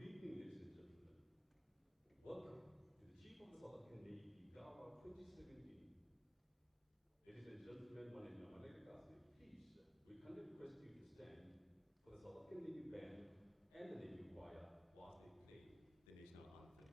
Good evening, ladies and gentlemen. Welcome to the Chief of the South African Navy, Gala 2017. Ladies and gentlemen, my name is Brenda Fassie. Please, we kindly request you to stand for the South African Navy Band and the Navy Choir whilst they play the national anthem.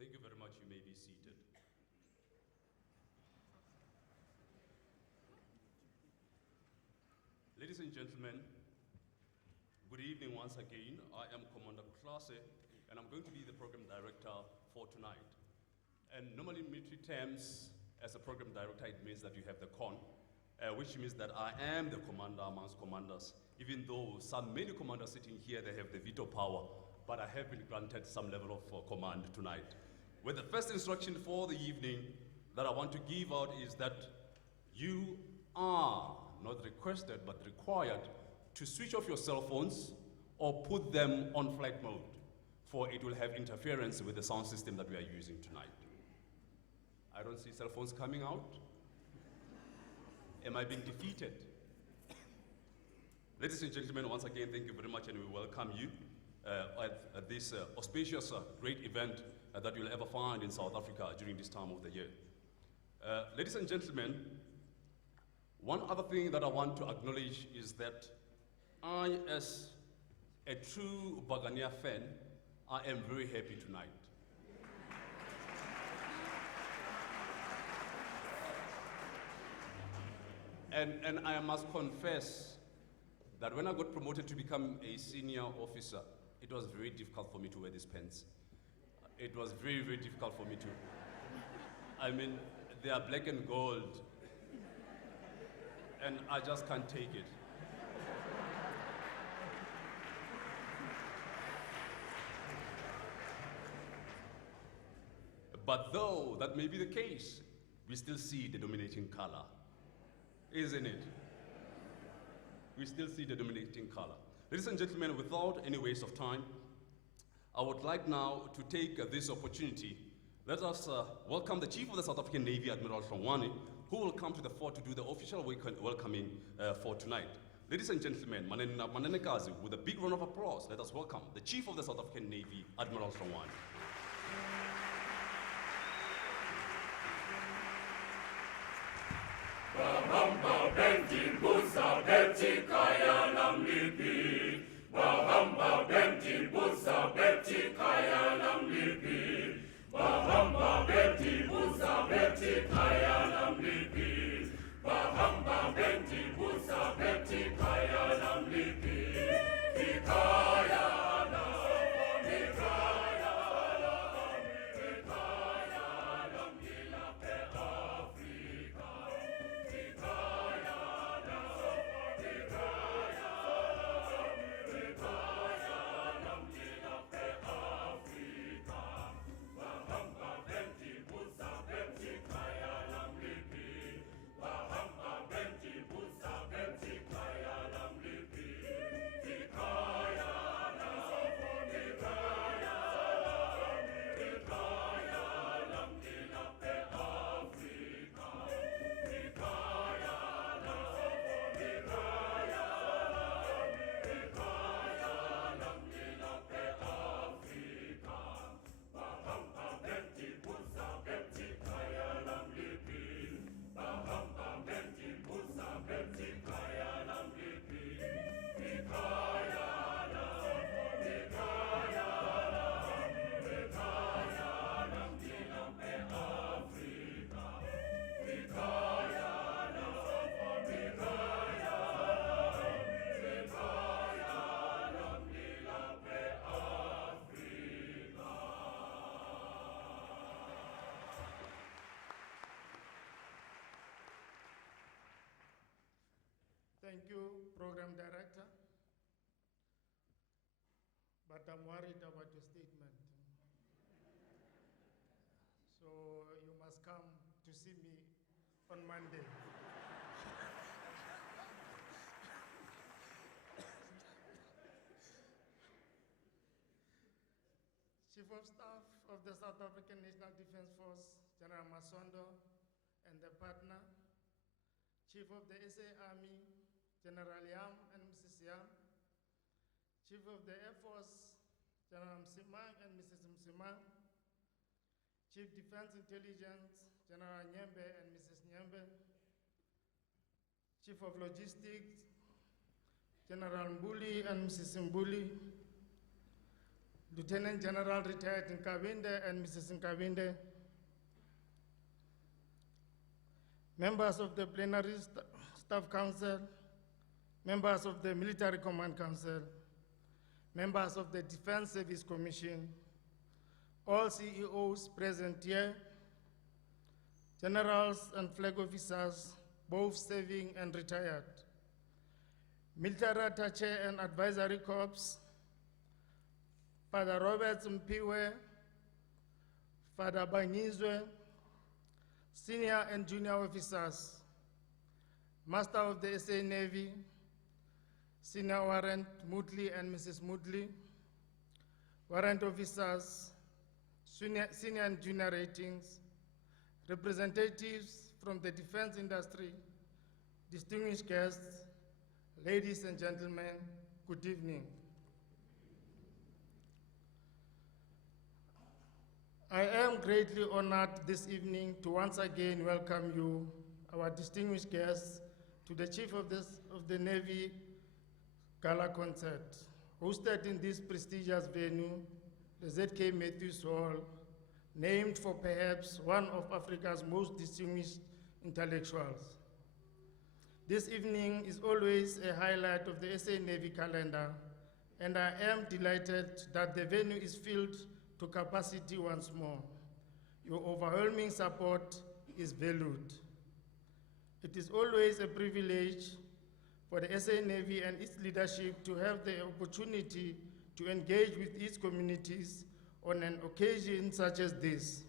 Thank you very much. You may be seated. Ladies and gentlemen, good evening once again. I am Commander Klase, and I'm going to be the program director for tonight. And normally in military terms, as a program director, it means that you have the con, which means that I am the commander amongst commanders. Even though many commanders sitting here, they have the veto power, but I have been granted some level of command tonight. Well, the first instruction for the evening that I want to give out is that you are not requested but required to switch off your cell phones or put them on flight mode, for it will have interference with the sound system that we are using tonight. I don't see cell phones coming out. Am I being defeated? Ladies and gentlemen, once again, thank you very much, and we welcome you at this auspicious, great event that you'll ever find in South Africa during this time of the year. Ladies and gentlemen, one other thing that I want to acknowledge is that I, as a true Bagania fan, I am very happy tonight. And I must confess that when I got promoted to become a senior officer, it was very difficult for me to wear these pants. It was very, very difficult for me to. I mean, they are black and gold, and I just can't take it. But though that may be the case, we still see the dominating color, isn't it? We still see the dominating color. Ladies and gentlemen, without any waste of time, I would like now to take this opportunity. Let us welcome the Chief of the South African Navy, Admiral Hlongwane, who will come to the fore to do the official welcoming for tonight. Ladies and gentlemen, Manenekazi, with a big round of applause, let us welcome the Chief of the South African Navy, Admiral Hlongwane. Bahamba benti busa beti kaya namlipi. Bahamba benti busa beti kaya namlipi. Thank you, Program Director. But I'm worried about your statement. So you must come to see me on Monday. Chief of Staff of the South African National Defence Force, General Masondo, and the partner, Chief of the SA Army, General Yam and Mrs. Yam, Chief of the Air Force, General Msimang and Mrs. Msimang, Chief Defense Intelligence, General Nyembe and Mrs. Nyembe, Chief of Logistics, General Mbuli and Mrs. Mbuli, Lieutenant General Retired Nkabinde and Mrs. Nkabinde, members of the Plenary Staff Council, members of the Military Command Council, members of the Defense Service Commission, all CEOs present here, generals and flag officers, both serving and retired, military attaché and advisory corps, Father Robert Mpiwe, Father Bangizwe, senior and junior officers, Master of the SA Navy, Senior Warrant Mudley and Mrs. Mudley, Warrant officers, senior and junior ratings, representatives from the defense industry, distinguished guests, ladies and gentlemen, good evening. I am greatly honored this evening to once again welcome you, our distinguished guests, to the Chief of the Navy Gala concert, hosted in this prestigious venue, the ZK Matthews Hall, named for perhaps one of Africa's most distinguished intellectuals. This evening is always a highlight of the SA Navy calendar, and I am delighted that the venue is filled to capacity once more. Your overwhelming support is valued. It is always a privilege for the SA Navy and its leadership to have the opportunity to engage with its communities on an occasion such as this.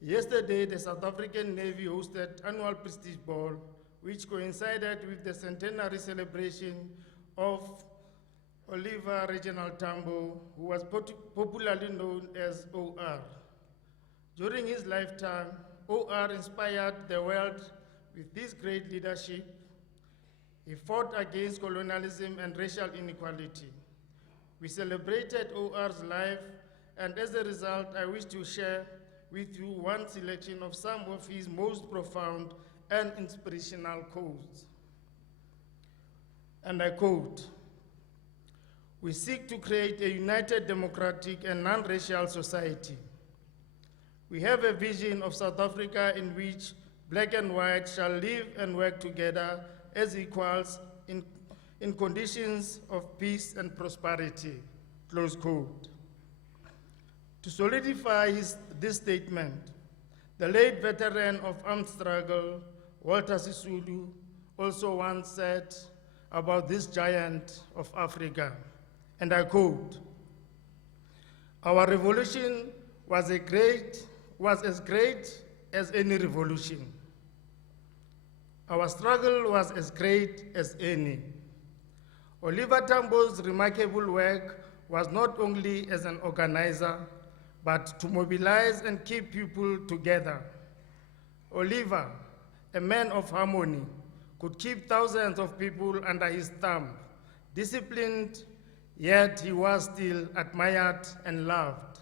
Yesterday, the South African Navy hosted annual Prestige Ball, which coincided with the centenary celebration of Oliver Reginald Tambo, who was popularly known as OR. During his lifetime, OR inspired the world with this great leadership. He fought against colonialism and racial inequality. We celebrated OR's life, and as a result, I wish to share with you one selection of some of his most profound and inspirational quotes. And I quote, "We seek to create a united, democratic, and non-racial society. We have a vision of South Africa in which black and white shall live and work together as equals in conditions of peace and prosperity," close quote. To solidify this statement, the late veteran of armed struggle, Walter Sisulu, also once said about this giant of Africa, and I quote, "Our revolution was as great as any revolution. Our struggle was as great as any." Oliver Tambo's remarkable work was not only as an organizer, but to mobilize and keep people together. Oliver, a man of harmony, could keep thousands of people under his thumb, disciplined, yet he was still admired and loved.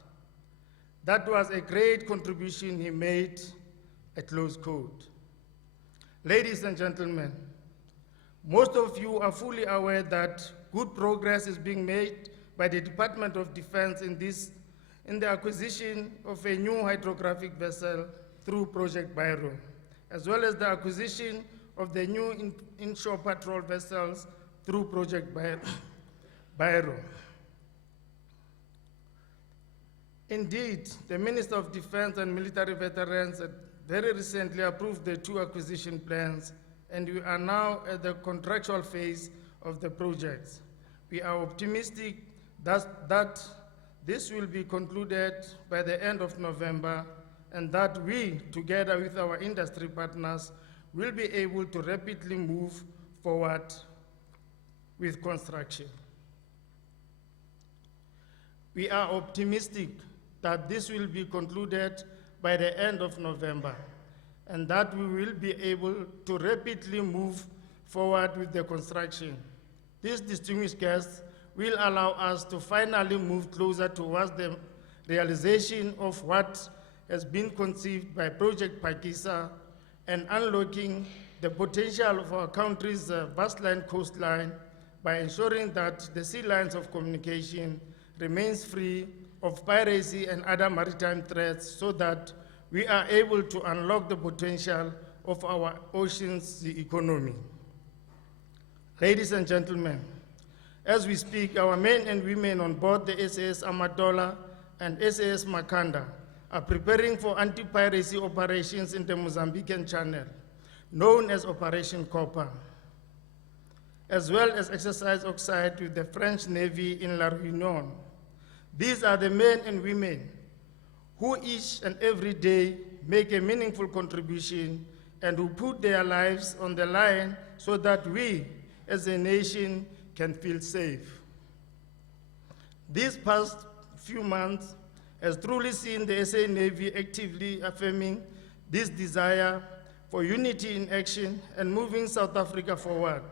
That was a great contribution he made, a close quote. Ladies and gentlemen, most of you are fully aware that good progress is being made by the Department of Defense in the acquisition of a new hydrographic vessel through Project Byro, as well as the acquisition of the new inshore patrol vessels through Project Byro. Indeed, the Minister of Defense and Military Veterans had very recently approved the two acquisition plans, and we are now at the contractual phase of the projects. We are optimistic that this will be concluded by the end of November, and that we, together with our industry partners, will be able to rapidly move forward with construction. We are optimistic that this will be concluded by the end of November, and that we will be able to rapidly move forward with the construction. These distinguished guests will allow us to finally move closer towards the realization of what has been conceived by Project Pakisa and unlocking the potential of our country's vast-land coastline by ensuring that the sea lines of communication remains free of piracy and other maritime threats, so that we are able to unlock the potential of our oceans economy. Ladies and gentlemen, as we speak, our men and women on board the SAS Amatola and SAS Makanda are preparing for anti-piracy operations in the Mozambican Channel, known as Operation Copper, as well as exercise oxide with the French Navy in La Réunion. These are the men and women who each and every day make a meaningful contribution and who put their lives on the line so that we, as a nation, can feel safe. These past few months has truly seen the SA Navy actively affirming this desire for unity in action and moving South Africa forward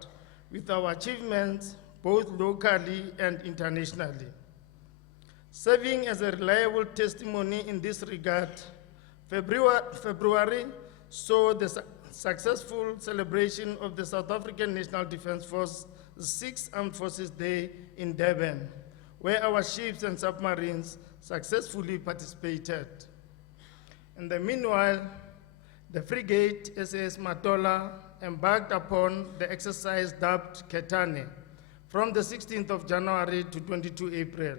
with our achievements both locally and internationally. Serving as a reliable testimony in this regard, February saw the successful celebration of the South African National Defence Force 6th Armed Forces Day in Durban, where our ships and submarines successfully participated. In the meanwhile, the frigate SAS Matola embarked upon the exercise dubbed Ketane from the 16th of January to 22 April.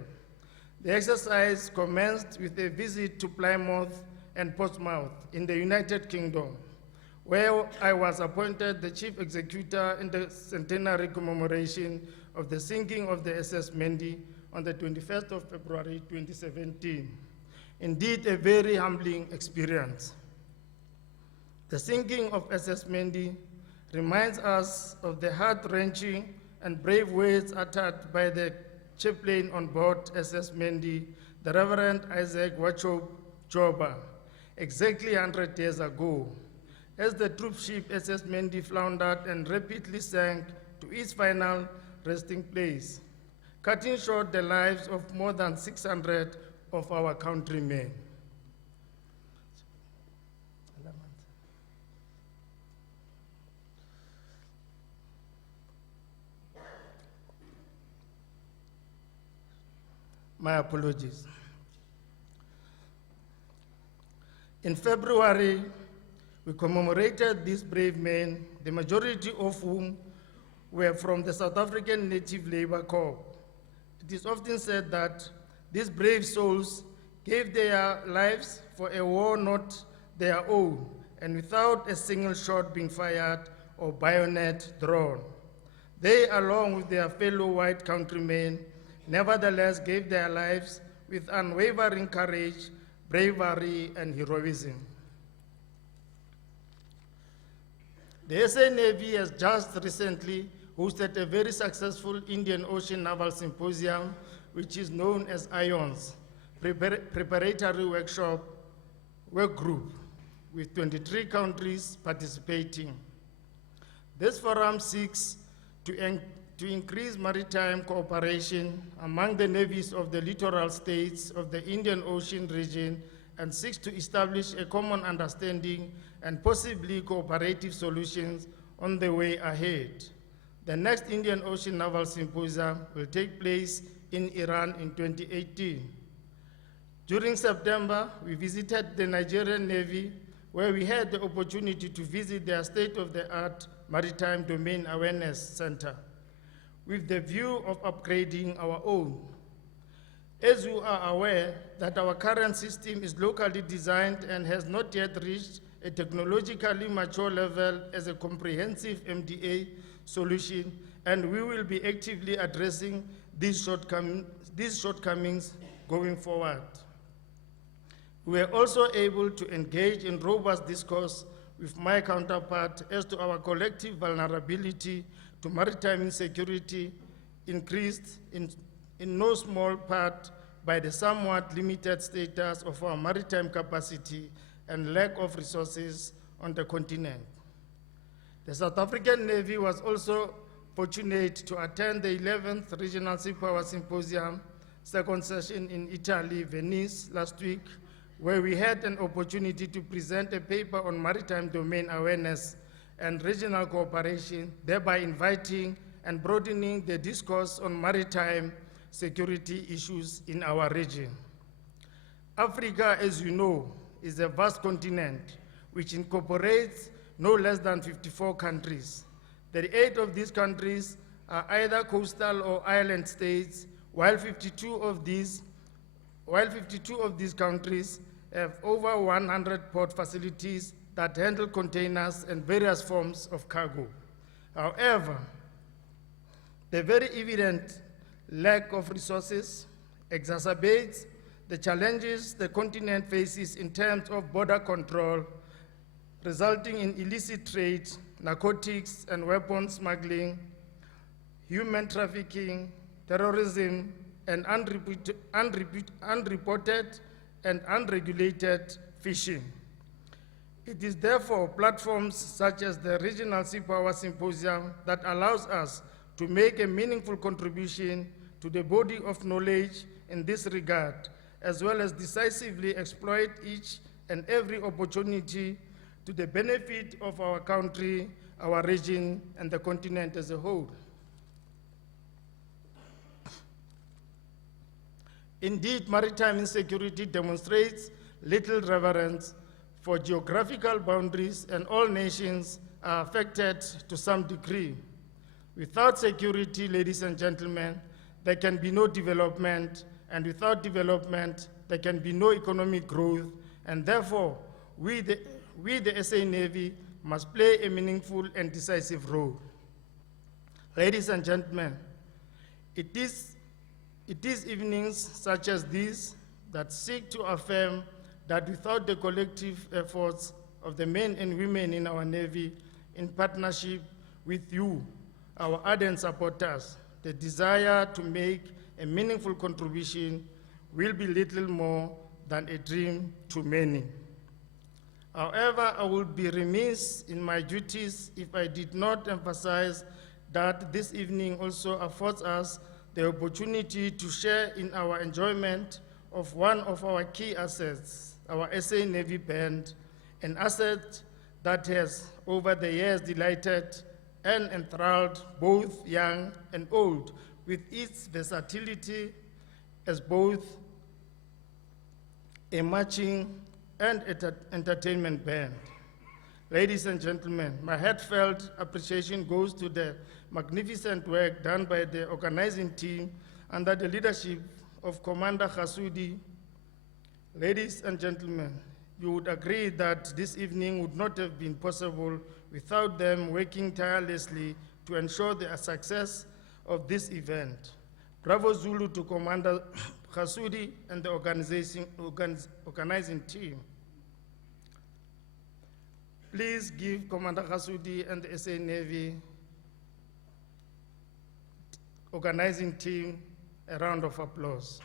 The exercise commenced with a visit to Plymouth and Portsmouth in the United Kingdom, where I was appointed the chief executor in the centenary commemoration of the sinking of the SS Mendi on the 21st of February 2017. Indeed, a very humbling experience. The sinking of SS Mendi reminds us of the heart-wrenching and brave words uttered by the chaplain on board SS Mendi, the Reverend Isaac Wachob Joba, exactly 100 years ago, as the troop ship SS Mendi floundered and rapidly sank to its final resting place, cutting short the lives of more than 600 of our countrymen. My apologies. In February, we commemorated these brave men, the majority of whom were from the South African Native Labour Corps. It is often said that these brave souls gave their lives for a war not their own, and without a single shot being fired or bayonet drawn. They, along with their fellow white countrymen, nevertheless gave their lives with unwavering courage, bravery, and heroism. The SA Navy has just recently hosted a very successful Indian Ocean Naval Symposium, which is known as IONS, Preparatory Work Group, with 23 countries participating. This forum seeks to increase maritime cooperation among the navies of the littoral states of the Indian Ocean region and seeks to establish a common understanding and possibly cooperative solutions on the way ahead. The next Indian Ocean Naval Symposium will take place in Iran in 2018. During September, we visited the Nigerian Navy, where we had the opportunity to visit their state-of-the-art Maritime Domain Awareness Center, with the view of upgrading our own. As you are aware that our current system is locally designed and has not yet reached a technologically mature level as a comprehensive MDA solution, and we will be actively addressing these shortcomings going forward. We were also able to engage in robust discourse with my counterpart as to our collective vulnerability to maritime insecurity, increased in no small part by the somewhat limited status of our maritime capacity and lack of resources on the continent. The South African Navy was also fortunate to attend the 11th Regional Sea Power Symposium, second session in Italy, Venice, last week, where we had an opportunity to present a paper on maritime domain awareness and regional cooperation, thereby inviting and broadening the discourse on maritime security issues in our region. Africa, as you know, is a vast continent which incorporates no less than 54 countries. 38 of these countries are either coastal or island states, while 52 of these countries have over 100 port facilities that handle containers and various forms of cargo. However, the very evident lack of resources exacerbates the challenges the continent faces in terms of border control, resulting in illicit trade, narcotics and weapons smuggling, human trafficking, terrorism, and unreported and unregulated fishing. It is therefore platforms such as the Regional Sea Power Symposium that allows us to make a meaningful contribution to the body of knowledge in this regard, as well as decisively exploit each and every opportunity to the benefit of our country, our region, and the continent as a whole. Indeed, maritime insecurity demonstrates little reverence for geographical boundaries, and all nations are affected to some degree. Without security, ladies and gentlemen, there can be no development, and without development, there can be no economic growth, and therefore, we the SA Navy must play a meaningful and decisive role. Ladies and gentlemen, it is evenings such as these that seek to affirm that without the collective efforts of the men and women in our Navy, in partnership with you, our ardent supporters, the desire to make a meaningful contribution will be little more than a dream to many. However, I would be remiss in my duties if I did not emphasize that this evening also affords us the opportunity to share in our enjoyment of one of our key assets, our SA Navy Band, an asset that has over the years delighted and enthralled both young and old with its versatility as both a marching and entertainment band. Ladies and gentlemen, my heartfelt appreciation goes to the magnificent work done by the organizing team under the leadership of Commander Khasudi. Ladies and gentlemen, you would agree that this evening would not have been possible without them working tirelessly to ensure the success of this event. Bravo Zulu to Commander Khasudi and the organizing team. Please give Commander Khasudi and the SA Navy organizing team a round of applause.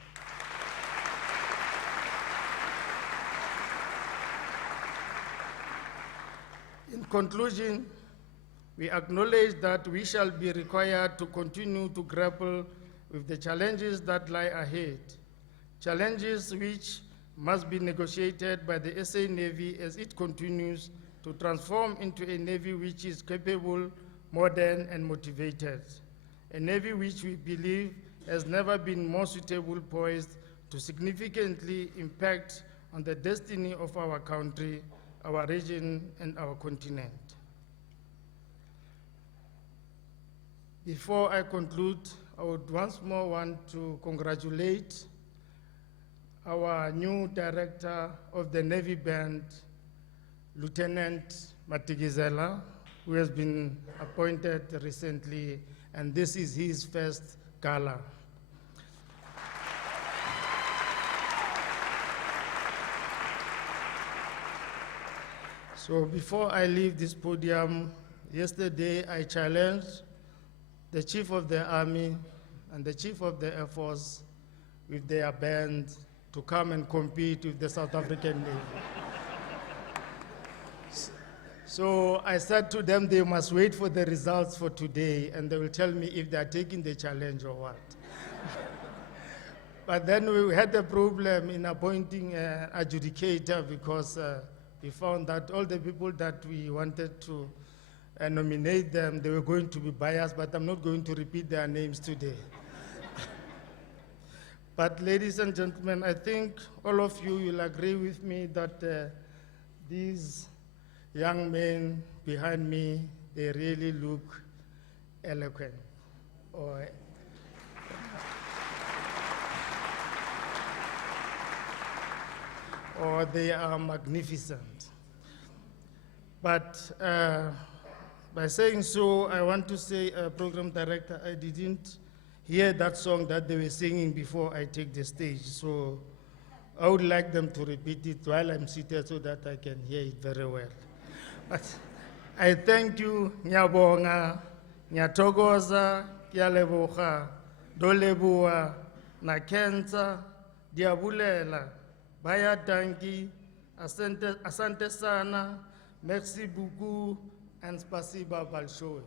In conclusion, we acknowledge that we shall be required to continue to grapple with the challenges that lie ahead, challenges which must be negotiated by the SA Navy as it continues to transform into a Navy which is capable, modern, and motivated. A Navy which we believe has never been more suitably poised to significantly impact on the destiny of our country, our region, and our continent. Before I conclude, I would once more want to congratulate our new director of the Navy Band, Lieutenant Matigizela, who has been appointed recently, and this is his first gala. So before I leave this podium, yesterday I challenged the Chief of the Army and the Chief of the Air Force with their band to come and compete with the South African Navy. So I said to them they must wait for the results for today and they will tell me if they are taking the challenge or what. But then we had a problem in appointing an adjudicator because we found that all the people that we wanted to nominate them, they were going to be biased, but I'm not going to repeat their names today. But ladies and gentlemen, I think all of you will agree with me that these young men behind me, they really look eloquent. Or they are magnificent. But by saying so, I want to say, Program Director, I didn't hear that song that they were singing before I take the stage. So I would like them to repeat it while I'm seated so that I can hear it very well. But I thank you, Nyabonga, Nyatogoza, Kyaleboha, Dolebua, Nakenza, Diabulela, Baya Dangi, Asante Sana, Merci beaucoup, and Spasiba Balshoe.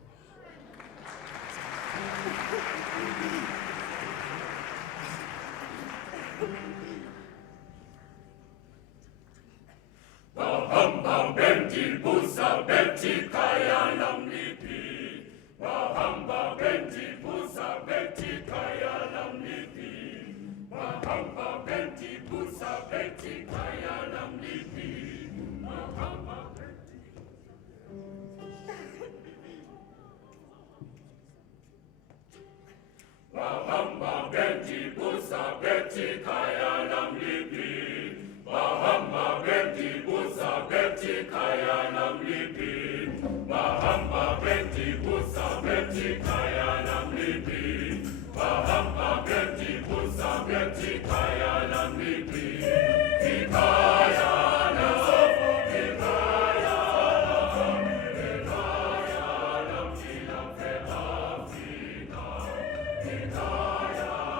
Bahamba benti busa benti kaya lamlipi. Bahamba benti busa benti kaya lamlipi. Bahamba benti busa benti kaya lamlipi. Bahamba Bahamba benti busa benti kaya lamlipi. Bahamba benti busa benti kaya lamlipi. Bahamba benti busa benti kaya lamlipi. Bahamba benti busa benti kaya lamlipi. Hikaya la hikaya lam tilam fe Afrika. Hikaya la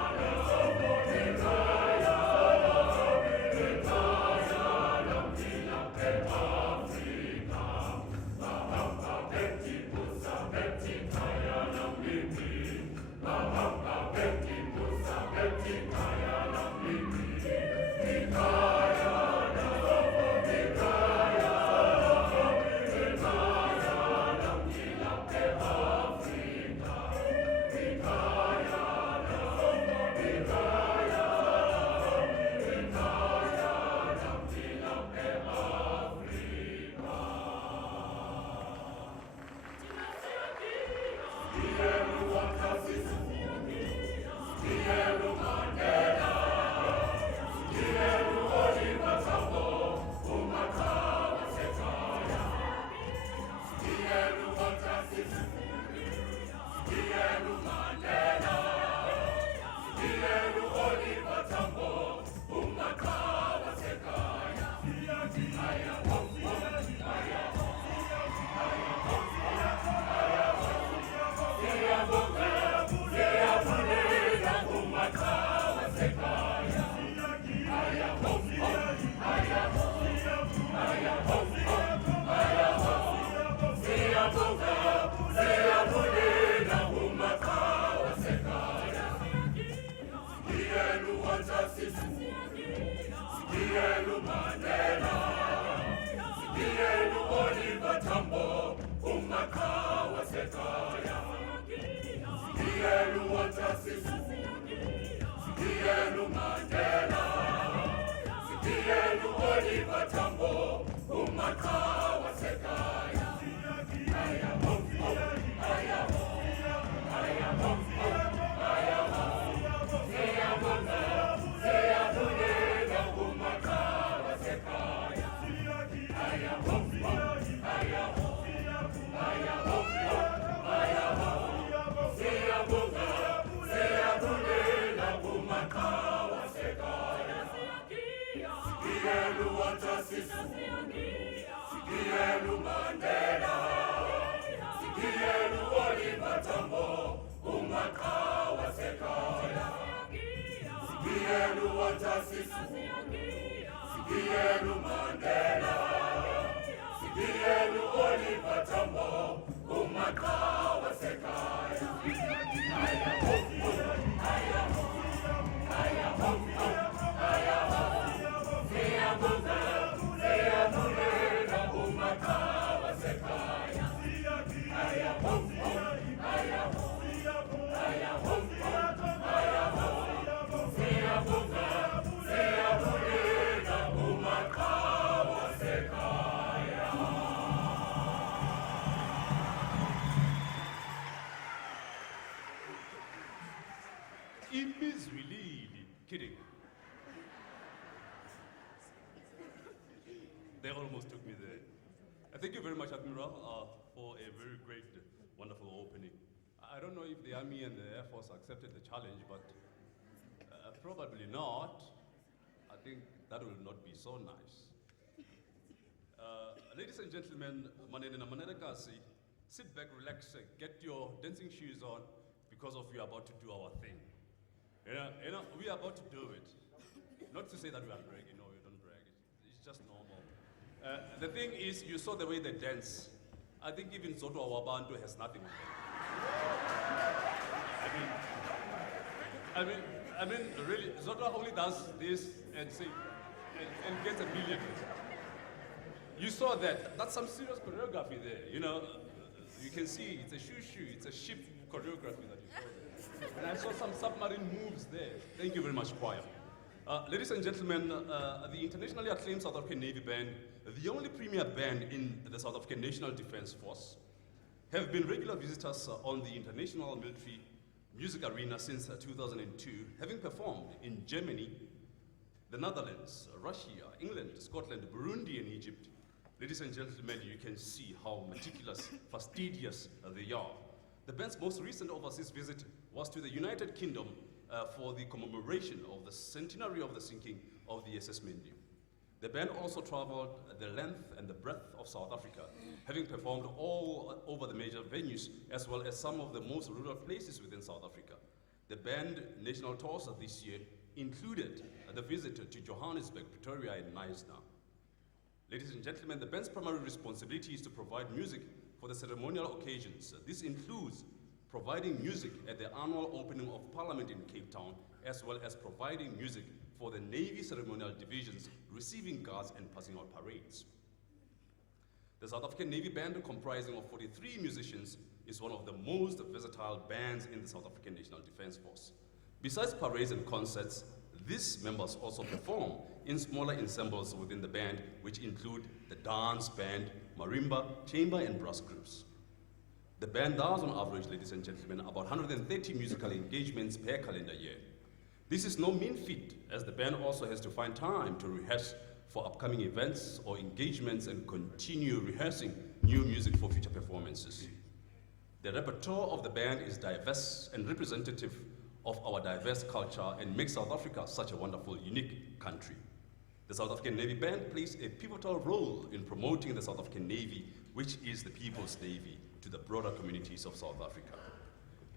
hikaya lam tilam fe Afrika. much, Admiral, for a very great, wonderful opening. I don't know if the Army and the Air Force accepted the challenge, but probably not. I think that will not be so nice. Ladies and gentlemen, manene na manene kasi, sit back, relax, get your dancing shoes on, because we are about to do our thing. We are about to do it. Not to say that we are bragging, no, we don't brag. It's just normal. The thing is, you saw the way they dance. I think even Zoto Awabantu has nothing on them. I mean, really, Zoto only does this and sing and gets a million. You saw that. That's some serious choreography there. You know, you can see it's a shoo-shoo, it's a ship choreography that you saw there. And I saw some submarine moves there. Thank you very much, choir. Ladies and gentlemen, the internationally acclaimed South African Navy Band, the only premier band in the South African National Defence Force, have been regular visitors on the international military music arena since 2002, having performed in Germany, the Netherlands, Russia, England, Scotland, Burundi, and Egypt. Ladies and gentlemen, you can see how meticulous, fastidious they are. The band's most recent overseas visit was to the United Kingdom for the commemoration of the centenary of the sinking of the SS Mendi. The band also traveled the length and the breadth of South Africa, having performed all over the major venues, as well as some of the most rural places within South Africa. The band national tours this year included the visit to Johannesburg, Pretoria, and Knysna. Ladies and gentlemen, the band's primary responsibility is to provide music for the ceremonial occasions. This includes providing music at the annual opening of Parliament in Cape Town, as well as providing music for the Navy ceremonial divisions, receiving guards and passing out parades. The South African Navy Band, comprising of 43 musicians, is one of the most versatile bands in the South African National Defence Force. Besides parades and concerts, these members also perform in smaller ensembles within the band, which include the dance band, marimba, chamber, and brass groups. The band does, on average, ladies and gentlemen, about 130 musical engagements per calendar year. This is no mean feat, as the band also has to find time to rehearse for upcoming events or engagements and continue rehearsing new music for future performances. The repertoire of the band is diverse and representative of our diverse culture and makes South Africa such a wonderful, unique country. The South African Navy Band plays a pivotal role in promoting the South African Navy, which is the People's Navy, to the broader communities of South Africa.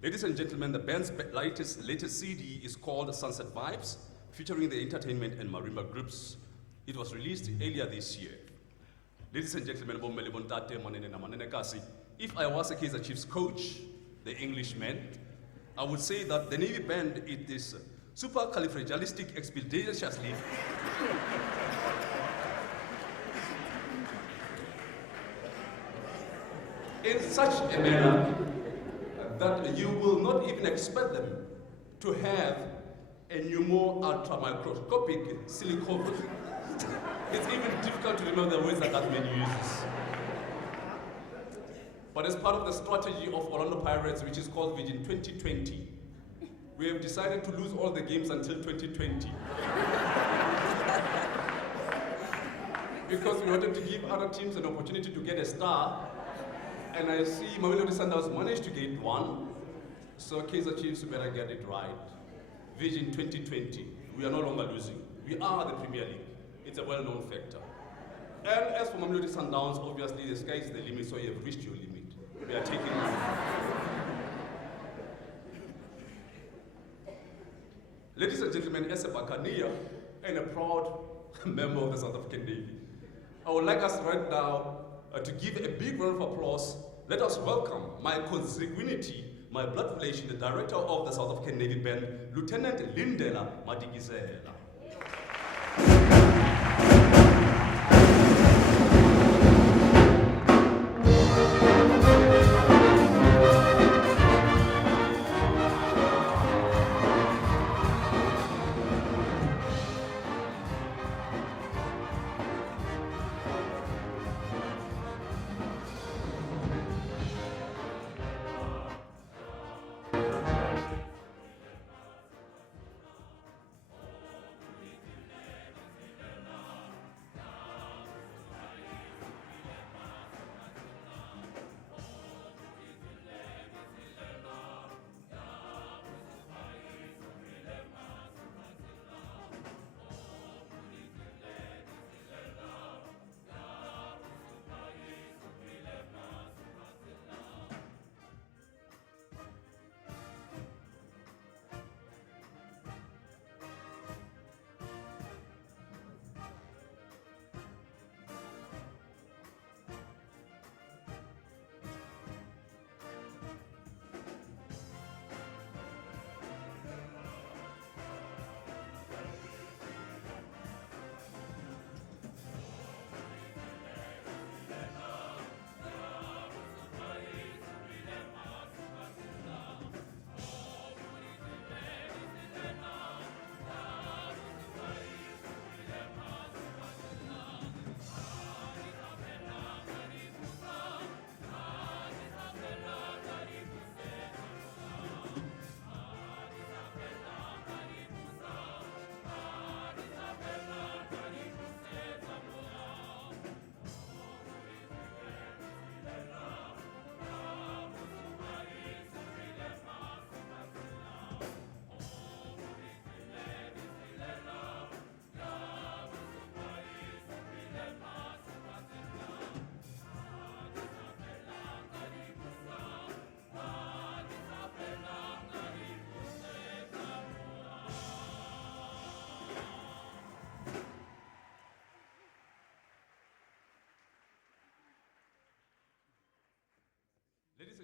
Ladies and gentlemen, the band's latest CD is called Sunset Vibes, featuring the entertainment and marimba groups. It was released earlier this year. Ladies and gentlemen, if I was a Kaizer Chiefs coach, the Englishman, I would say that the Navy Band is this supercalifragilisticexpialidocious in such a manner that you will not even expect them to have a pneumo-ultramicroscopic silicone. It's even difficult to remember the words that man uses. But as part of the strategy of Orlando Pirates, which is called Vision 2020, we have decided to lose all the games until 2020. Because we wanted to give other teams an opportunity to get a star, and I see Mamelodi Sundowns managed to get one, so Kaizer Chiefs better get it right. Vision 2020, we are no longer losing. We are the Premier League. It's a well-known factor. And as for Mamelodi Sundowns, obviously the sky is the limit, so you have reached your limit. We are taking it. Ladies and gentlemen, as a Buccaneer and a proud member of the South African Navy, I would like us right now to give a big round of applause. Let us welcome my consanguinity, my blood relation, the director of the South African Navy Band, Lieutenant Lindela Madikizela.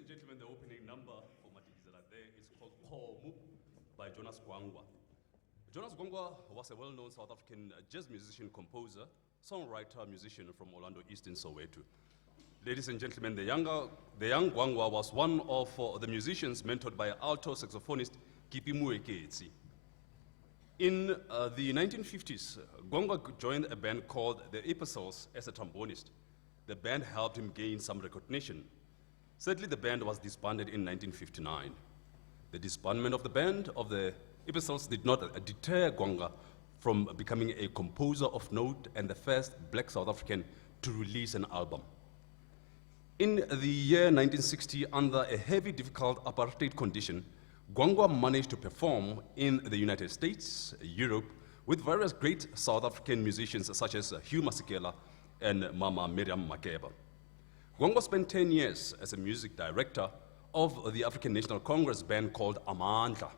and gentlemen, the opening number for Matikizela there is called Komu by Jonas Gwangwa. Jonas Gwangwa was a well-known South African jazz musician, composer, songwriter, musician from Orlando East in Soweto. Ladies and gentlemen, the young Gwangwa was one of the musicians mentored by alto saxophonist Kipi Mueketsi. In the 1950s, Gwangwa joined a band called the Epistles as a trombonist. The band helped him gain some recognition. Sadly, the band was disbanded in 1959. The disbandment of the band of the Epistles did not deter Gwangwa from becoming a composer of note and the first black South African to release an album. In the year 1960, under a heavy, difficult apartheid condition, Gwangwa managed to perform in the United States, Europe, with various great South African musicians such as Hugh Masekela and Mama Miriam Makeba. Gwangwa spent 10 years as a music director of the African National Congress band called Amandla.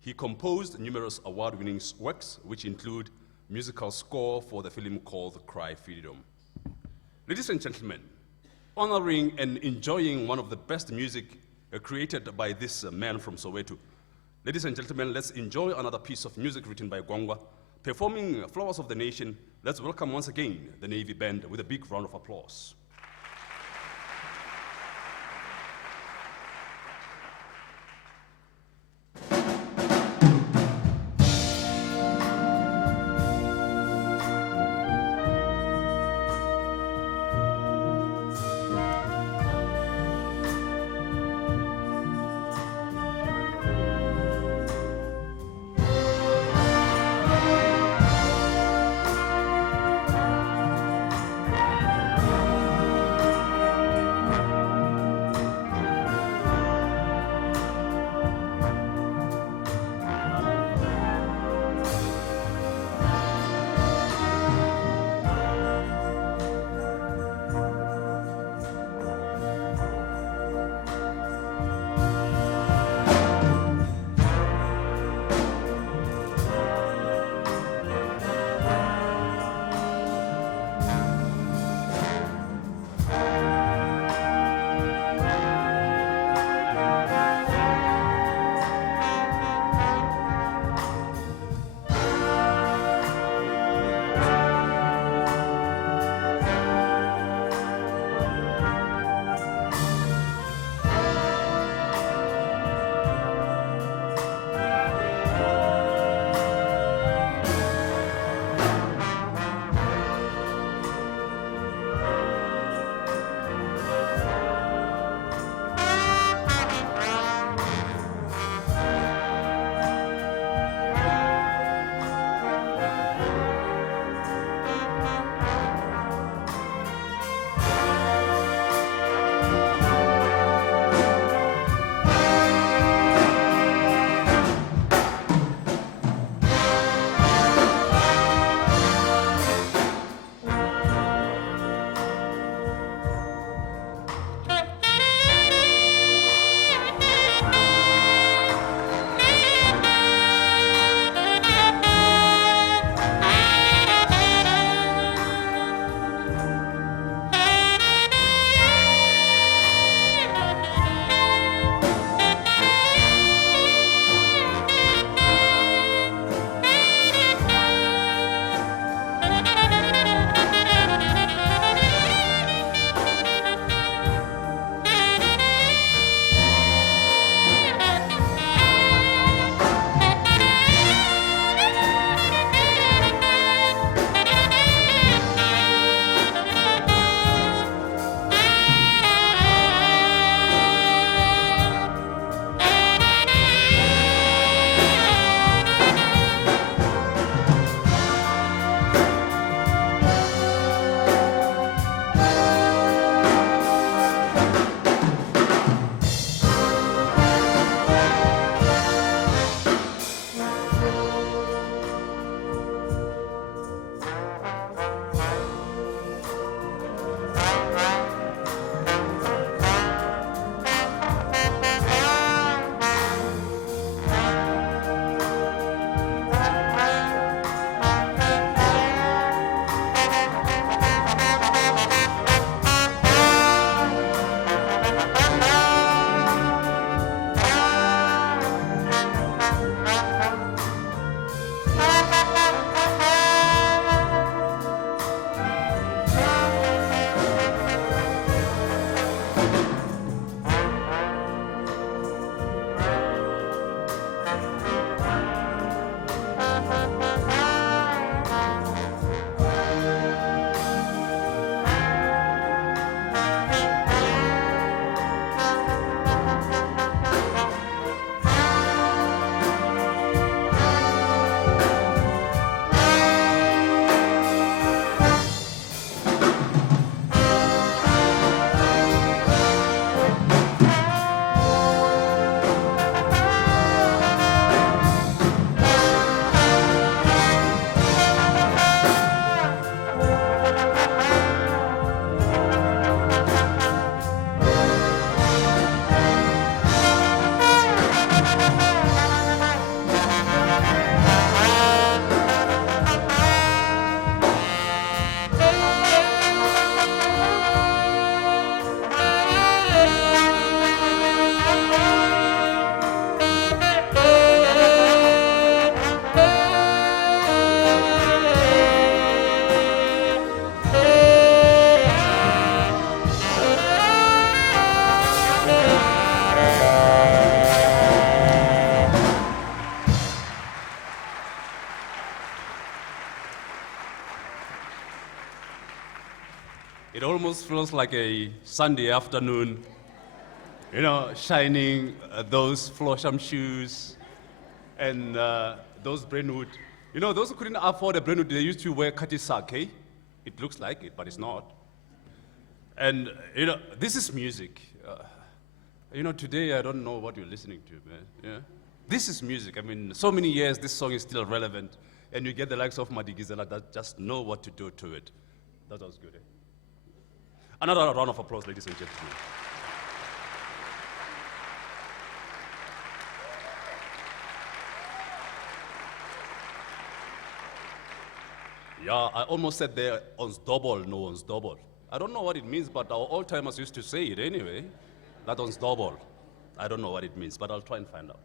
He composed numerous award-winning works, which include musical score for the film called Cry Freedom. Ladies and gentlemen, honoring and enjoying one of the best music created by this man from Soweto. Ladies and gentlemen, let's enjoy another piece of music written by Gwangwa. Performing Flowers of the Nation, let's welcome once again the Navy Band with a big round of applause. feels like a Sunday afternoon, shining those Flosham shoes and those Brentwood. Those who couldn't afford a Brentwood, they used to wear katisake. It looks like it, but it's not. And, this is music. Today I don't know what you're listening to, man. Yeah? This is music. I mean, so many years, this song is still relevant. And you get the likes of Madigizela that just know what to do to it. That was good, eh? Another round of applause, ladies and gentlemen. Yeah, I almost said there, ons double, no ons double. I don't know what it means, but our old-timers used to say it anyway. That ons double. I don't know what it means, but I'll try and find out.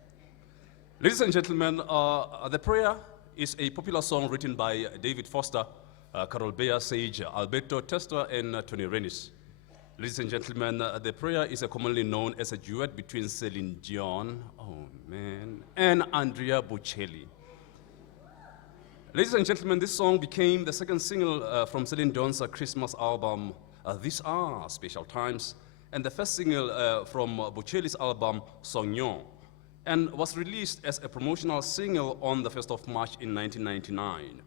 Ladies and gentlemen, the prayer is a popular song written by David Foster, Carol Bea Sage, Alberto Testa, and Tony Rennis. Ladies and gentlemen, the prayer is commonly known as a duet between Celine Dion, and Andrea Bocelli. Ladies and gentlemen, this song became the second single from Celine Dion's Christmas album, These Are Special Times, and the first single from Bocelli's album, Sognon, and was released as a promotional single on the 1st of March in 1999.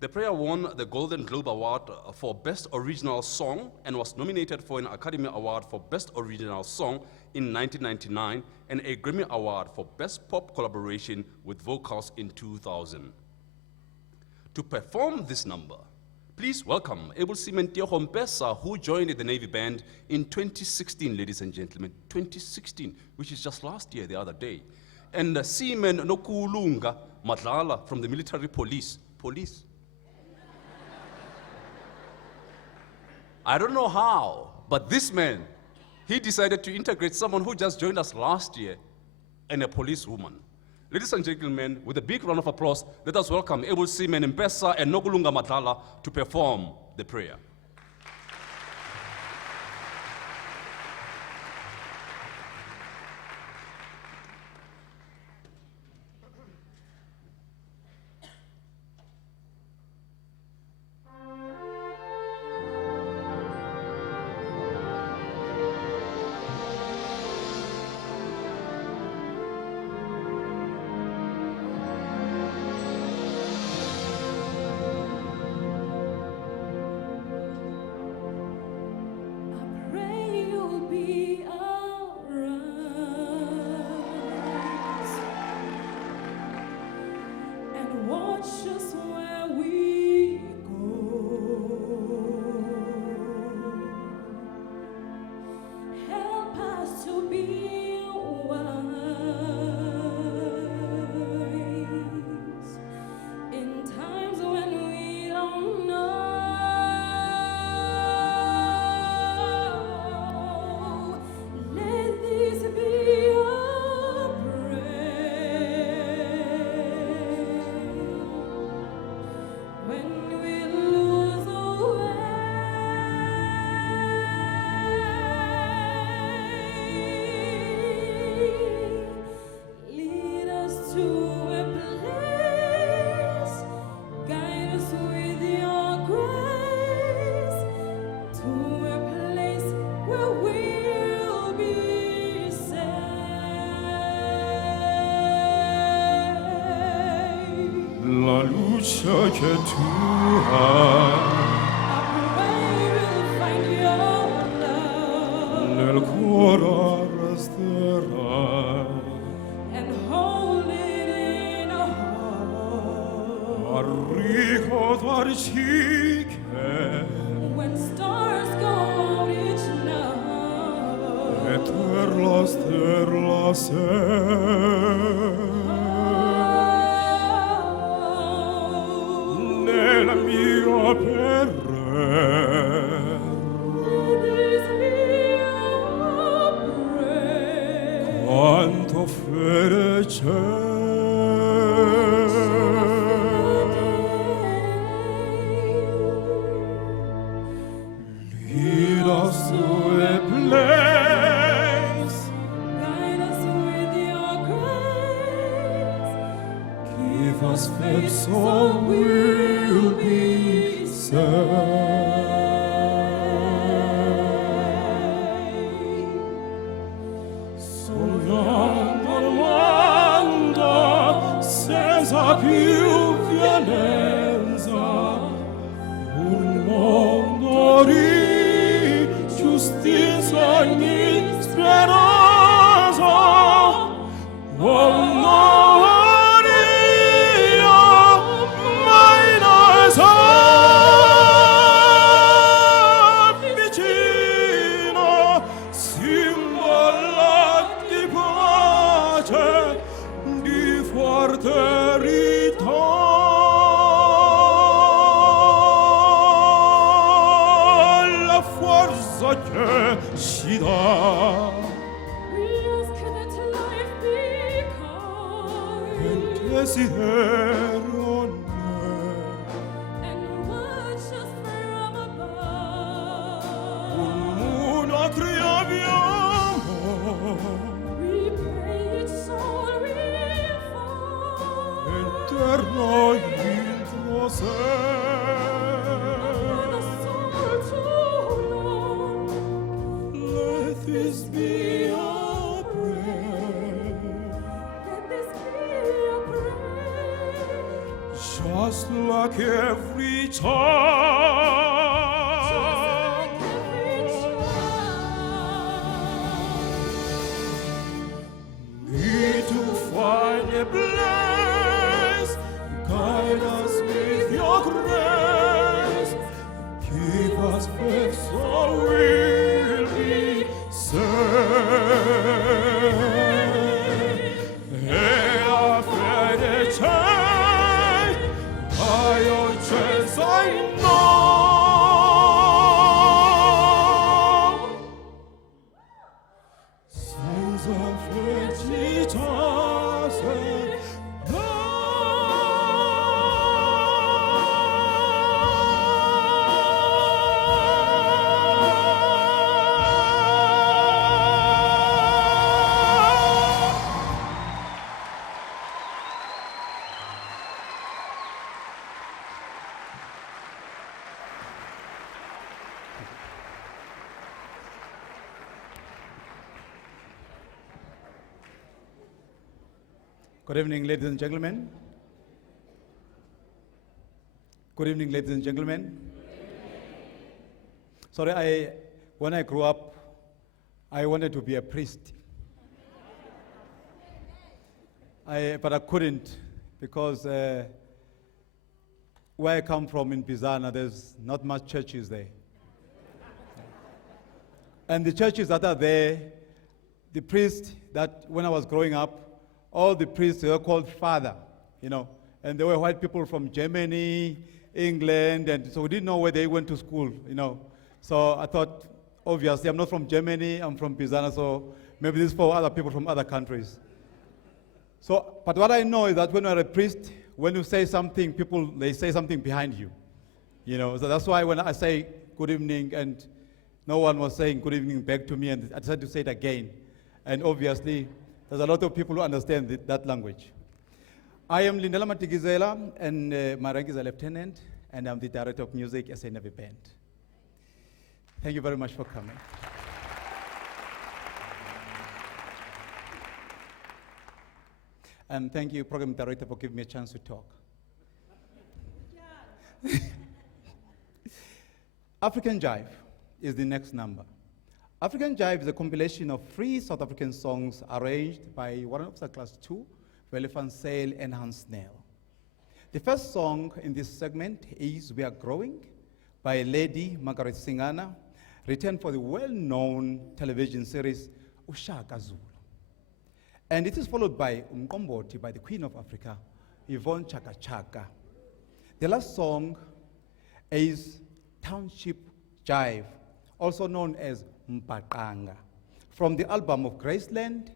The prayer won the Golden Globe Award for Best Original Song and was nominated for an Academy Award for Best Original Song in 1999 and a Grammy Award for Best Pop Collaboration with Vocals in 2000. To perform this number, please welcome Able Seaman Tiogo Mpesa, who joined the Navy Band in 2016, ladies and gentlemen, 2016, which is just last year, the other day. And Seaman Nokulunga Madlala from the Military Police. I don't know how, but this man, he decided to integrate someone who just joined us last year and a policewoman. Ladies and gentlemen, with a big round of applause, let us welcome Able Seaman Mpesa and Nokulunga Madlala to perform the prayer. La luce che tu hai nel cuore resterà and hold it in a heart. a ricordarci che When stars go out each night, e per la stella sei nella mia perre it is mio prayer. quanto fede c'è lead us to a place Guide us with your grace. give us faith so we'll be saved 되시다 We ask that life be kind 데시데로네 and watch us from above. 문화트리아비아모 We pray its soul will find eterno il tuo for the soul to long. Let this be our prayer, Let this be a prayer. just like every Just child. like every child. Need to find a place, guide us with your grace, give us faith so we'll be saved. E la fede c'è, Dio c'è, sai no. Senza felicità se Good evening, ladies and gentlemen. Good evening, ladies and gentlemen. Sorry, when I grew up, I wanted to be a priest. But I couldn't because where I come from in Pisana, there's not much churches there. And the churches that are there, the priests that when I was growing up, all the priests were called father, you know, and they were white people from Germany, England, and so we didn't know where they went to school, you know. So I thought, obviously, I'm not from Germany, I'm from Pisana, so maybe this is for other people from other countries. So, but what I know is that when you're a priest, when you say something, people, they say something behind you, you know. So that's why when I say good evening, and no one was saying good evening back to me, and I decided to say it again. And obviously, there's a lot of people who understand that language. I am Lindela Matigizela, and my rank is a lieutenant, and I'm the director of music as a Navy band. Thank you very much for coming. And thank you, program director, for giving me a chance to talk. African Jive is the next number. African Jive is a compilation of 3 South African songs arranged by Warrant Officer Class 2, Vele van Sail and Hans Snell. The first song in this segment is We Are Growing by Lady Margaret Singana, written for the well-known television series Ushaka Zulu. And it is followed by Umkomboti by the Queen of Africa, Yvonne Chaka Chaka. The last song is Township Jive, also known as Mpaqanga, from the album of Graceland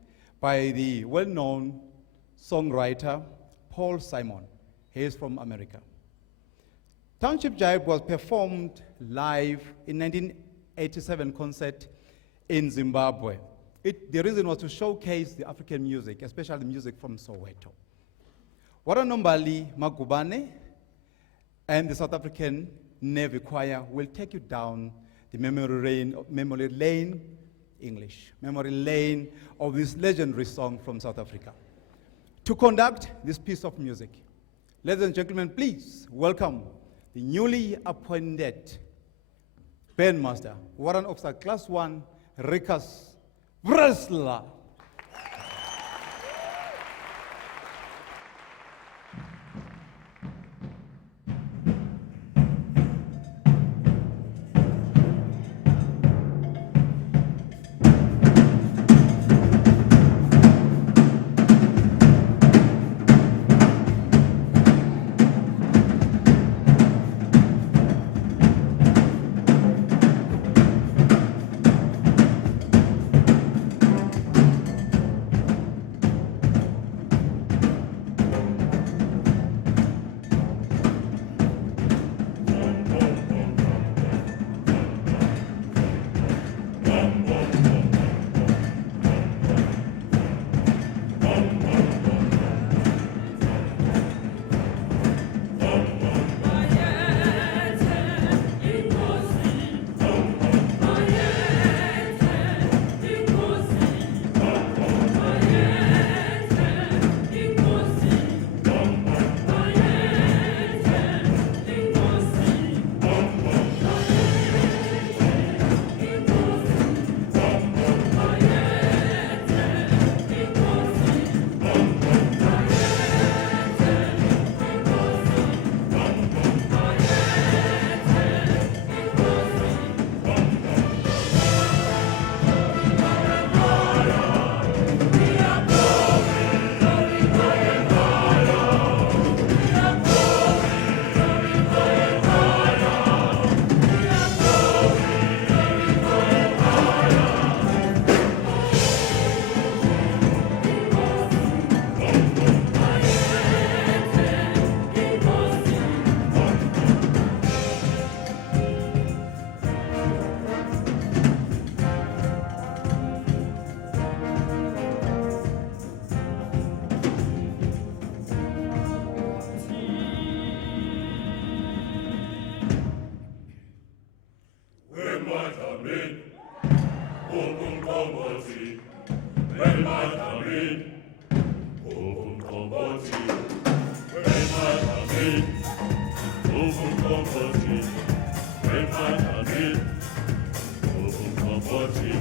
by the well-known songwriter Paul Simon. He is from America. Township Jive was performed live in 1987 concert in Zimbabwe. The reason was to showcase the African music, especially the music from Soweto. Waranombali Magubane and the South African Navy Choir will take you down the memory lane of this legendary song from South Africa. To conduct this piece of music, ladies and gentlemen, please welcome the newly appointed bandmaster, Warrant Officer Class 1, Rikas Vresla. Komkombozi, Belmatamin, Komkombozi, Belmatamin, Komkombozi, Belmatamin, Komkombozi.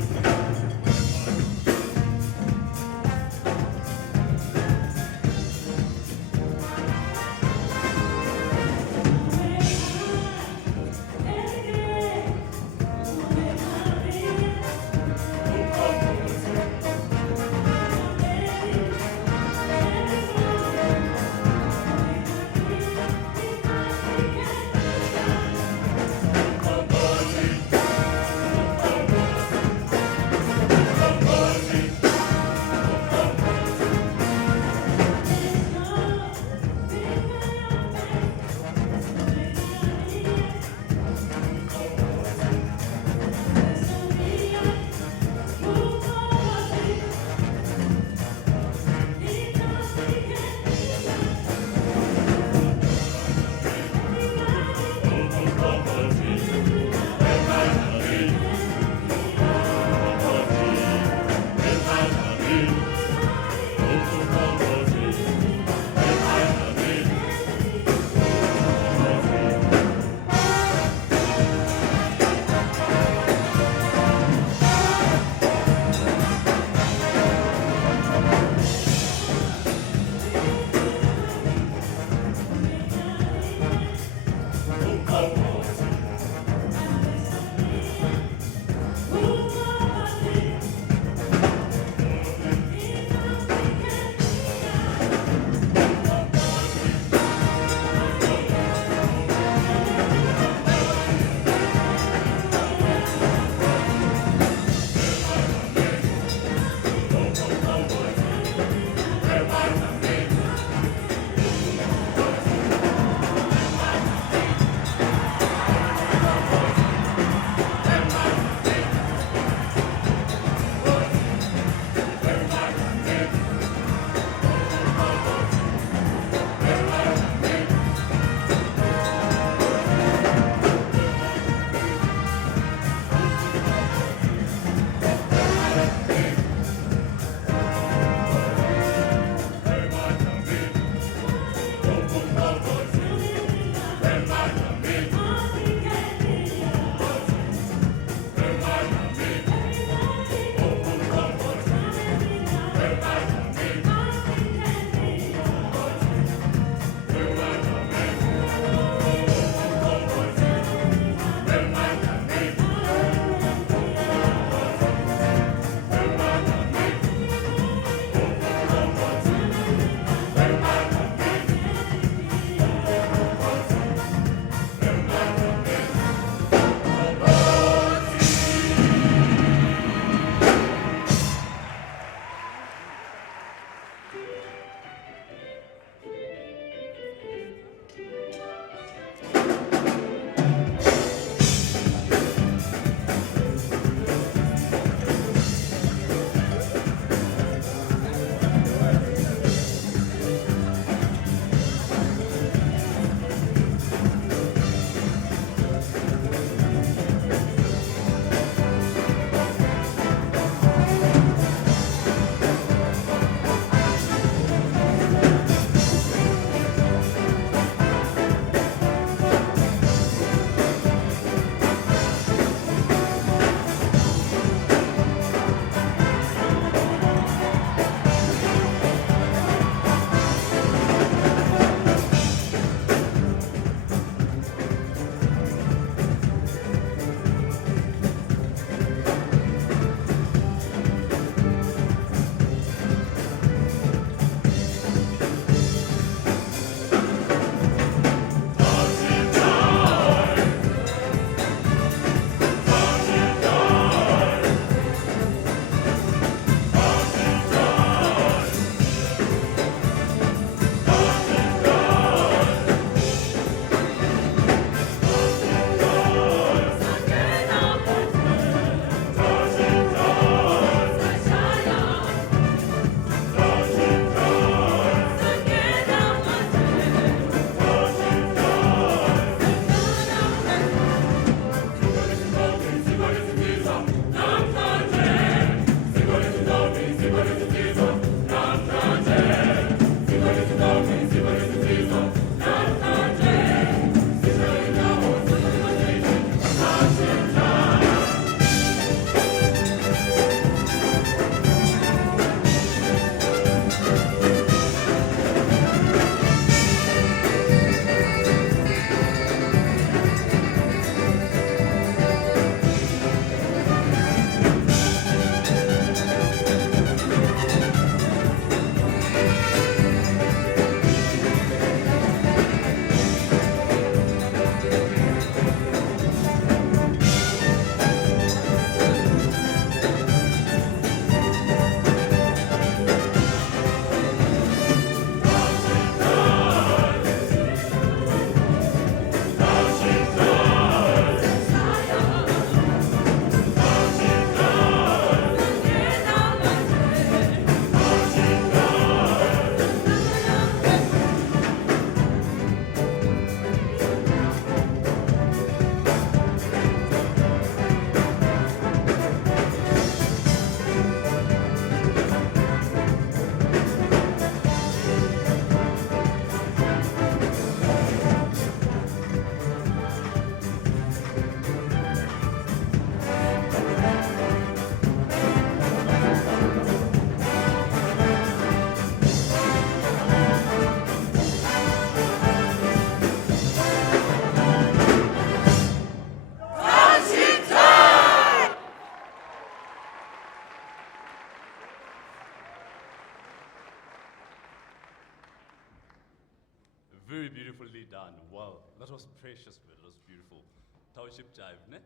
Very beautifully done. Wow, that was precious, but it was beautiful. Township Jive, ne?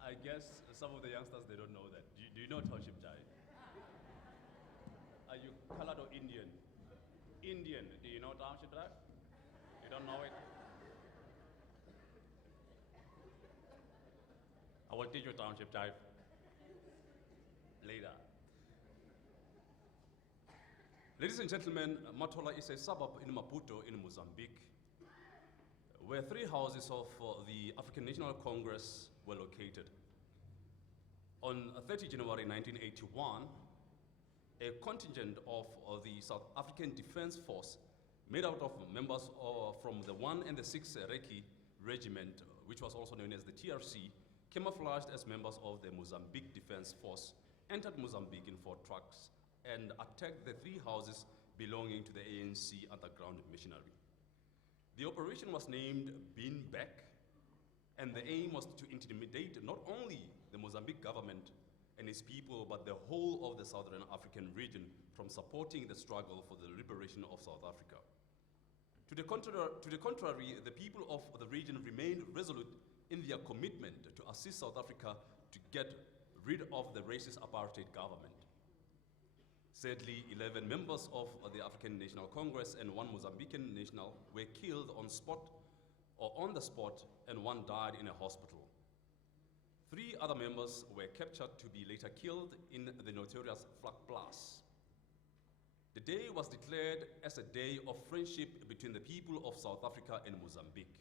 I guess some of the youngsters, they don't know that. Do you know Township Jive? Are you colored or Indian? Indian. Do you know Township Jive? You don't know it? I will teach you Township Jive later. Ladies and gentlemen, Matola is a suburb in Maputo in Mozambique, where three houses of the African National Congress were located. On 30 January 1981, a contingent of the South African Defense Force, made out of members from the 1 and the 6 Reki Regiment, which was also known as the TRC, camouflaged as members of the Mozambique Defense Force, entered Mozambique in 4 trucks and attacked the 3 houses belonging to the ANC underground machinery. The operation was named Bean Back, and the aim was to intimidate not only the Mozambique government and its people, but the whole of the Southern African region from supporting the struggle for the liberation of South Africa. To the contrary, the people of the region remained resolute in their commitment to assist South Africa to get rid of the racist apartheid government. Sadly, 11 members of the African National Congress and 1 Mozambican national were killed on the spot, and 1 died in a hospital. 3 other members were captured to be later killed in the notorious Flag Blast. The day was declared as a day of friendship between the people of South Africa and Mozambique.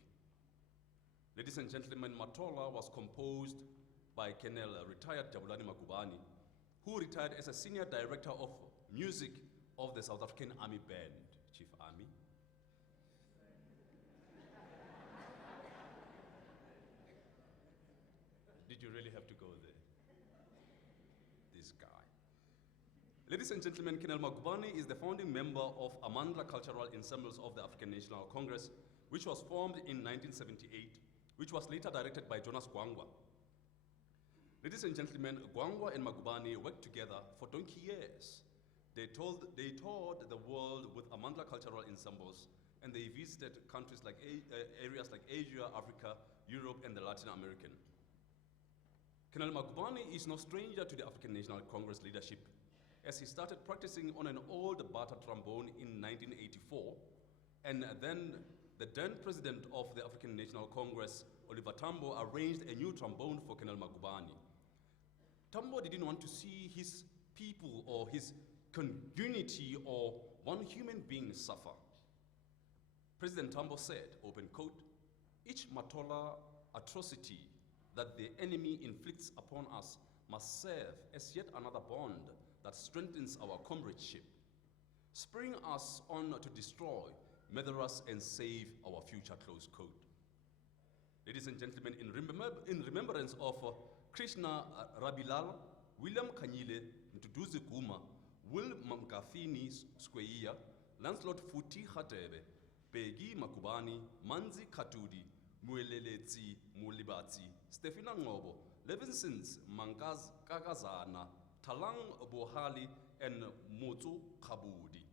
Ladies and gentlemen, Matola was composed by Colonel retired Jabulani Magubane, who retired as a senior director of music of the South African Army Band, Chief Army. Did you really have to go there? This guy. Ladies and gentlemen, Colonel Magubane is the founding member of Amandla Cultural Ensembles of the African National Congress, which was formed in 1978, which was later directed by Jonas Gwangwa. Ladies and gentlemen, Gwangwa and Magubane worked together for donkey years. They toured the world with Amandla Cultural Ensembles, and they visited countries like areas like Asia, Africa, Europe, and the Latin American. Colonel Magubane is no stranger to the African National Congress leadership, as he started practicing on an old bata trombone in 1984, and then the then president of the African National Congress, Oliver Tambo, arranged a new trombone for Colonel Magubane. Tambo didn't want to see his people or his community or one human being suffer. President Tambo said, open quote, "Each Matola atrocity that the enemy inflicts upon us must serve as yet another bond that strengthens our comradeship, spurring us on to destroy, murder us, and save our future," close quote. Ladies and gentlemen, in remembrance of Krishna Rabilal, William Kanyile, Ntuduzi Guma, Will Mamkafini Skweyiya, Lancelot Futi Khatebe, Peggy Makubani, Manzi Katudi, Mueleletsi Mulibatsi, Stefina Ngobo, Levinsons, Mangaz Kagazana, Talang Bohali, and Motu Kabudi.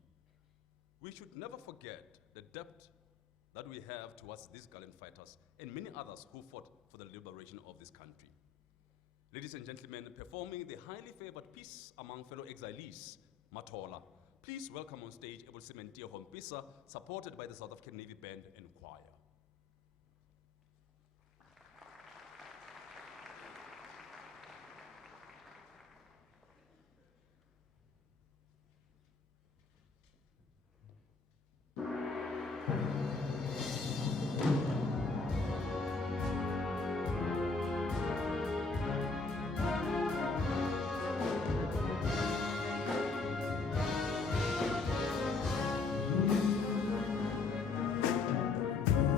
We should never forget the debt that we have towards these gallant fighters and many others who fought for the liberation of this country. Ladies and gentlemen, performing the highly favored piece among fellow exilees, Matola, please welcome on stage Able Sementia Hompisa, supported by the South African Navy Band and Choir. Thank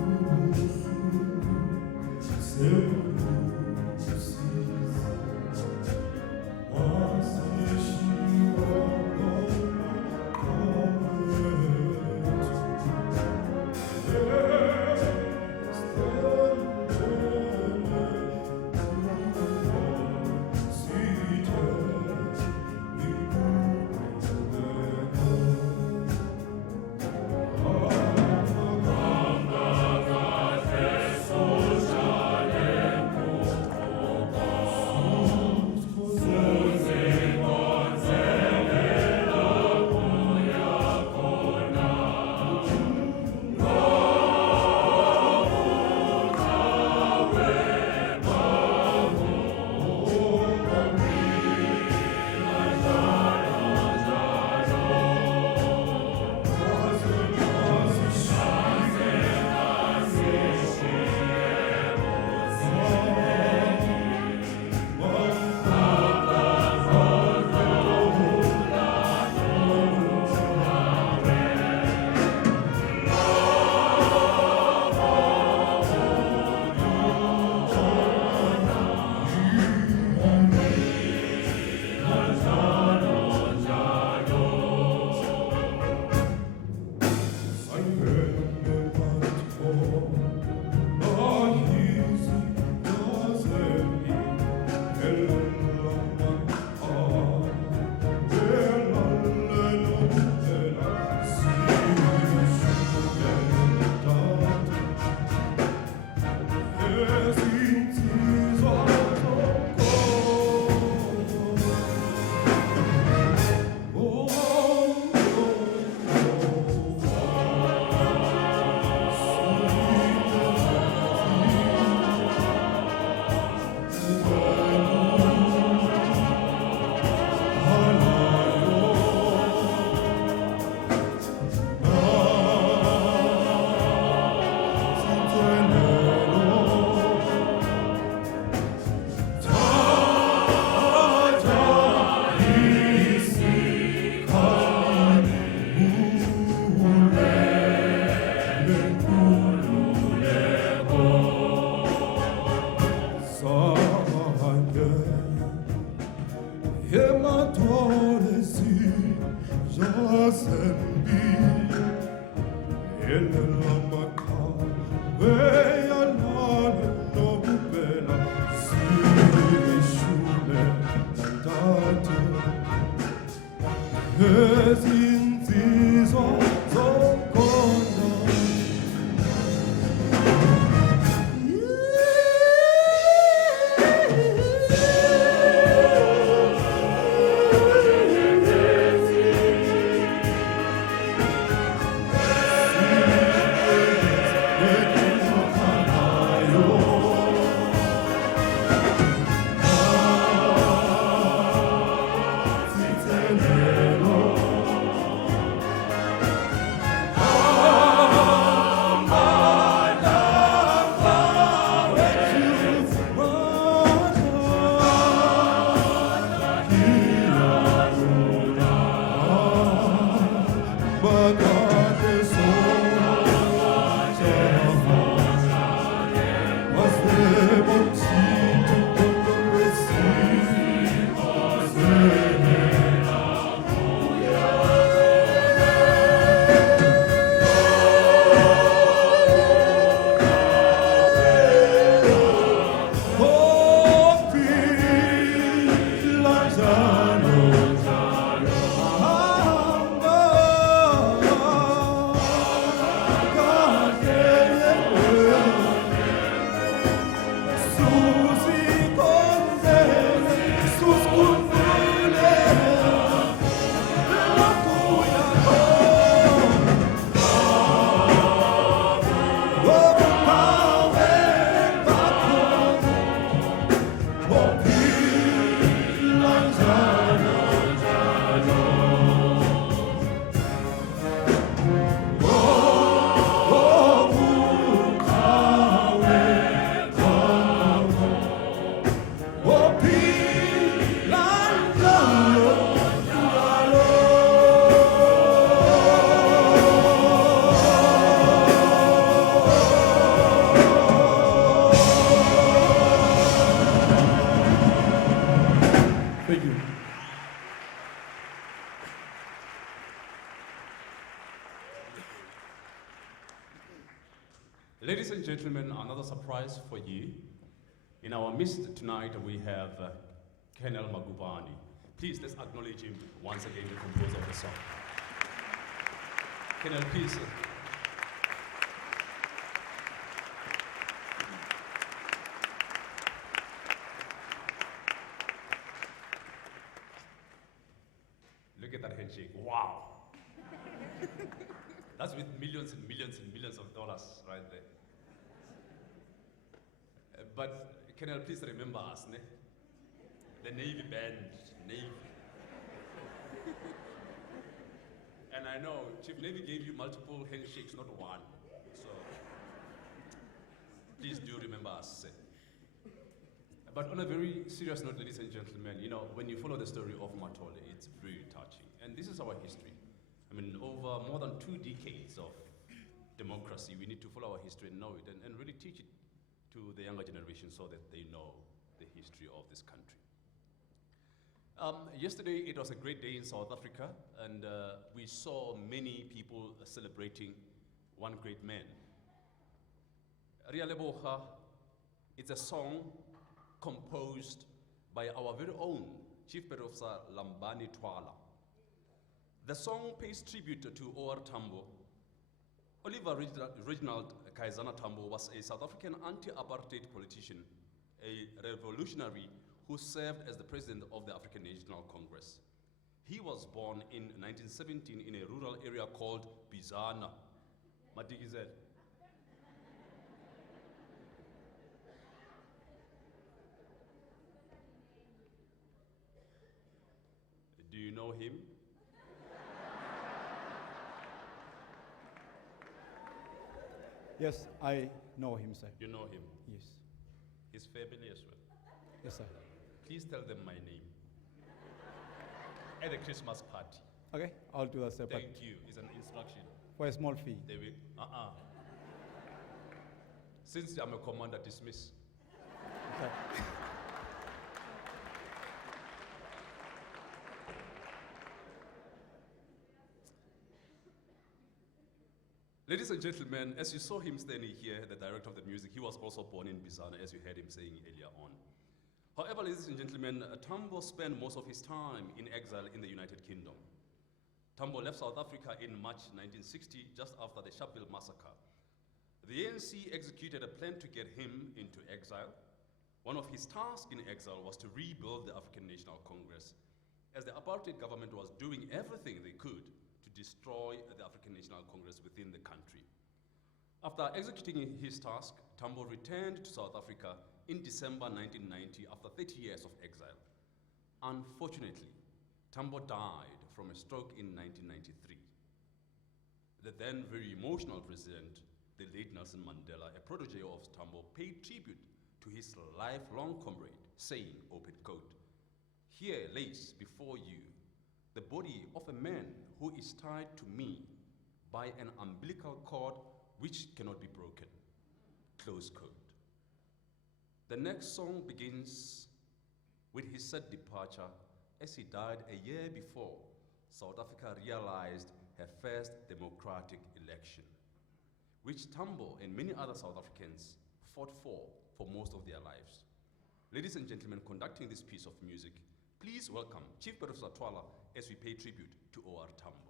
Ladies and gentlemen, another surprise for you. In our midst tonight, we have Colonel Magubane. Please, let's acknowledge him once again, the composer of the song. Colonel, please. Look at that handshake. Wow. That's with millions and millions and millions of dollars right there. But Colonel, please remember us, ne? The Navy band, Navy. And I know Chief Navy gave you multiple handshakes, not one. So please do remember us. But on a very serious note, ladies and gentlemen, you know, when you follow the story of Matole, it's very touching. And this is our history. I mean, over more than 2 decades of democracy, we need to follow our history and know it and really teach it to the younger generation so that they know the history of this country. Yesterday, it was a great day in South Africa, and we saw many people celebrating one great man. Ria Leboha, it's a song composed by our very own Chief Petty Officer Lambani Twala. The song pays tribute to O.R. Tambo. Oliver Reginald Kaizana Tambo was a South African anti-apartheid politician, a revolutionary who served as the president of the African National Congress. He was born in 1917 in a rural area called Bizana. Madigizel. Do you know him? Yes, I know him, sir. You know him? Yes. His family as well. Yes, sir. Please tell them my name. At the Christmas party. Okay, I'll do that, sir. But Thank you. It's an instruction. for a small fee. They will. Since I'm a commander, dismiss. Okay. Ladies and gentlemen, as you saw him standing here, the director of the music, he was also born in Bizana, as you heard him saying earlier on. However, ladies and gentlemen, Tambo spent most of his time in exile in the United Kingdom. Tambo left South Africa in March 1960, just after the Sharpeville massacre. The ANC executed a plan to get him into exile. One of his tasks in exile was to rebuild the African National Congress, as the apartheid government was doing everything they could to destroy the African National Congress within the country. After executing his task, Tambo returned to South Africa in December 1990 after 30 years of exile. Unfortunately, Tambo died from a stroke in 1993. The then very emotional president, the late Nelson Mandela, a protege of Tambo, paid tribute to his lifelong comrade, saying, open quote, "Here lays before you the body of a man who is tied to me by an umbilical cord which cannot be broken," close quote. The next song begins with his sad departure, as he died a year before South Africa realized her first democratic election, which Tambo and many other South Africans fought for most of their lives. Ladies and gentlemen, conducting this piece of music, please welcome Chief Professor Twala as we pay tribute to O.R. Tambo.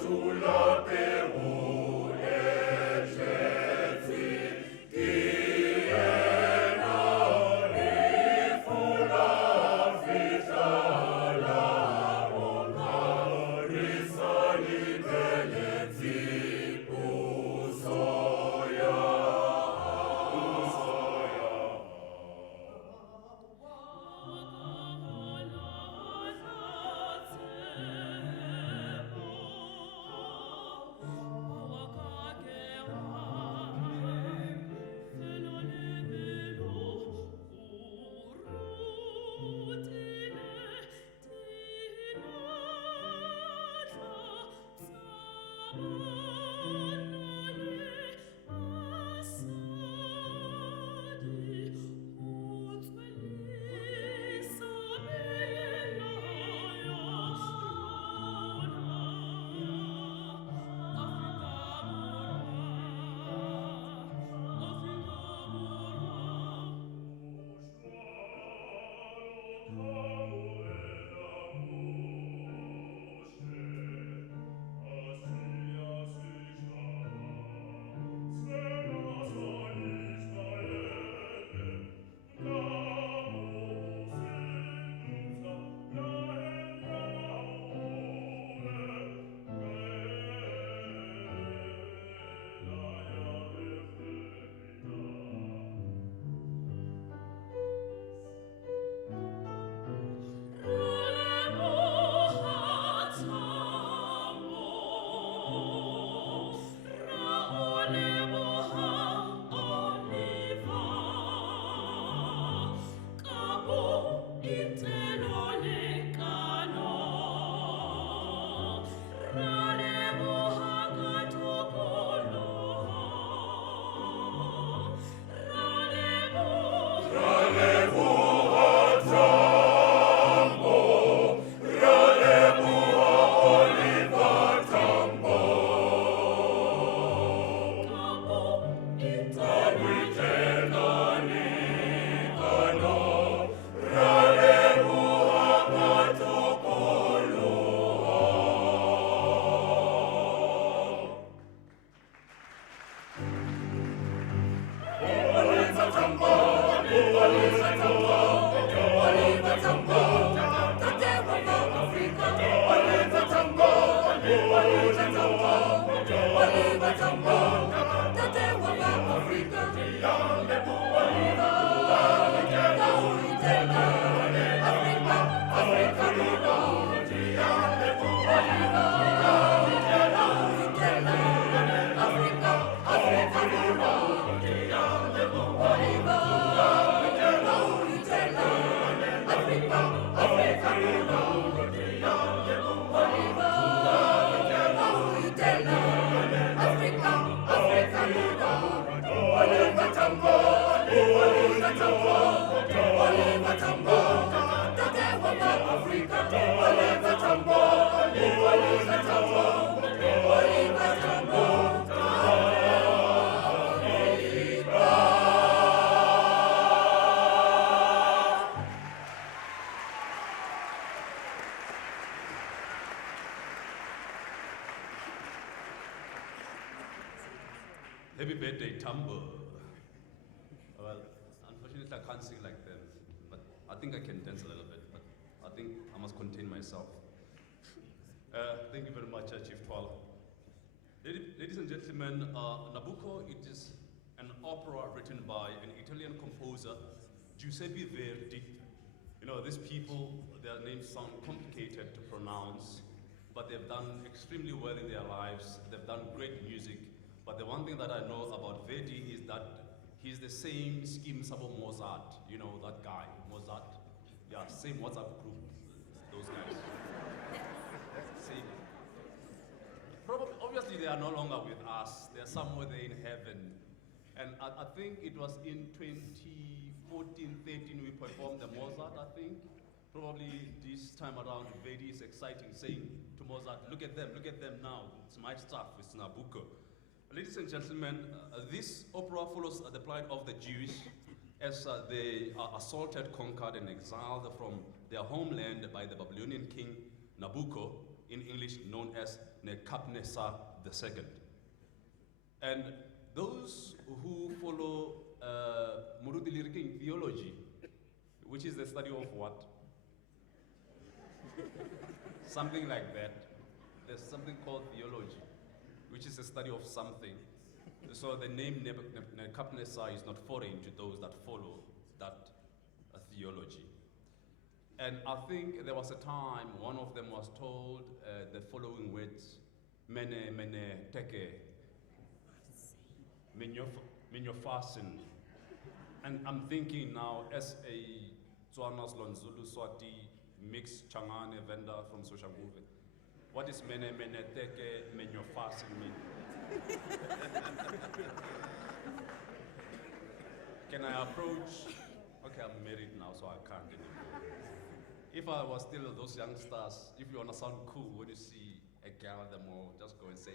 Tula. Happy birthday, Tambo. Well, unfortunately, I can't sing like them, but I think I can dance a little bit, but I think I must contain myself. Thank you very much, Chief Twala. Ladies and gentlemen, Nabucco, it is an opera written by an Italian composer, Giuseppe Verdi. You know, these people, their names sound complicated to pronounce, but they've done extremely well in their lives. They've done great music. But the one thing that I know about Verdi is that he's the same scheme sabo Mozart. You know, that guy, Mozart. Yeah, same WhatsApp group, those guys. Same. Probably, obviously, they are no longer with us. They're somewhere there in heaven. And I think it was in 2014-13 we performed the Mozart, I think. Probably this time around, Verdi is exciting, saying to Mozart, look at them now. It's my stuff, it's Nabucco. Ladies and gentlemen, this opera follows the plight of the Jewish as they are assaulted, conquered, and exiled from their homeland by the Babylonian king Nabucco, in English known as Nebuchadnezzar II. And those who follow Murudiliriking theology, which is the study of what? Something like that. There's something called theology, which is a study of something. So the name Nebuchadnezzar is not foreign to those that follow that theology. And I think there was a time one of them was told the following words, Mene, mene, teke, minyofasin. And I'm thinking now, as a Tswana, Zulu, Swati, mixed Changane vendor from Social Movement, what is mene, mene, teke, minyofasin mean? Can I approach? Okay, I'm married now, so I can't anymore. If I was still those youngsters, if you want to sound cool when you see a girl at the mall, just go and say,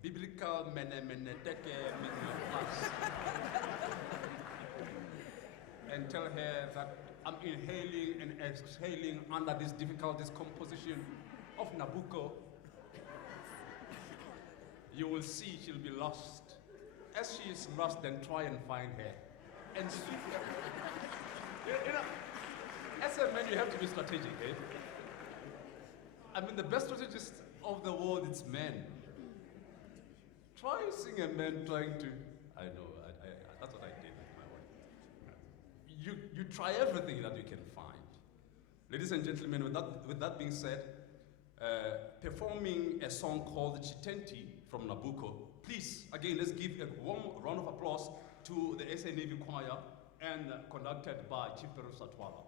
biblical mene mene teke mene plus. And tell her that I'm inhaling and exhaling under this difficult discomposition of Nabucco. You will see she'll be lost. As she is lost, then try and find her. And you know, as a man, you have to be strategic, eh? I mean, the best strategist of the world is men. Try seeing a man trying to, I know, that's what I did with my wife. You try everything that you can find. Ladies and gentlemen, with that being said, performing a song called Chitenti from Nabucco, please, again, let's give a warm round of applause to the SA Navy Choir and conducted by Chief Perusa Twala.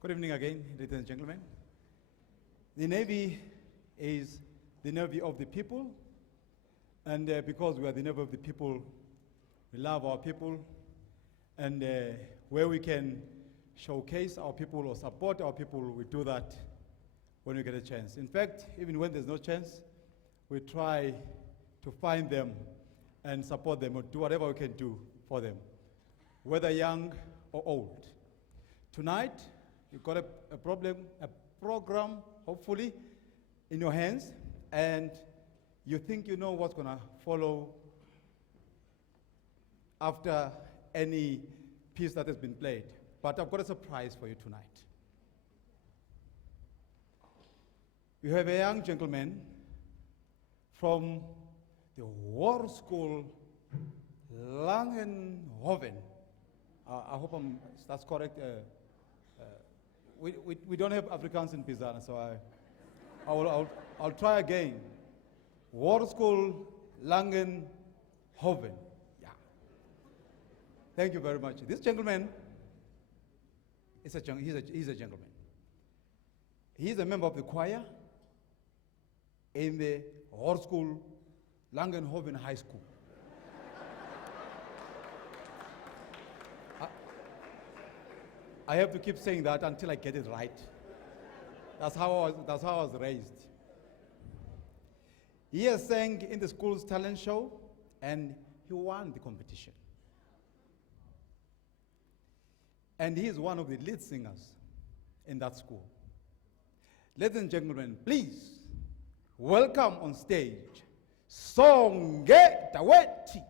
Good evening again, ladies and gentlemen. The Navy is the Navy of the people, and because we are the Navy of the people, we love our people, and where we can showcase our people or support our people, we do that when we get a chance. In fact, even when there's no chance, we try to find them and support them or do whatever we can do for them, whether young or old. Tonight, you've got a program, hopefully, in your hands, and you think you know what's gonna follow after any piece that has been played. But I've got a surprise for you tonight. You have a young gentleman from the War School, Langenhoven. I hope that's correct. We don't have Afrikaans in Pizana, so I'll try again. War School, Langenhoven. Yeah. Thank you very much. This gentleman is he's a gentleman. He's a member of the choir in the War School, Langenhoven High School. I have to keep saying that until I get it right. That's how I was raised. He has sang in the school's talent show, and he won the competition. And he is one of the lead singers in that school. Ladies and gentlemen, please welcome on stage Songe Daweti.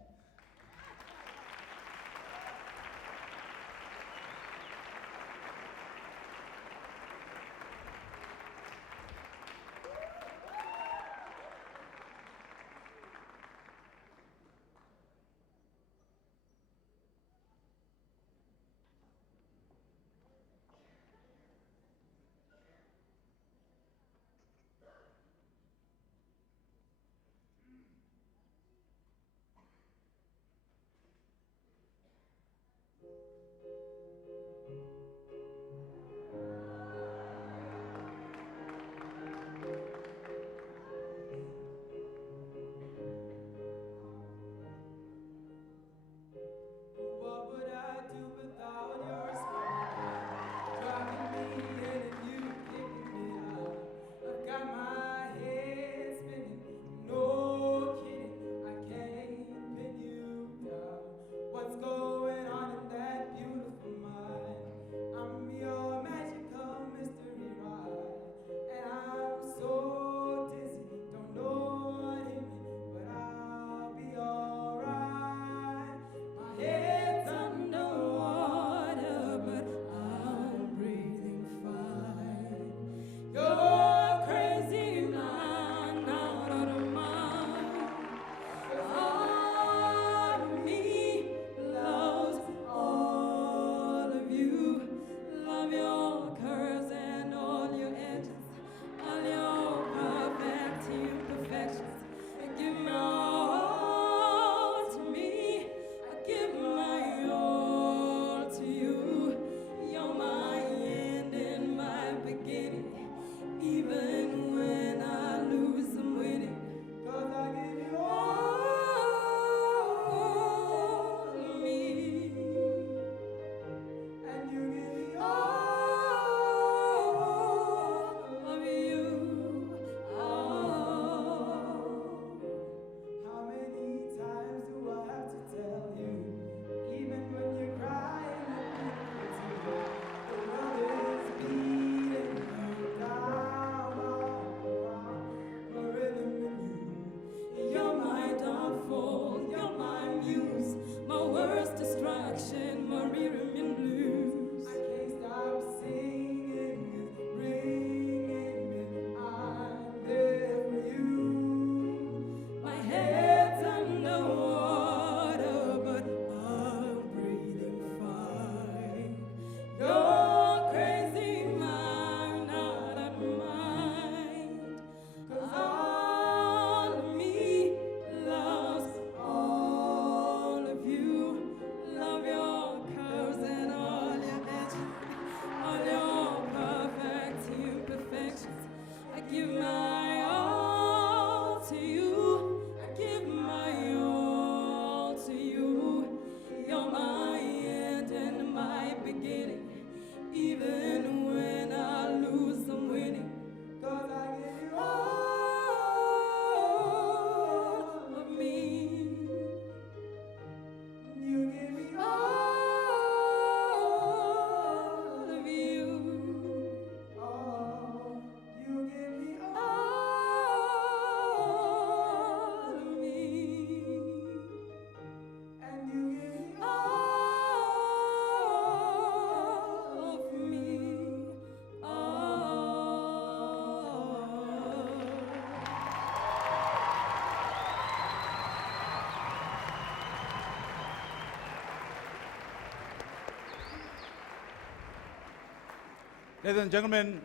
Ladies and gentlemen,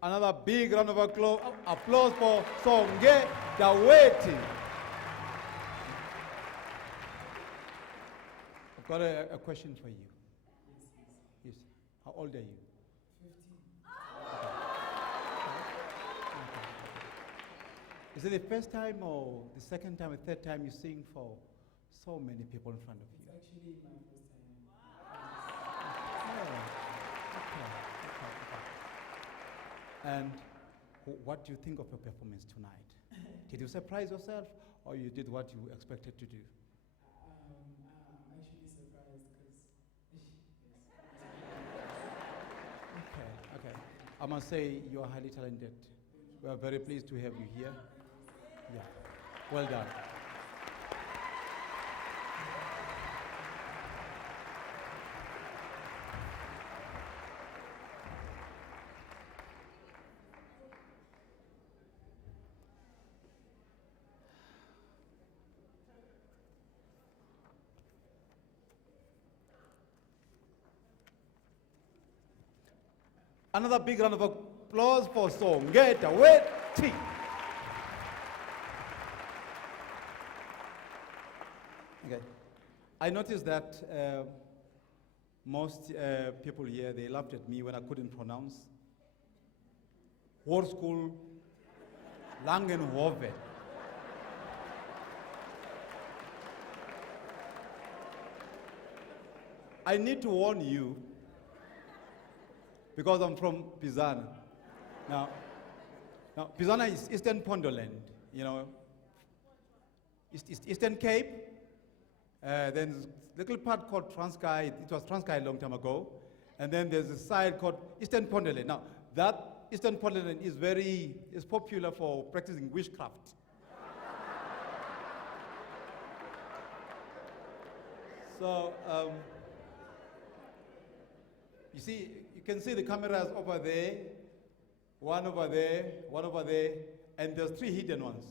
another big round of applause for Songe Daweti. I've got a question for you. Yes. How old are you? 15. Is it the first time or the second time or third time you sing for so many people in front of you? It's actually my first time. Okay. And what do you think of your performance tonight? Did you surprise yourself or you did what you expected to do? I'm actually surprised because, Okay. I must say you are highly talented. We are very pleased to have you here. Yeah. Well done. Another big round of applause for Songeta Weti. Okay. I noticed that most people here, they laughed at me when I couldn't pronounce War School Langenhoven. I need to warn you, because I'm from Pizana. Now Pizana is Eastern Pondoland, you know, Eastern Cape. Then there's a little part called Transkei. It was Transkei a long time ago. And then there's a side called Eastern Pondoland. Now, that Eastern Pondoland is popular for practicing witchcraft. So, you see, you can see the cameras over there, one over there, and there's 3 hidden ones.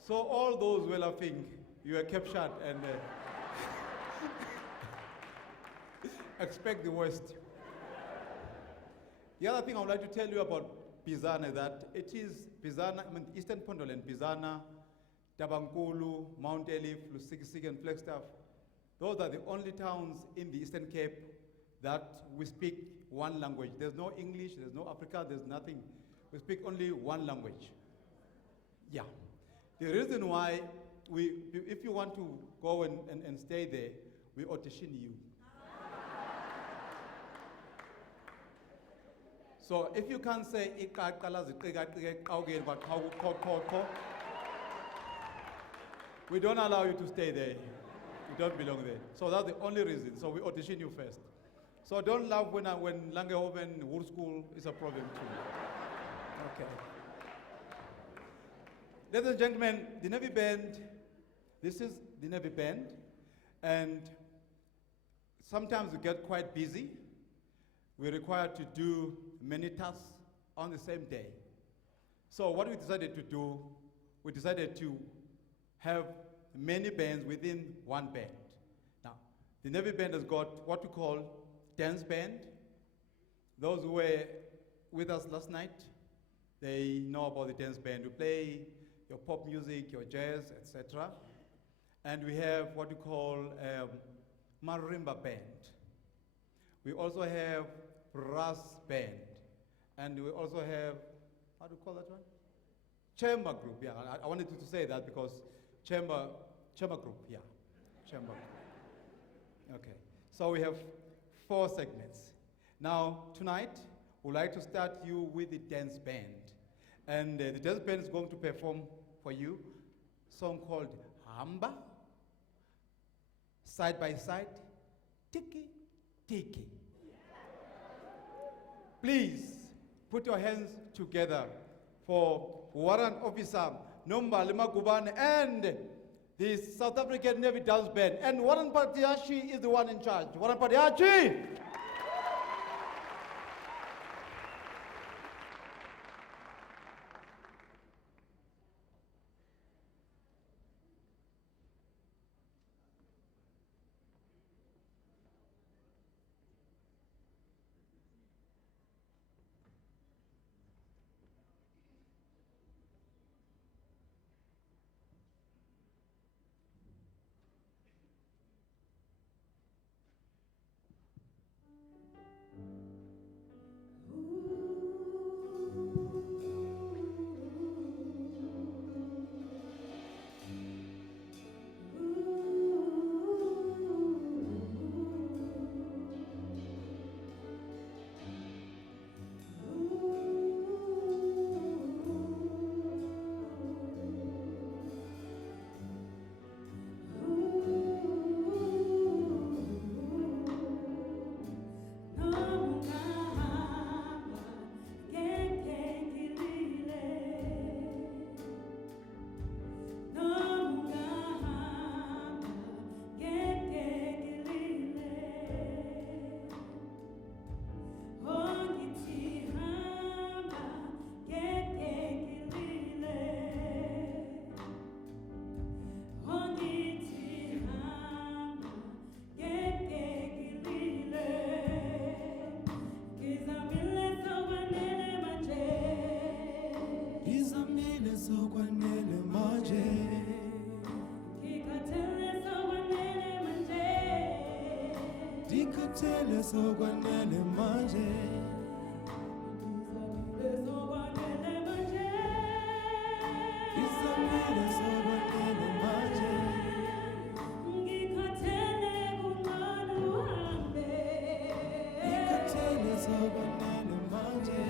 So all those were laughing. You were captured and expect the worst. The other thing I would like to tell you about Pizana is that it is Pizana, Eastern Pondoland, Pizana, Tabankulu, Mount Elif, Lusikisik, and Flagstaff. Those are the only towns in the Eastern Cape that we speak one language. There's no English, there's no Africa, there's nothing. We speak only one language. Yeah. The reason why if you want to go and stay there, we audition you. So if you can't say, we don't allow you to stay there. You don't belong there. So that's the only reason. So we audition you first. So don't laugh when Langehoven Wood School is a problem too. Okay. Ladies and gentlemen, the Navy Band, this is the Navy Band, and sometimes we get quite busy. We're required to do many tasks on the same day. So what we decided to do, we decided to have many bands within one band. Now, the Navy Band has got what we call dance band. Those who were with us last night, they know about the dance band. We play your pop music, your jazz, etc. And we have what we call Marimba band. We also have brass band. And we also have, how do you call that one? Chamber group, yeah. I wanted to say that because chamber group, yeah. Chamber group. Okay. So we have 4 segments. Now, tonight, we'd like to start you with the dance band. And the dance band is going to perform for you a song called Hamba, Side by Side, Tiki Tiki. Please put your hands together for Warrant Officer Nomba Limaguban and the South African Navy Dance Band. And Warren Patiachi is the one in charge. Warren Patiachi! Ngikhathele sokwanele manje. Ngikhathele sokwanele manje. Ngizamile sokwanele manje. Ngikhathele sokwanele manje.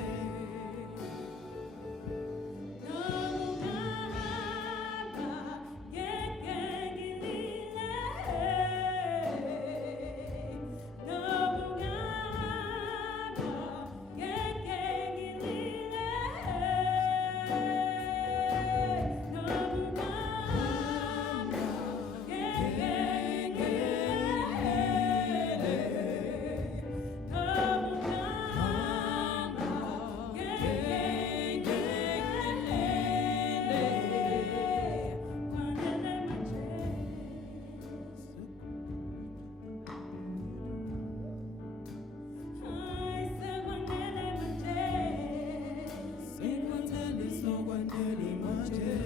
Ngikhathele sokwanele manje.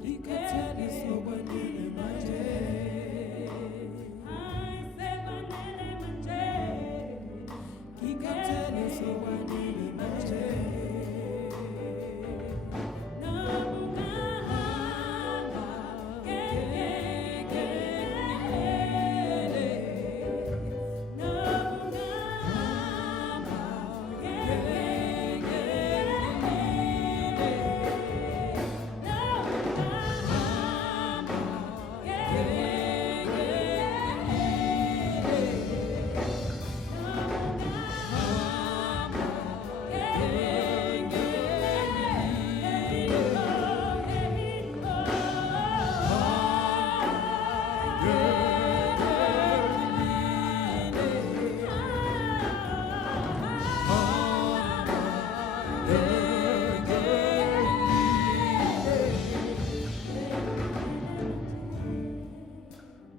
Ngikhathele sokwanele manje. Ngikhathele sokwanele manje. Ngikhathele sokwanele manje.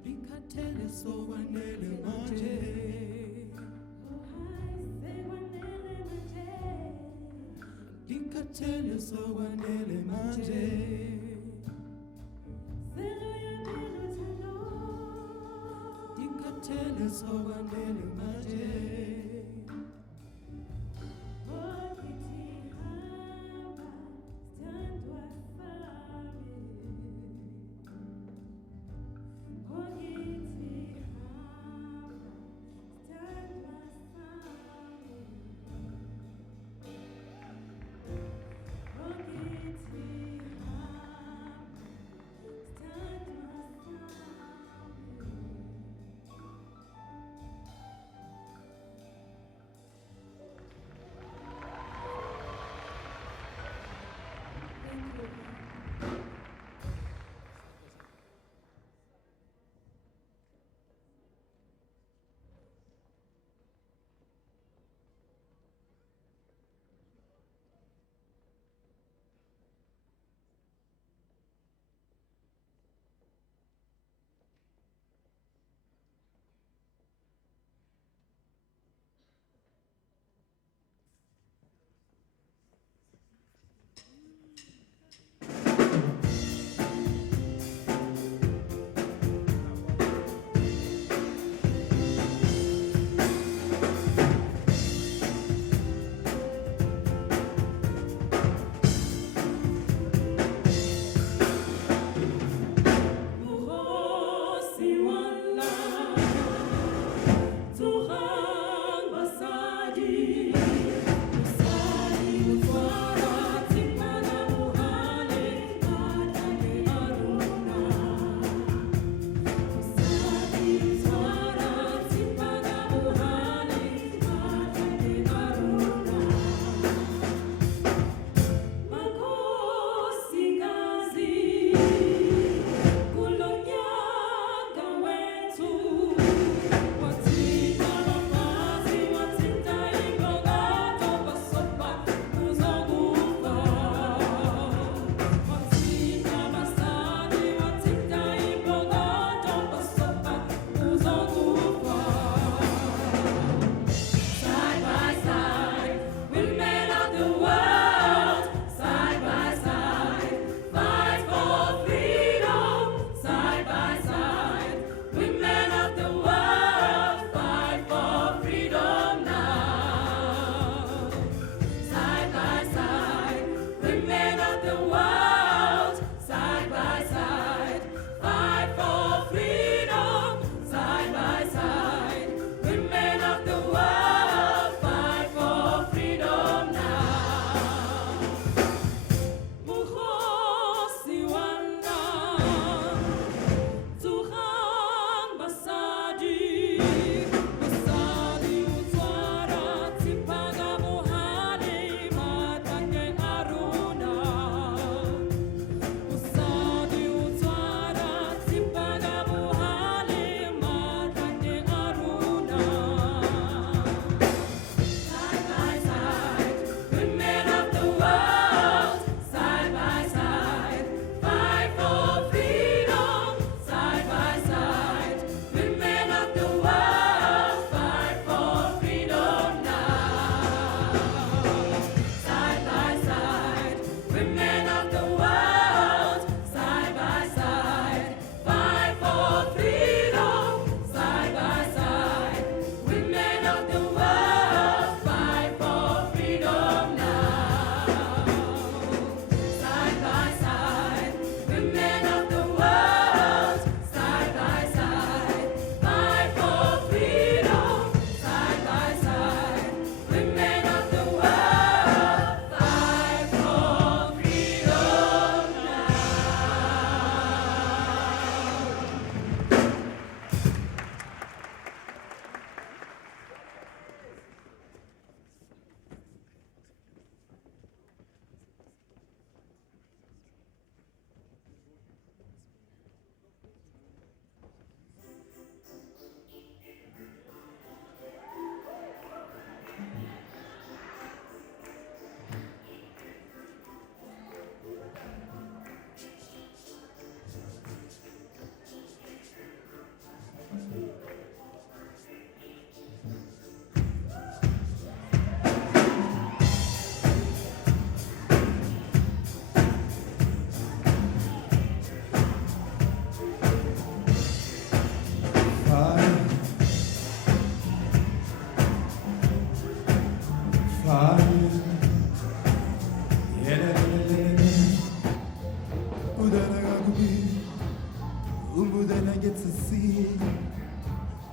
Ngikhathele sokwanele manje. Ngikhathele sokwanele manje. Ngikhathele sokwanele manje.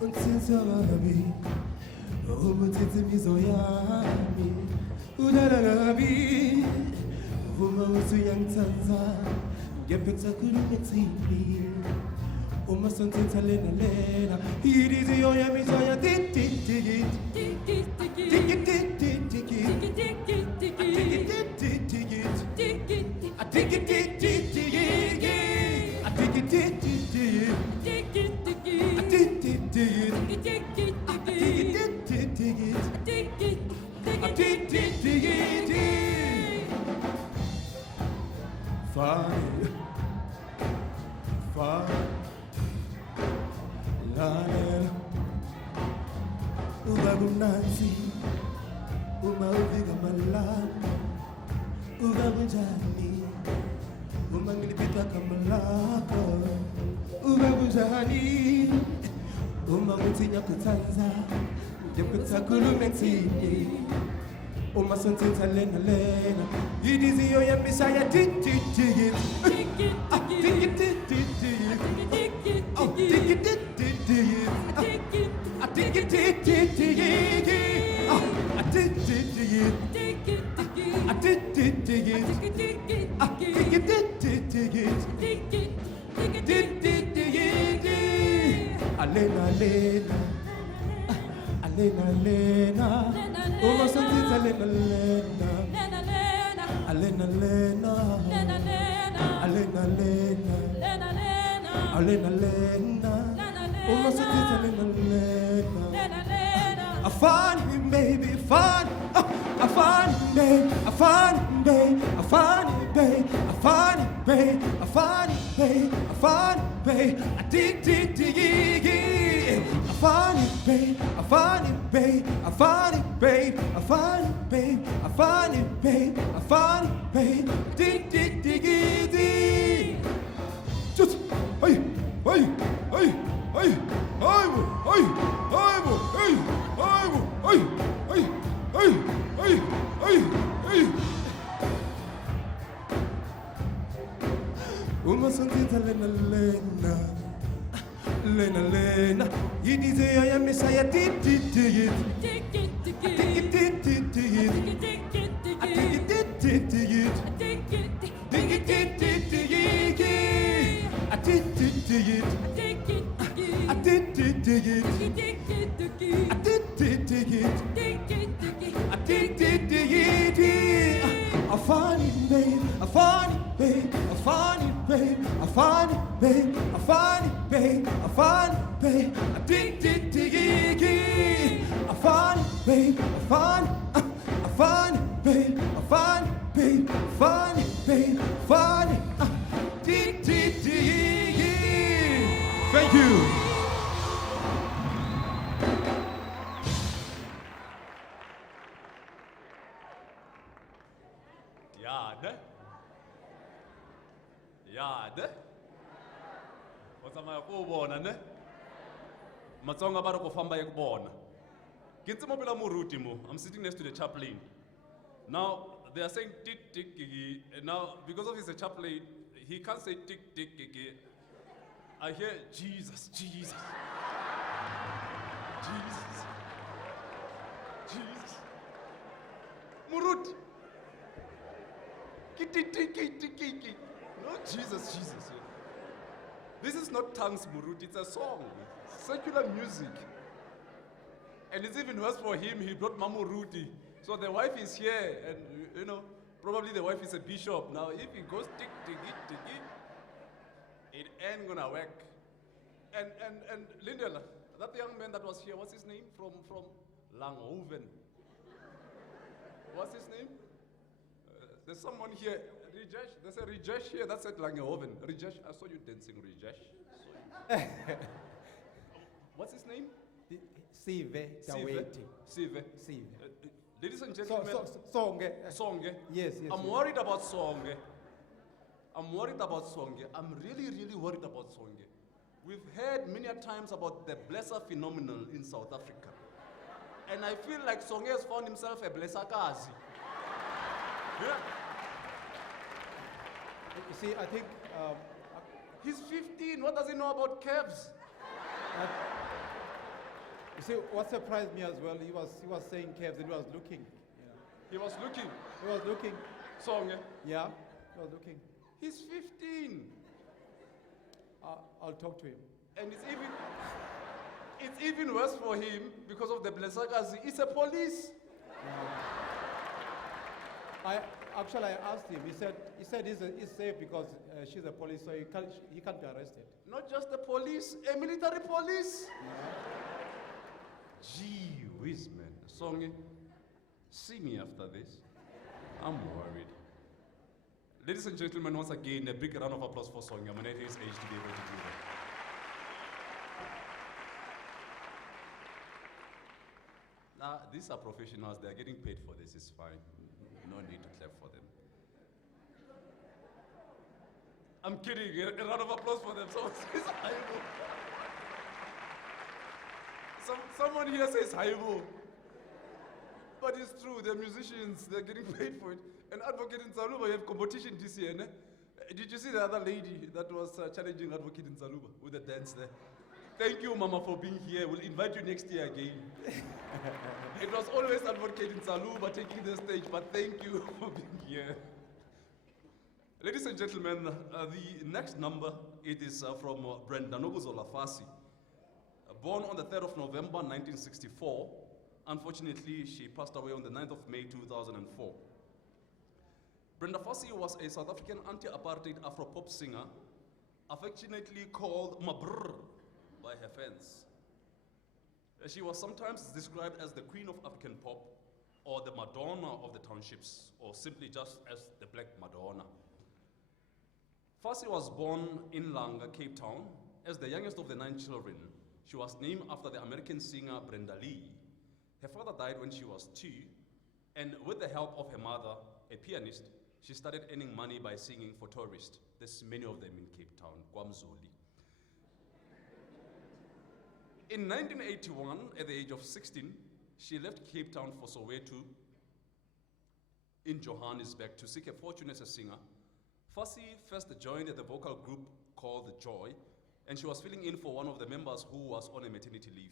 Unsiza wami, umutitsi mizo yami, udalalabi, uma usuyangithatha, ngiyaphetha khulumethi, uma sontitha lena lena, idiziyo yami zoya titi. Fine, lalela, ubabumnanzi, uma ufika malami, ubabunjani, uma ngilipita kamalako, ubabunjani, uma ngithi ngiyakhuthaza, ngiyakhuthakulume ngithini, uma sontitha lena lena, idiziyo yamisaya titi. Alena, uma sontitha lena lena, alena lena, uma sontitha lena lena. I find me, baby, find, I find me, I find me, I find me, babe, I find me, babe, I find me, babe, I find me, babe, I dig, I find it, babe, I find it, babe, I find it, babe, I find it, babe, I find it, babe, I find it, babe, dig. Just, hey, uma sontitha lena, idiziyo yamisaya titi. I find it, babe, I find it, babe, I find it, babe, I find it, babe, I find it, babe, I find it, babe, I dig, I find it, babe, I find it, babe, I find it, babe, I find it, babe, I find it, dig. Thank you. Yade. What's my kubona ne? Matsonga ba re go famba ye kubona. Ke ntse mo pela moruti mo. I'm sitting next to the chaplain. Now they are saying tick tick gigi. And now because of he's a chaplain, he can't say tick tick gigi. I hear Jesus. Murut. Kiki. No, Jesus. This is not tongues, Murut. It's a song. Secular music. And it's even worse for him. He brought Mamuruti. So the wife is here, and probably the wife is a bishop. Now, if he goes tick, it ain't gonna work. And Lindel, that young man that was here, what's his name? From Langhoven. What's his name? There's someone here, Rijesh. There's a Rijesh here. That's at Langhoven. Rijesh, I saw you dancing, Rijesh. What's his name? Sive. Ladies and gentlemen. Songe. Yes. I'm worried about Songe. I'm really, really worried about Songe. We've heard many times about the blesser phenomenon in South Africa. And I feel like Songe has found himself a blesser kazi. Yeah. You see, I think he's 15. What does he know about calves? You see, what surprised me as well, he was saying Kevs and he was looking. He was looking. He was looking. Song, eh? Yeah, he was looking. He's 15. I'll talk to him. And it's even worse for him because of the Blessakazi. It's a police. I asked him. He said he's safe because she's a police, so he can't be arrested. Not just the police, a military police. Gee whiz, man. Songy, see me after this. I'm worried. Ladies and gentlemen, once again, a big round of applause for Sonia. I'm at his age to be able to do that. Now, these are professionals. They are getting paid for this. It's fine. No need to clap for them. I'm kidding. A round of applause for them. Someone says Haibo. Someone here says Haibo. But it's true. They're musicians. They're getting paid for it. And Advocate in Zaluba, you have competition this year. Did you see the other lady that was challenging Advocate in Zaluba with the dance there? Thank you, Mama, for being here. We'll invite you next year again. It was always Advocate in Zaluba taking the stage, but thank you for being here. Ladies and gentlemen, the next number, it is from Brenda Fassie. Born on the 3rd of November, 1964. Unfortunately, she passed away on the 9th of May, 2004. Brenda Fassie was a South African anti-apartheid Afro-pop singer, affectionately called Mabrr by her fans. She was sometimes described as the queen of African pop, or the Madonna of the townships, or simply just as the Black Madonna. Fassie was born in Langa, Cape Town, as the youngest of the 9 children. She was named after the American singer Brenda Lee. Her father died when she was 2, and with the help of her mother, a pianist, she started earning money by singing for tourists. There's many of them in Cape Town, KwaZulu. In 1981, at the age of 16, she left Cape Town for Soweto in Johannesburg to seek a fortune as a singer. Fassie first joined the vocal group called Joy, and she was filling in for one of the members who was on a maternity leave,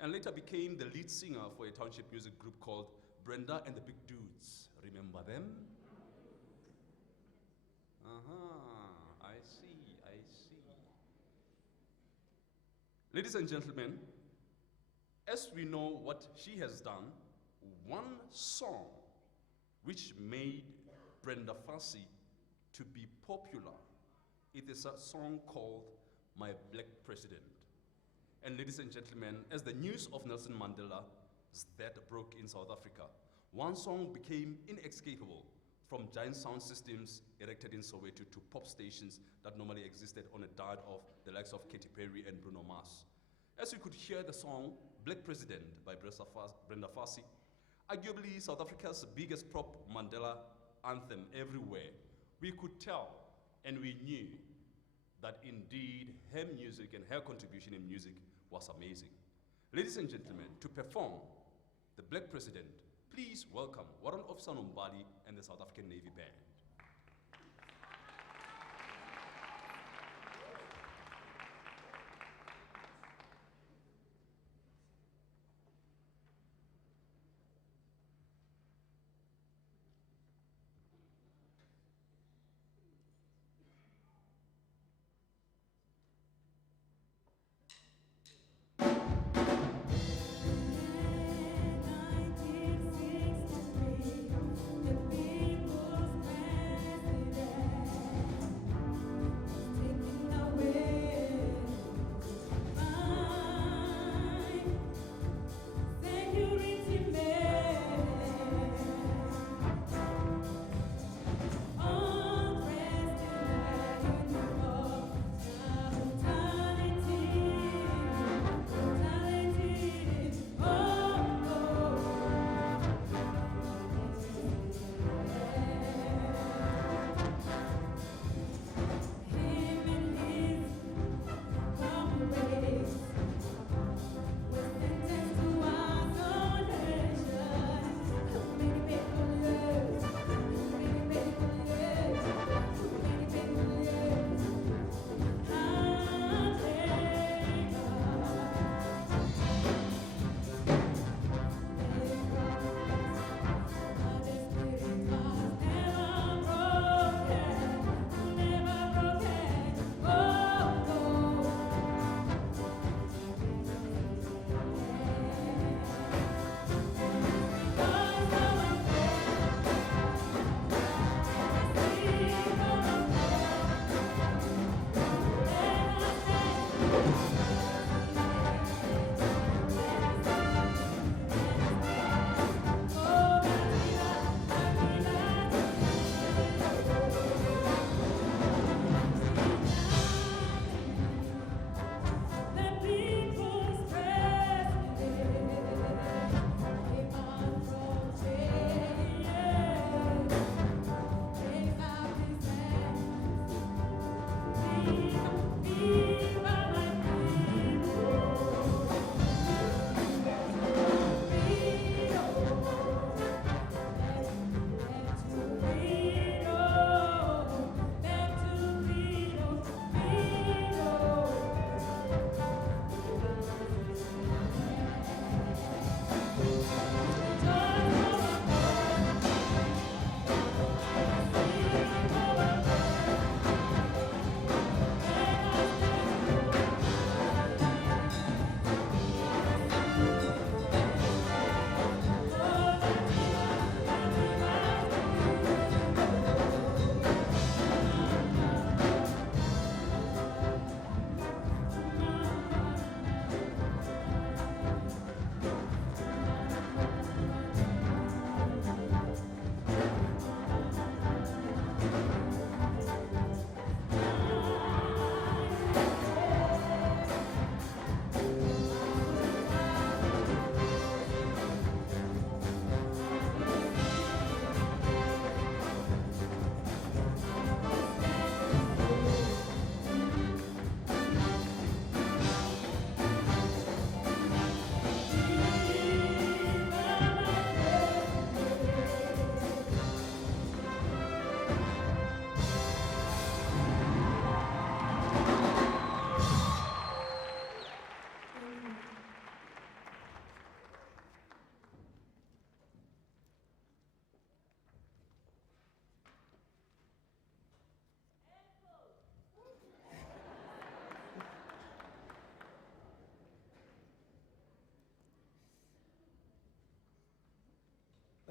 and later became the lead singer for a township music group called Brenda and the Big Dudes. Remember them? I see. Ladies and gentlemen, as we know what she has done, one song which made Brenda Fassie to be popular, it is a song called My Black President. And ladies and gentlemen, as the news of Nelson Mandela's death broke in South Africa, one song became inescapable, from giant sound systems erected in Soweto to pop stations that normally existed on a diet of the likes of Katy Perry and Bruno Mars. As you could hear the song Black President by Brenda Fassie, arguably South Africa's biggest prop Mandela anthem everywhere, we could tell and we knew that indeed her music and her contribution in music was amazing. Ladies and gentlemen, to perform the Black President, please welcome Warrant Officer Nombali and the South African Navy Band. The people's man.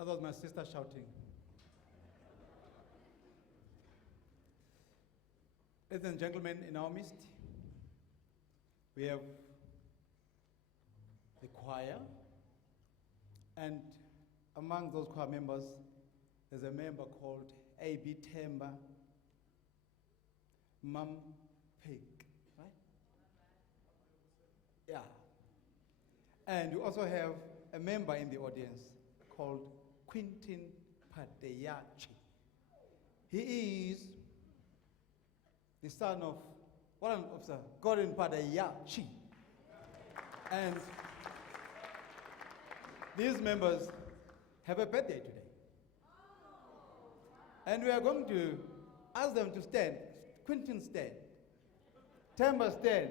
That was my sister shouting. Ladies and gentlemen, in our midst, we have the choir, and among those choir members, there's a member called A.B. Temba Mam Pig, right? Yeah. And we also have a member in the audience called Quentin Padeyachi. He is the son of Warrant Officer Gordon Padeyachi. And these members have a birthday today. And we are going to ask them to stand. Quentin, stand. Temba, stand.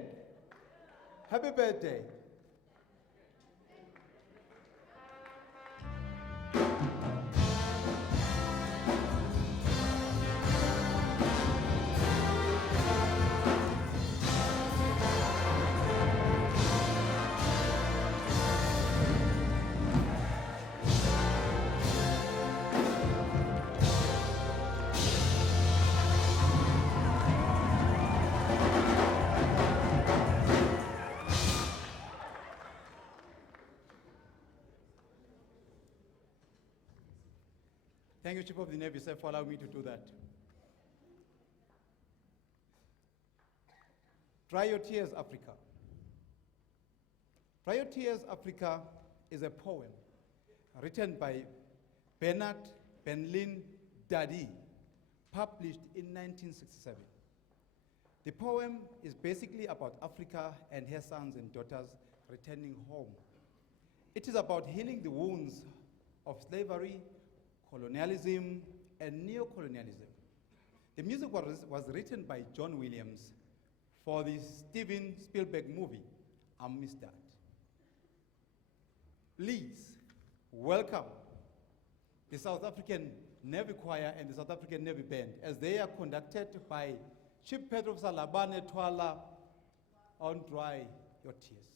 Happy birthday. Thank you, Chief of the Navy, sir, for allowing me to do that. Dry Your Tears, Africa. Dry Your Tears, Africa is a poem written by Bernard Benlin Dadi, published in 1967. The poem is basically about Africa and her sons and daughters returning home. It is about healing the wounds of slavery, colonialism, and neo-colonialism. The music was written by John Williams for the Steven Spielberg movie, Amistad. Please welcome the South African Navy Choir and the South African Navy Band as they are conducted by Chief Petro Salabane Twala on Dry Your Tears.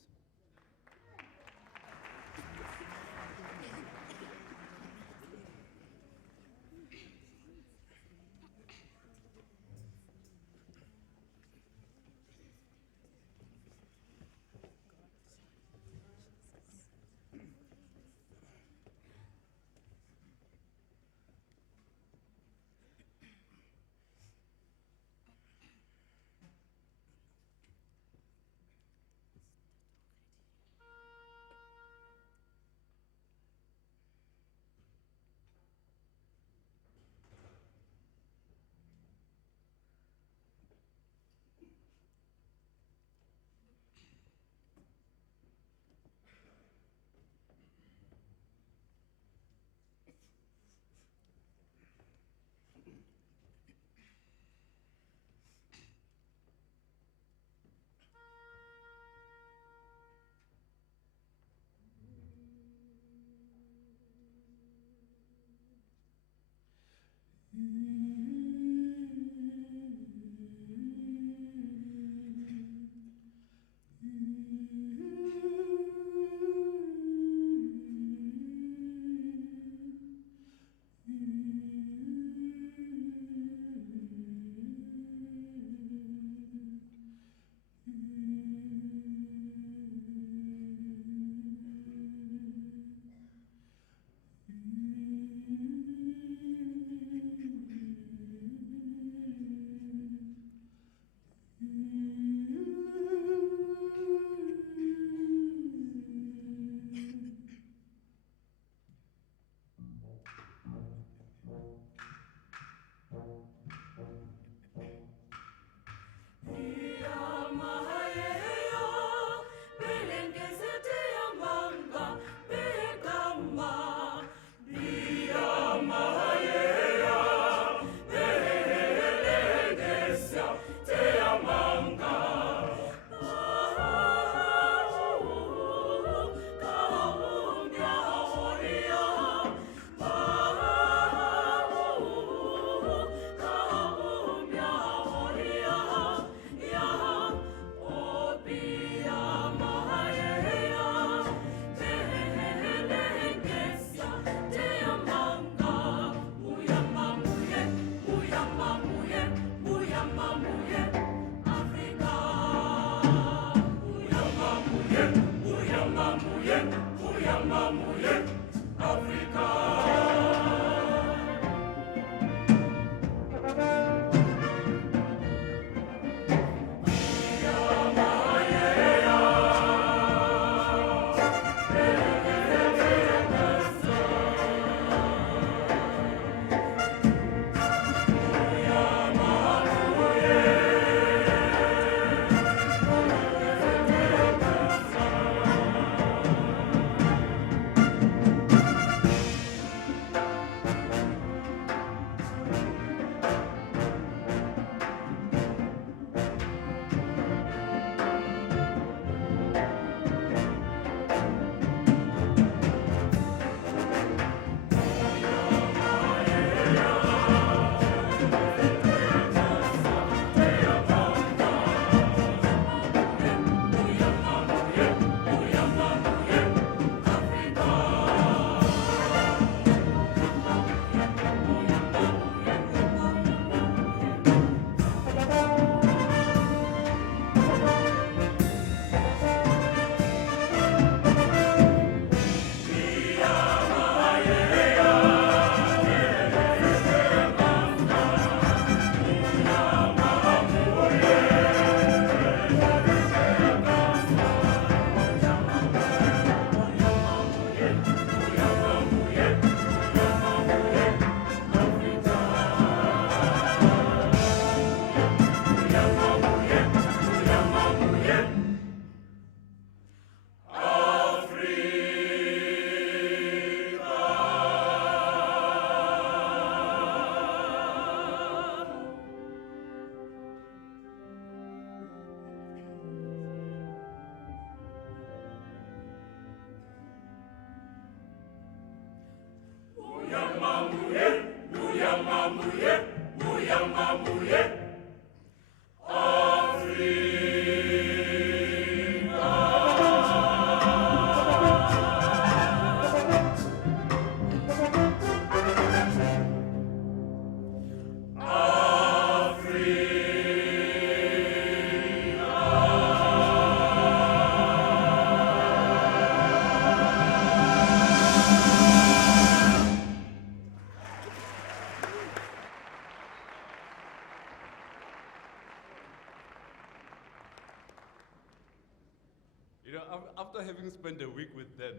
You know, after having spent a week with them,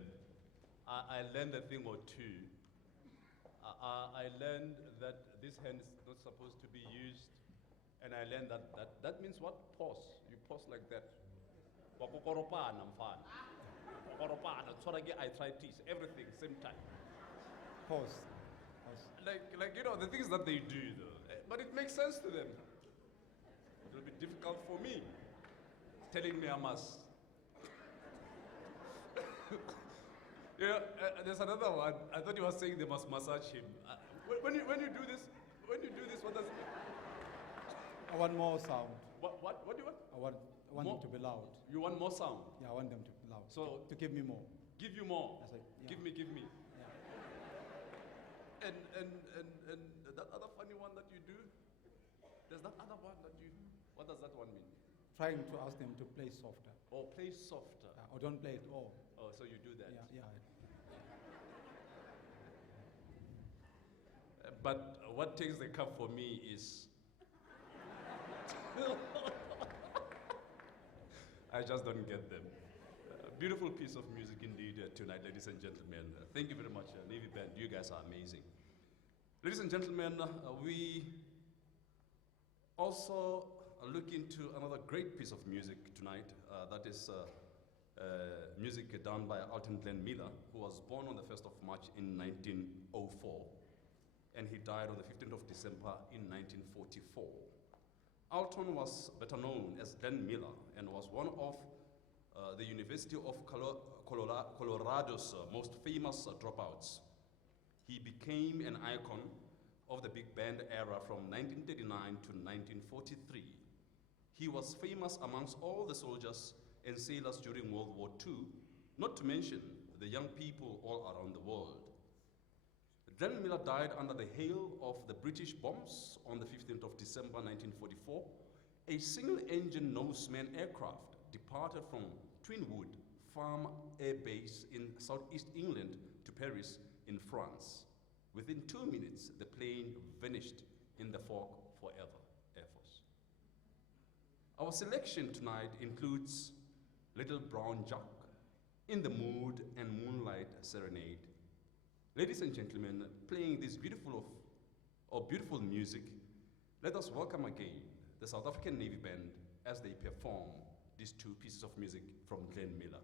I learned a thing or two. I learned that this hand is not supposed to be used, and I learned that means what? Pause. You pause like that. Wakukoropana, mfana. Wakukoropana, tsorage arthritis, everything, same time. Pause. Pause. Like you know, the things that they do, though, but it makes sense to them. It will be difficult for me, telling me I must. Yeah, there's another one. I thought you were saying they must massage him. When you do this, what does it mean? I want more sound. What do you want? I want More? them to be loud. You want more sound? Yeah, I want them to be loud. So- to give me more. Give you more. That's right, yeah. Give me. Yeah. And that other funny one that you do. There's that other one that you. What does that one mean? Trying to ask them to play softer. Or play softer. Or don't play at all. Oh, so you do that. Yeah, yeah. But what takes the cup for me is. I just don't get them. Beautiful piece of music indeed tonight, ladies and gentlemen. Thank you very much, Navy Band. You guys are amazing. Ladies and gentlemen, we also look into another great piece of music tonight. That is music done by Alton Glenn Miller, who was born on the 1st of March in 1904. And he died on the 15th of December in 1944. Alton was better known as Glenn Miller and was one of the University of Colorado's most famous dropouts. He became an icon of the big band era from 1939 to 1943. He was famous amongst all the soldiers and sailors during World War II, not to mention the young people all around the world. Glenn Miller died under the hail of the British bombs on the 15th of December 1944. A single-engine Noseman aircraft departed from Twinwood, Farm Air Base in southeast England to Paris in France. Within 2 minutes, the plane vanished in the fog forever. Air Force. Our selection tonight includes Little Brown Jack, In the Mood and Moonlight Serenade. Ladies and gentlemen, playing this beautiful music, let us welcome again the South African Navy Band as they perform these two pieces of music from Glenn Miller.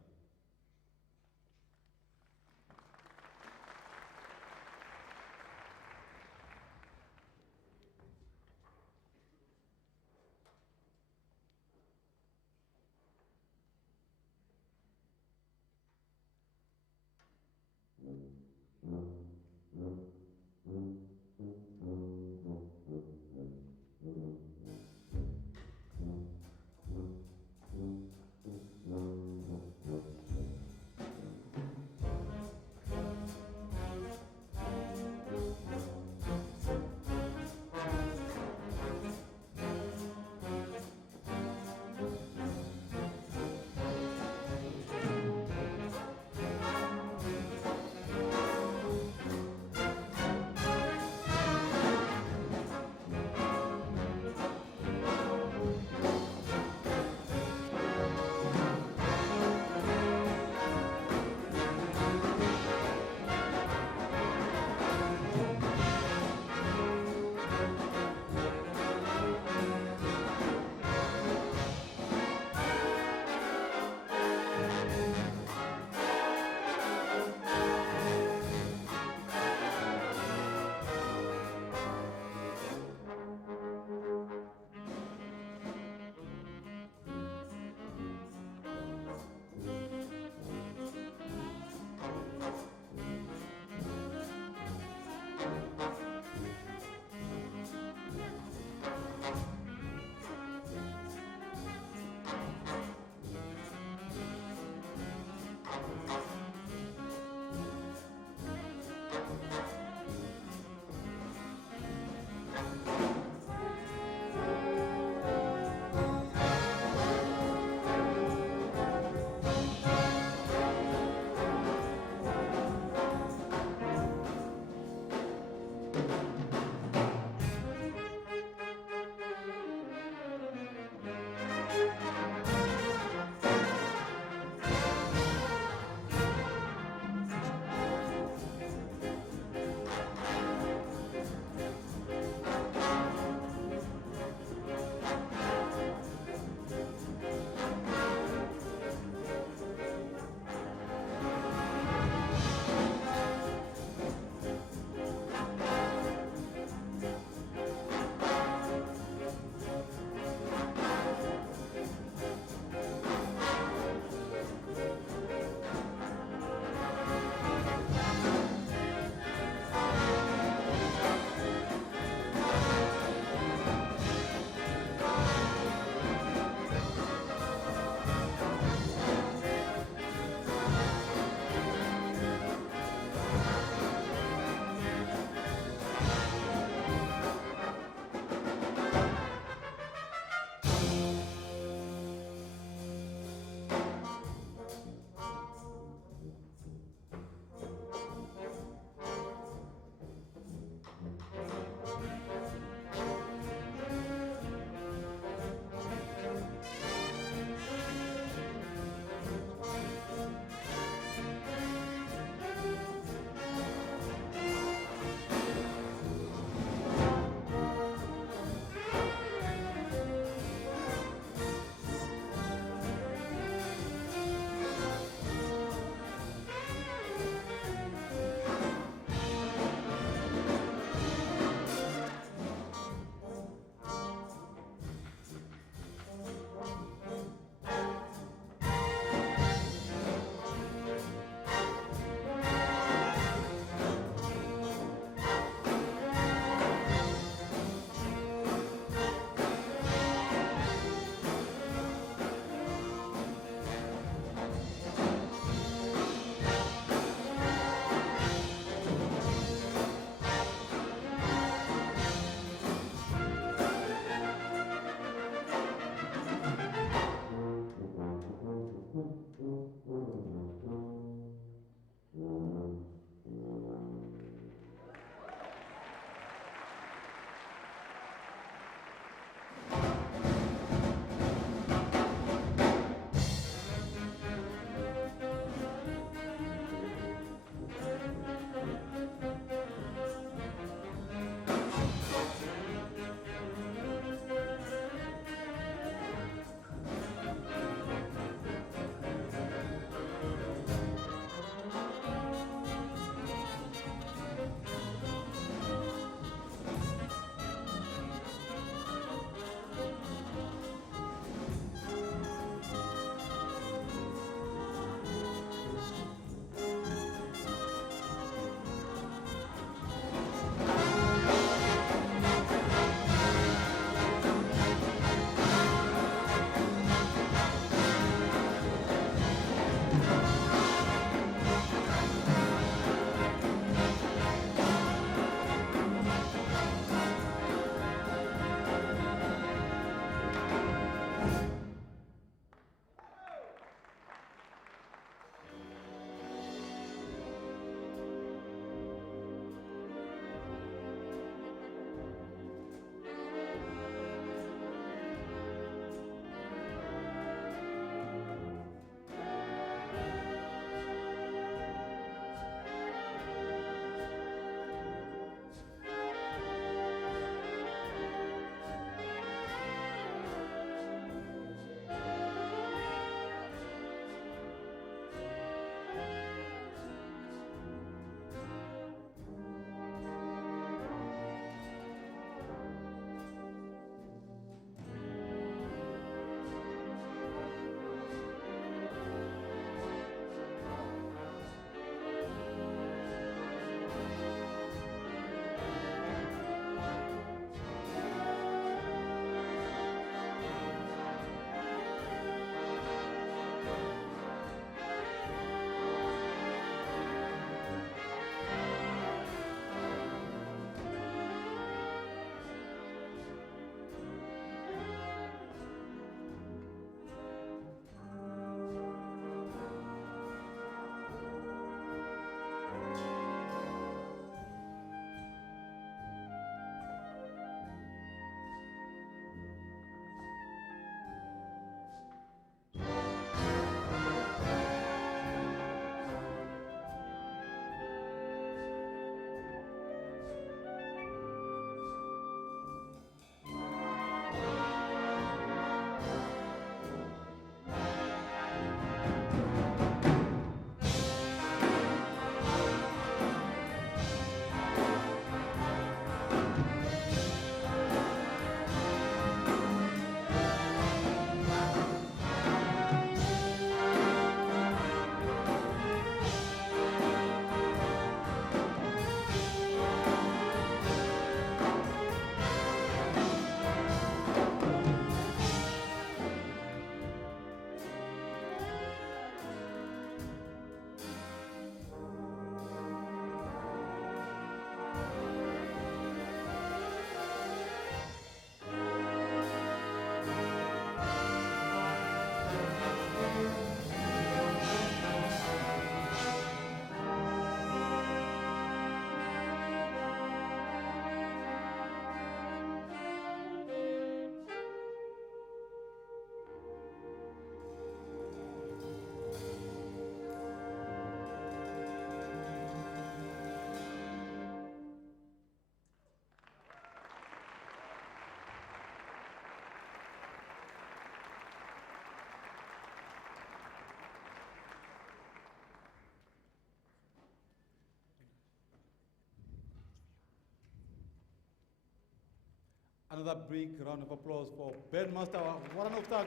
Another big round of applause for Bandmaster Waranoftak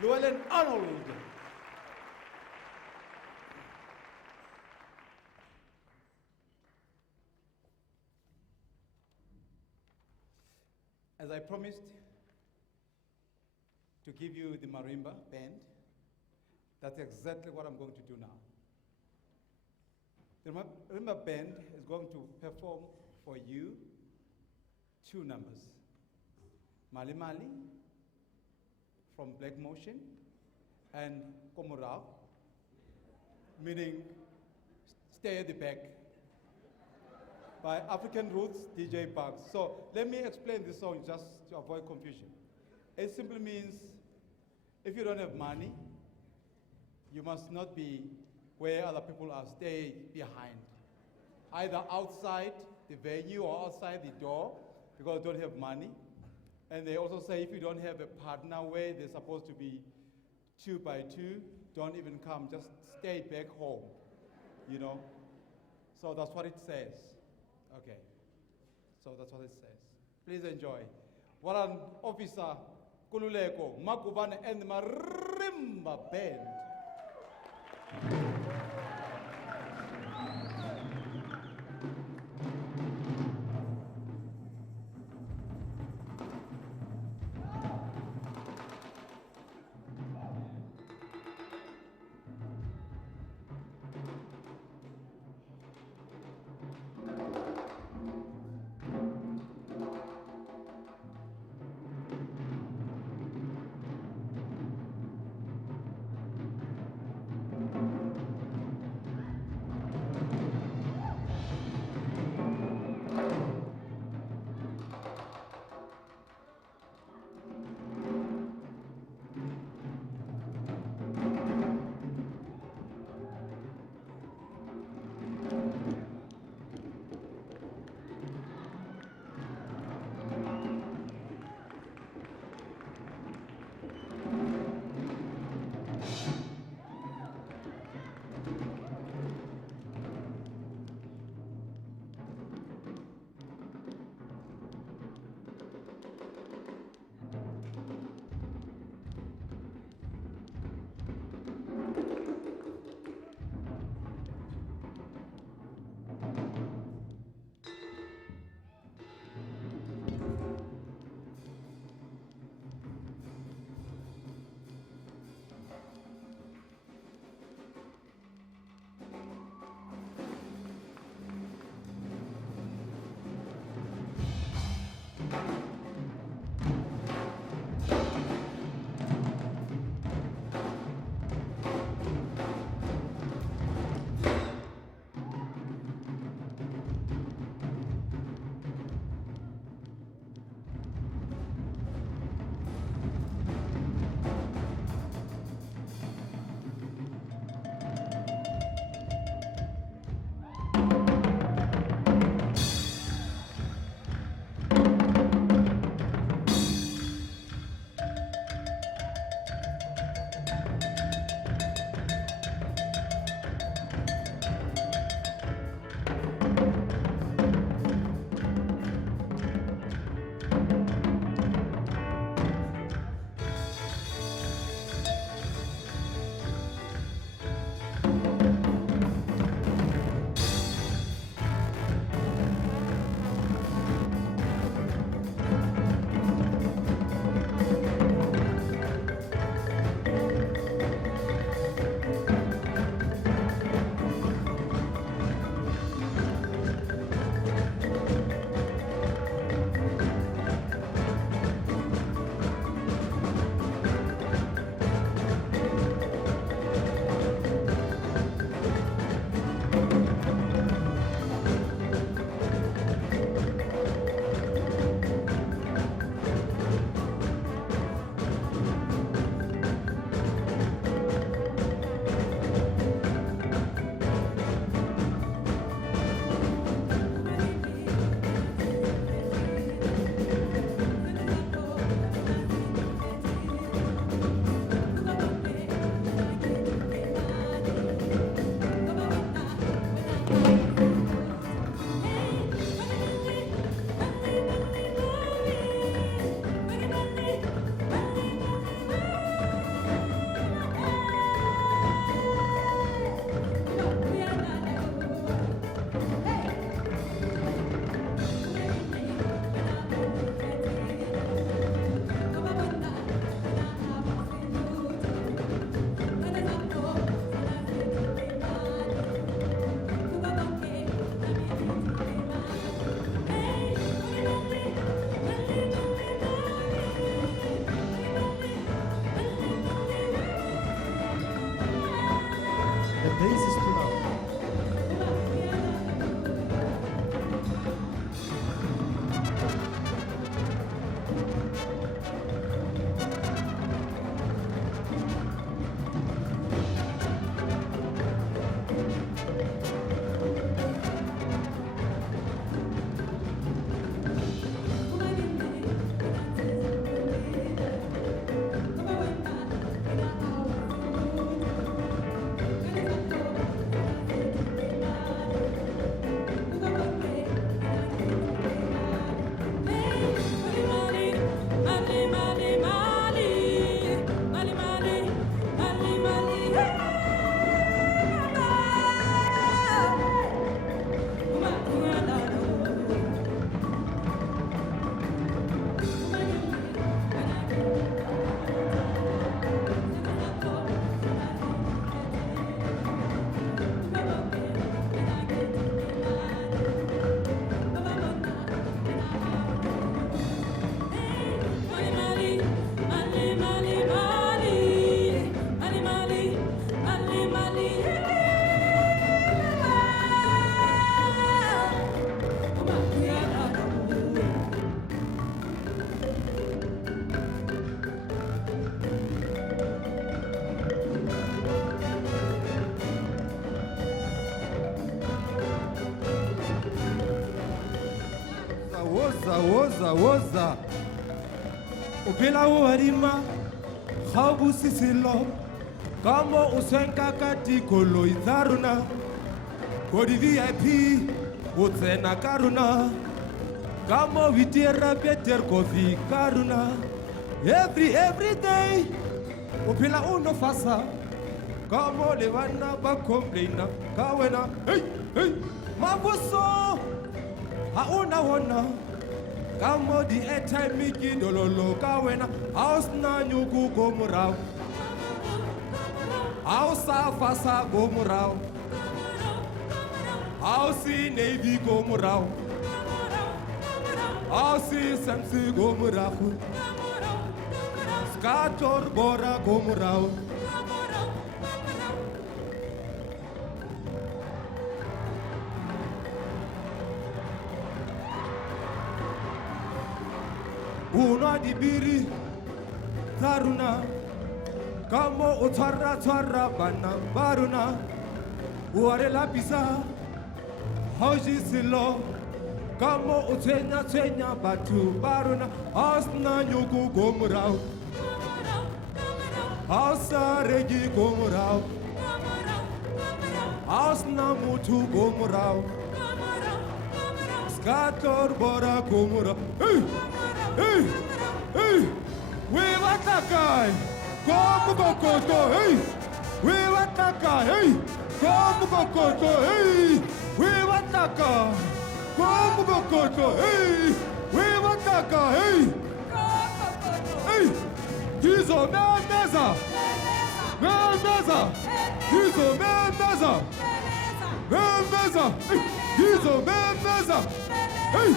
Llewellyn Arnold. As I promised to give you the Marimba band, that's exactly what I'm going to do now. The Marimba band is going to perform for you 2 numbers. Mali Mali from Black Motion and Komorao, meaning stay at the back, by African Roots DJ Bugs. So let me explain this song just to avoid confusion. It simply means if you don't have money, you must not be where other people are, stay behind. Either outside the venue or outside the door because you don't have money. And they also say if you don't have a partner where they're supposed to be 2 by 2, don't even come, just stay back home, you know? So that's what it says. Okay, so that's what it says. Please enjoy. Warrant Officer Kululeko, Makubane and the Marimba Band. woza o phela o adima ga o buse selo ka mo o swenka ka dikoloi tsa rona ko di-VIP o tsena ka rona ka mo o itira beter coffee ka rona every day o phela o no fasa ka mo le bana ba complaina ka wena hey mabuso ha una wona ka mo di airtime ki dololo ka wena ha o sna nyuku ko morao ha o sa fasa ko morao ha o si navy ko morao ha o si samsi ko morao skator bora ko morao uno di biri taruna kamo o tshwara bana baruna o are lapisa hauji selo kamo o tshwenya batho baruna asna nyuku go morao asare gi go morao asna mutu go morao skator bora go morao hey, we watakai, como bokoto, hey, we watakai, hey, como bokoto, hey, we watakai, como bokoto, hey, we watakai, hey, he's a man, he's a man, he's a man, hey, man, he's a man, hey,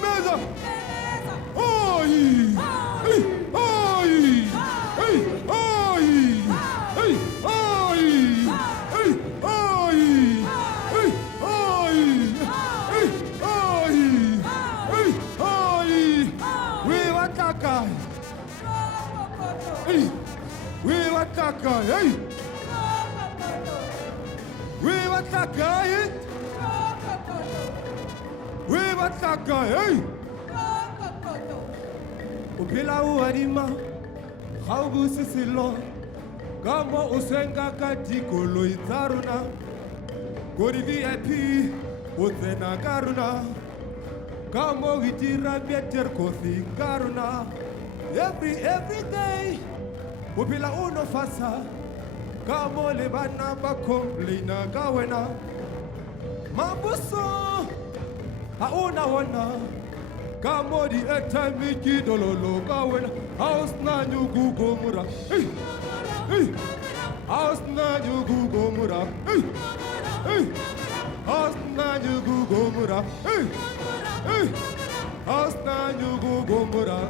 man, oi, hey, oi, hey, oi, hey, oi, hey, oi, hey, oi, hey, oi, hey, oi, we wataka, hey, we wataka, hey, we wataka, hey. We wataka, hey! O phela o adima ga o buse selo ka mo o swenka ka dikoloi tsa rona ko di-VIP o tsena ka rona ka mo o itira beter coffee ka rona every day o phela o no fasa ka mo le bana ba complaina ka wena mabuso ha una wona ka mo di airtime ki dololo ka wena house na nyuku go mura hey house na nyuku go mura hey house na nyuku go mura hey house na nyuku go mura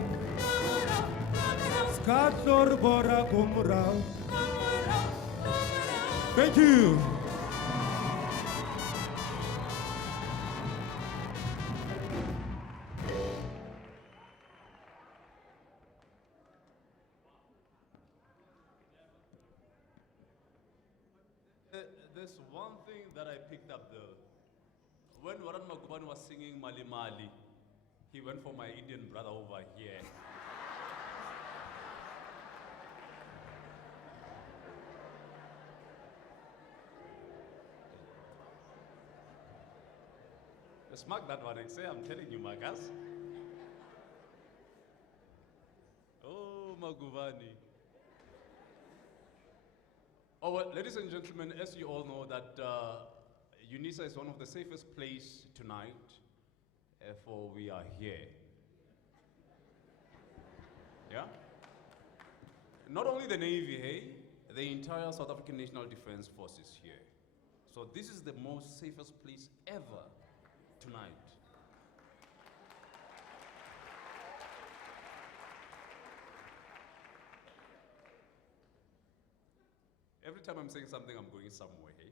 skator bora go mura. Thank you. There's one thing that I picked up though. When Waran Maguban was singing Mali Mali, he went for my Indian brother over here. Just mark that one and say, I'm telling you, Marcus. Oh, Magubani. Oh, well, ladies and gentlemen, as you all know that UNISA is one of the safest places tonight, therefore we are here. Yeah? Not only the Navy, hey, the entire South African National Defense Force is here. So this is the most safest place ever tonight. Every time I'm saying something, I'm going somewhere, hey?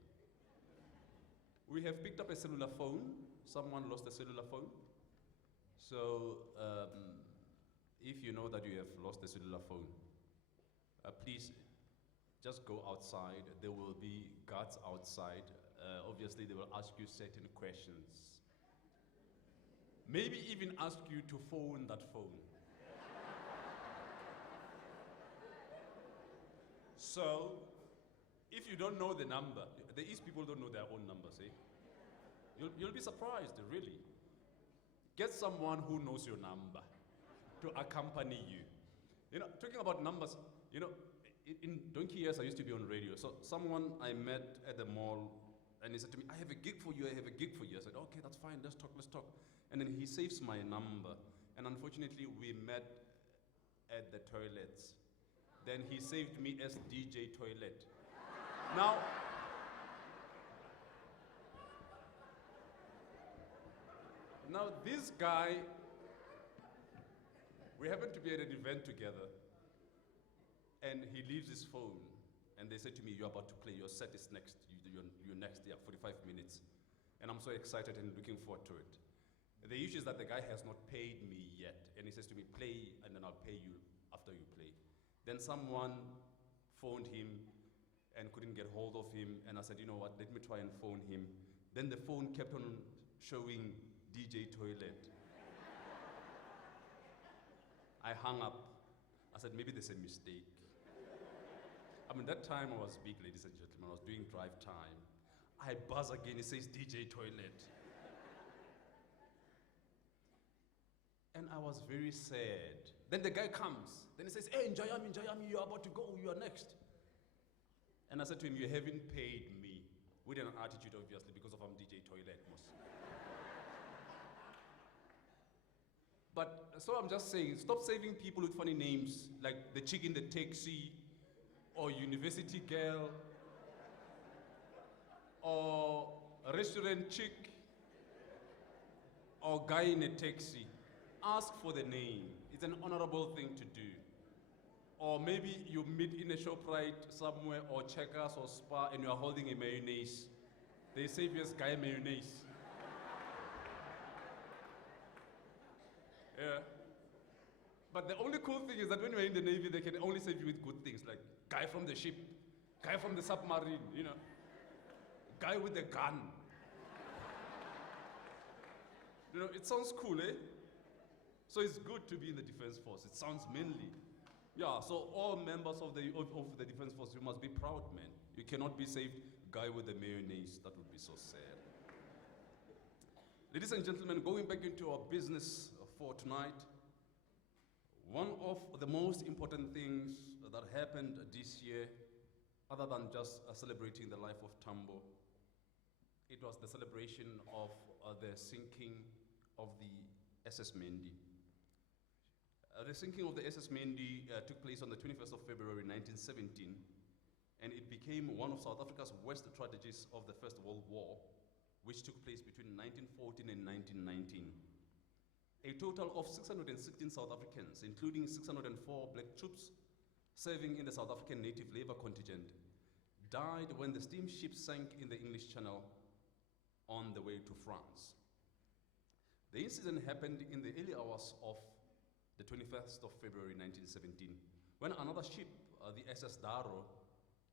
We have picked up a cellular phone. Someone lost a cellular phone. So, if you know that you have lost a cellular phone, please just go outside. There will be guards outside. Obviously, they will ask you certain questions. Maybe even ask you to phone that phone. So, if you don't know the number, the East people don't know their own numbers, eh? You'll be surprised, really. Get someone who knows your number to accompany you. You know, talking about numbers, you know, in donkey years I used to be on radio. So someone I met at the mall, and he said to me, I have a gig for you, I have a gig for you. I said, okay, that's fine, let's talk. And then he saves my number. And unfortunately, we met at the toilets. Then he saved me as DJ Toilet. Now, this guy, we happened to be at an event together, and he leaves his phone, and they said to me, you're about to play, your set is next, you're next, yeah, 45 minutes. And I'm so excited and looking forward to it. The issue is that the guy has not paid me yet, and he says to me, play, and then I'll pay you after you play. Then someone phoned him and couldn't get hold of him, and I said, you know what, let me try and phone him. Then the phone kept on showing DJ Toilet. I hung up. I said, maybe there's a mistake. I mean, that time I was big, ladies and gentlemen. I was doing drive time. I buzz again, it says DJ Toilet. And I was very sad. Then the guy comes. Then he says, hey, Njayami, you're about to go, you are next. And I said to him, you haven't paid me. With an attitude, obviously, because of I'm DJ Toilet. But, so I'm just saying, stop saving people with funny names, like the chick in the taxi, or university girl, or a restaurant chick, or guy in a taxi. Ask for the name. It's an honorable thing to do. Or maybe you meet in a ShopRite somewhere, or Checkers or Spar, and you're holding a mayonnaise. They say yes, guy mayonnaise. Yeah. But the only cool thing is that when you're in the Navy, they can only save you with good things, like guy from the ship, guy from the submarine, you know, guy with a gun. You know, it sounds cool, eh? So it's good to be in the Defense Force. It sounds manly. Yeah, so all members of the Defense Force, you must be proud, man. You cannot be saved guy with the mayonnaise. That would be so sad. Ladies and gentlemen, going back into our business for tonight, one of the most important things that happened this year, other than just celebrating the life of Tambo, it was the celebration of the sinking of the SS Mendi. The sinking of the SS Mendi took place on the 21st of February 1917, and it became one of South Africa's worst tragedies of the First World War, which took place between 1914 and 1919. A total of 616 South Africans, including 604 black troops serving in the South African Native Labour contingent, died when the steamship sank in the English Channel on the way to France. The incident happened in the early hours of the 21st of February 1917, when another ship, the SS Daro,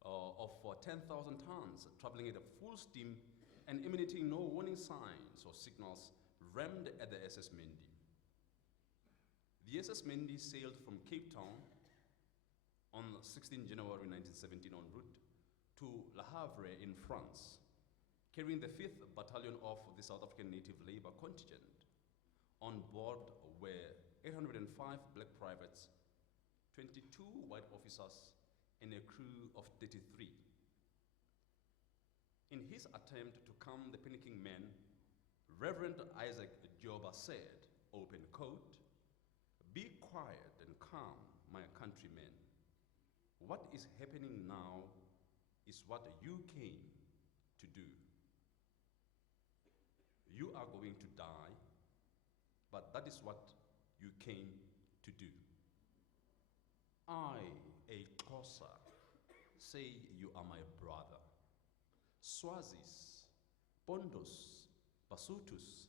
of 10,000 tons, traveling at a full steam and emanating no warning signs or signals, rammed at the SS Mendi. The SS Mendi sailed from Cape Town on 16 January 1917 en route to Le Havre in France, carrying the 5th Battalion of the South African Native Labour contingent. On board were 805 black privates, 22 white officers, and a crew of 33. In his attempt to calm the panicking men, Reverend Isaac Joba said, open quote, "Be quiet and calm, my countrymen. What is happening now is what you came to do. You are going to die, but that is what you came to do. I, a Xhosa, say you are my brother. Swazis, Pondos, Basutus,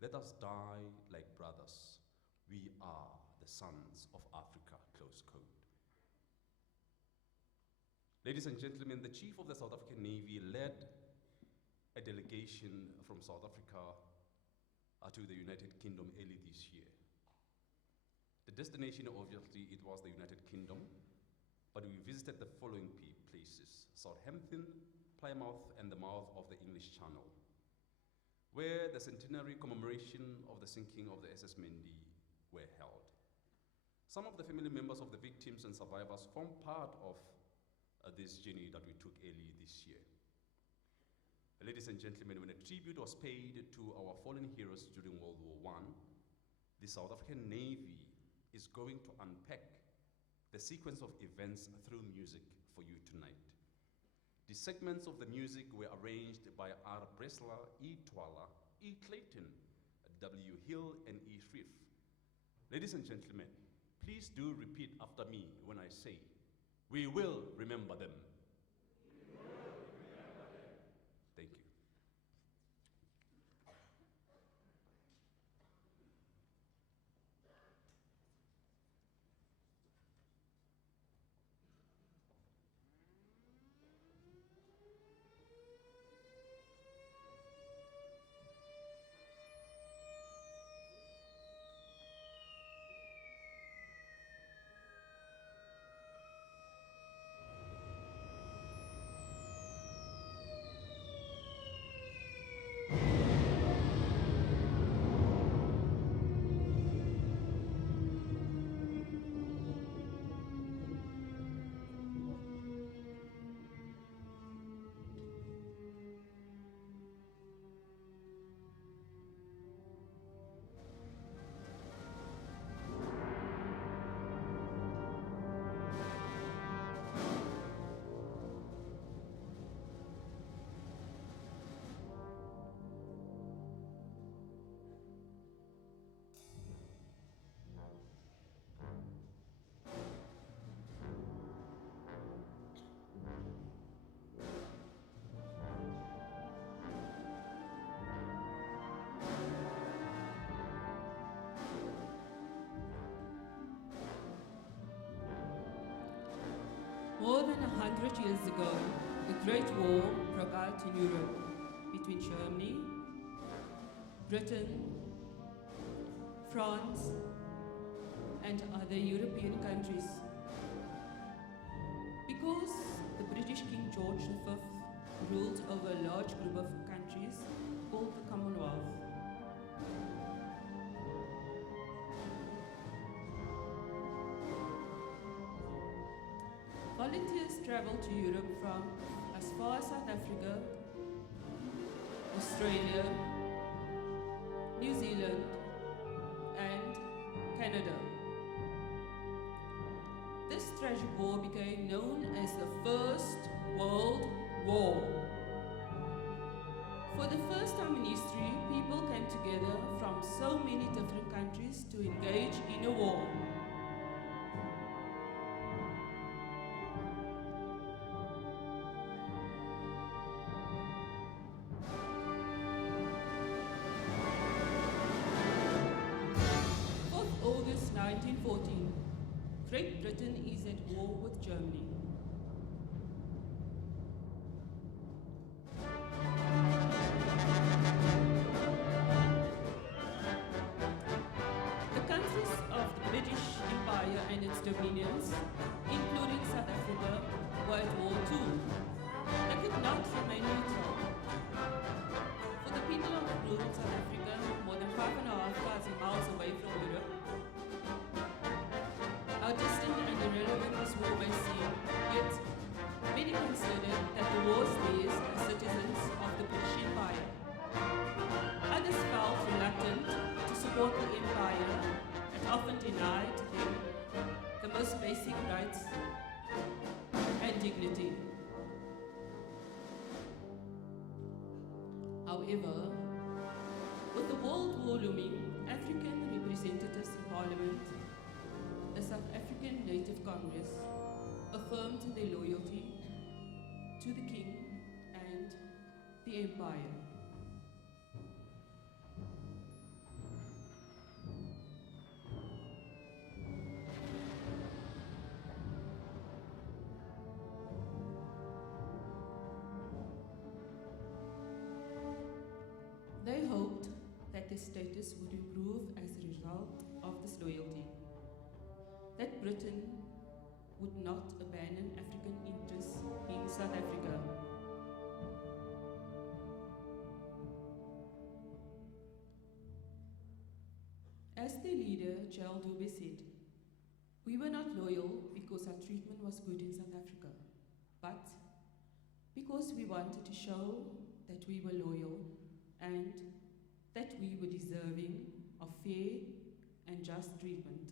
let us die like brothers. We are the sons of Africa," close quote. Ladies and gentlemen, the Chief of the South African Navy led a delegation from South Africa to the United Kingdom early this year. The destination, obviously, it was the United Kingdom, but we visited the following places: Southampton, Plymouth, and the mouth of the English Channel, where the centenary commemoration of the sinking of the SS Mendi were held. Some of the family members of the victims and survivors form part of this journey that we took early this year. Ladies and gentlemen, when a tribute was paid to our fallen heroes during World War I, the South African Navy is going to unpack the sequence of events through music for you tonight. The segments of the music were arranged by R. Bresler, E. Twala, E. Clayton, W. Hill, and E. Shrif. Ladies and gentlemen, please do repeat after me when I say, we will remember them. We will remember them. Thank you. More than 100 years ago, a great war broke out in Europe between Germany, Britain, France, and other European countries. Because the British King George V ruled over a large group of countries called the Commonwealth. Volunteers traveled to Europe from as far as South Africa, Australia, New Zealand, and Canada. This tragic war became known as the First World War. For the first time in history, people came together from so many different countries to engage in a war. August 1914, Great Britain is at war with Germany. The countries of the British Empire and its dominions, including South Africa, were at war too. They could not remain neutral. For the people of rural South Africa, more than 5,500 miles away from Europe, how distant and irrelevant this war may seem, yet many consider that the war's theirs as citizens of the British Empire. Others felt reluctant to support the empire and often denied them the most basic rights and dignity. However, with the World War looming, African representatives in Parliament, the South African Native Congress, affirmed their loyalty to the King and the Empire. its status would improve as a result of this loyalty. That Britain would not abandon African interests in South Africa. As their leader, Charles Dube said, "We were not loyal because our treatment was good in South Africa, but because we wanted to show that we were loyal and that we were deserving of fair and just treatment."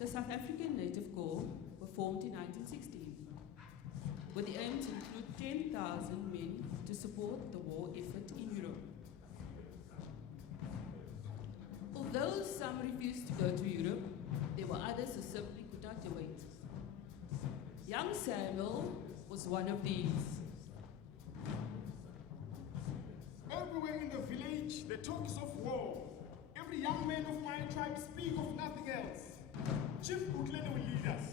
The South African Native Corps were formed in 1916 with the aim to include 10,000 men to support the war effort in Europe. Although some refused to go to Europe, there were others who simply could not do it. Young Samuel was one of these. Everywhere in the village, the talk is of war. Every young man of my tribe speak of nothing else. Chief Butleni will lead us.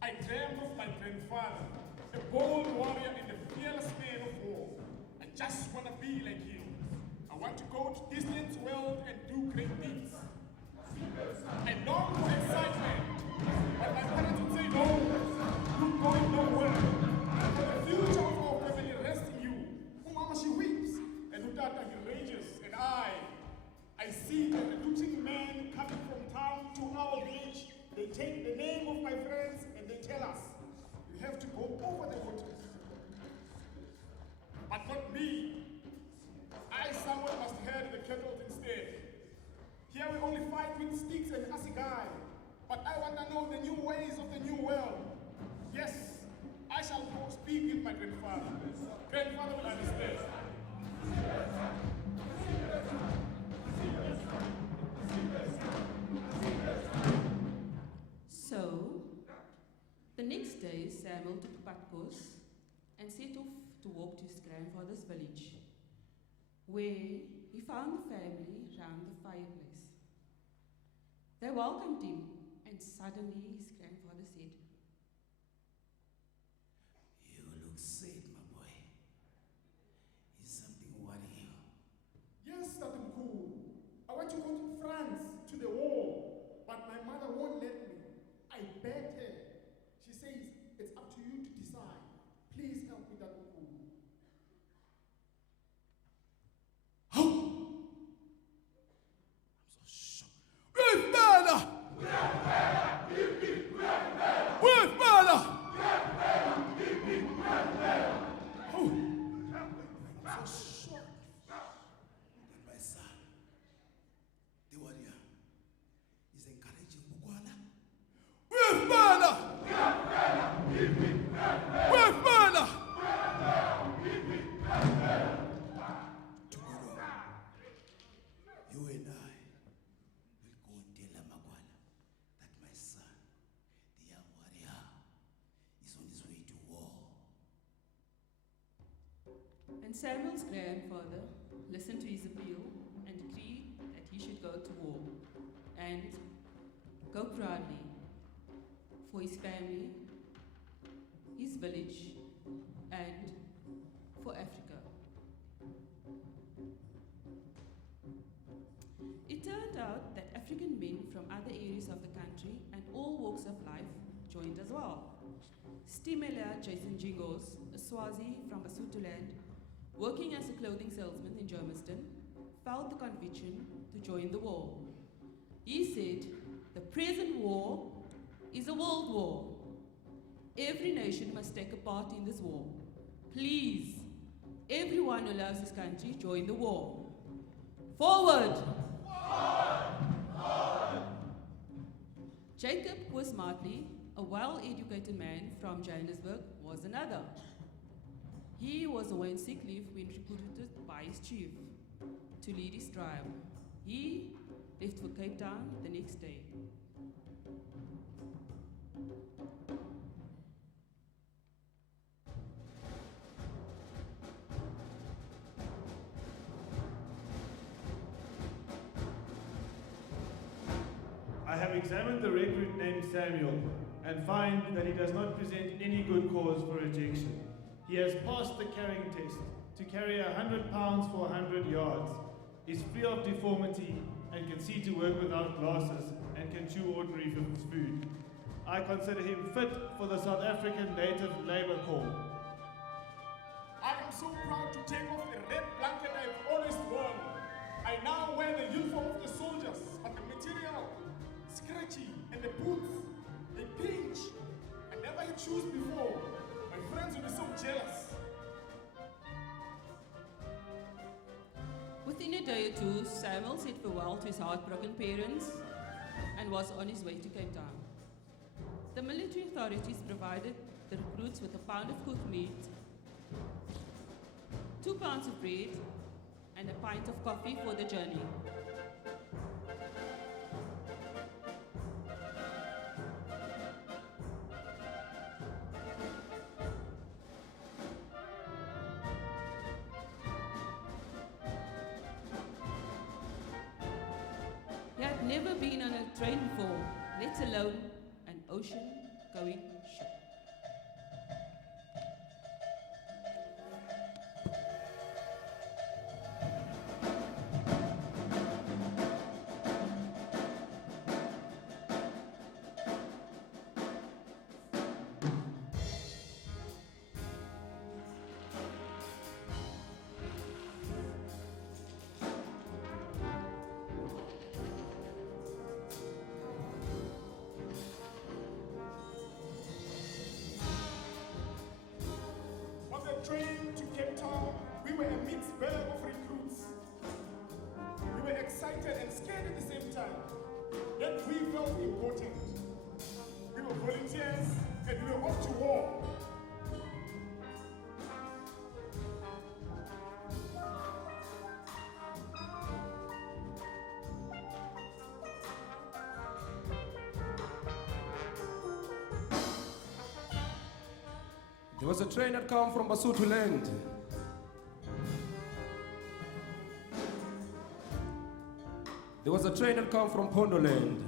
I dreamt of my grandfather, a bold warrior and a fearless man of war. I just want to be like him. I want to go to distant world and do great things. I long for excitement, but my parents would say no, you're going nowhere. For the future of our family rests in you. Umama, she weeps, and Utata, he rages, and I see the recruiting men coming from town to our village. They take the name of my friends and they tell us, you have to go over the water. But not me. I, someone must herd the cattle instead. Here we only fight with sticks and assegai. But I want to know the new ways of the new world. Yes, I shall go speak with my grandfather. Grandfather will understand. So, the next day, Samuel took Patkos and set off to walk to his grandfather's village, where he found the family round the fireplace. They welcomed him, and suddenly his grandfather said, You look sad, my boy. Is something worrying you? Yes, Tatumku. I want to go to France, to the war. But my mother won't let me. I begged her. She says, it's up to you to decide. Please help me, Tatumku. I'm so shocked. With murder! With murder! Oh, I'm so shocked that my son, the warrior, is encouraging Bugwana. With murder! With murder! Tomorrow, you and I will go and tell Amagwana that my son, the young warrior, is on his way to war. and Samuel's grandfather listened to his appeal and decreed that he should go to war and go proudly for his family, his village, and for Africa. It turned out that African men from other areas of the country and all walks of life joined as well. Stimela Jason Jingos, a Swazi from Basutoland, working as a clothing salesman in Germiston, felt the conviction to join the war. He said, the present war is a world war. Every nation must take a part in this war. Please, everyone who loves his country, join the war. Forward! Jacob was Martley, a well-educated man from Johannesburg, was another. He was away on sick leave when recruited by his chief to lead his tribe. He left for Cape Town the next day. I have examined the recruit named Samuel and find that he does not present any good cause for rejection. He has passed the carrying test to carry 100 pounds for 100 yards, is free of deformity and can see to work without glasses and can chew ordinary food. I consider him fit for the South African Native Labour Corps. I am so proud to take off the red blanket I've always worn. I now wear the uniform of the soldiers, but the material, scratchy, and the boots, they pinch. I never had shoes before. My friends will be so jealous. Within a day or two, Samuel said farewell to his heartbroken parents and was on his way to Cape Town. The military authorities provided the recruits with a pound of cooked meat, 2 pounds of bread, and a pint of coffee for the journey. He had never been on a train before, let alone an ocean-going ship. On the train to Cape Town, we were a mixed bag of recruits. We were excited and scared at the same time, yet we felt important. We were volunteers and we were off to war. There was a train that come from Basotho land. There was a train that come from Pondo land.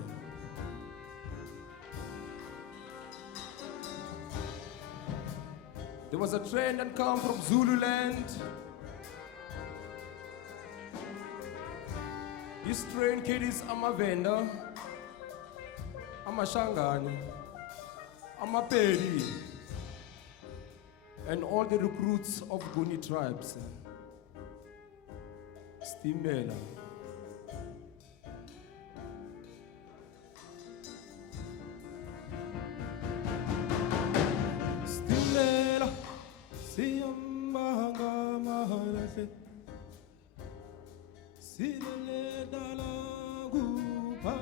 There was a train that come from Zulu land. This train carries Amavenda, Amashangani, Amapedi, and all the recruits of Guni tribes. Stimela. Stimela, siyambanga mahalase, silele dalagupa.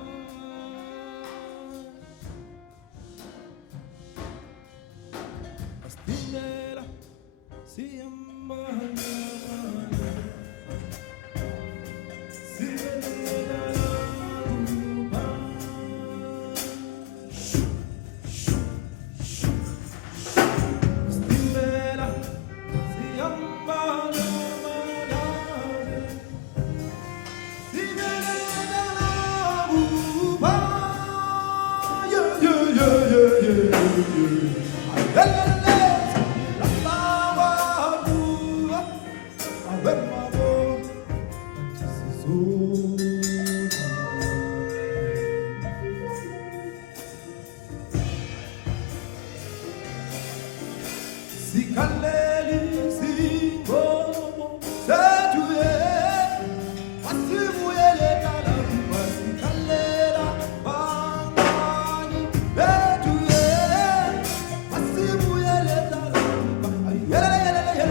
Stimela, siyambanga silele dalagupa. Stimela, siyambanga mahalase, silele dalagupa. Yeah, yeah, yeah, yeah, yeah, yeah. Yeah.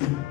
Thank you.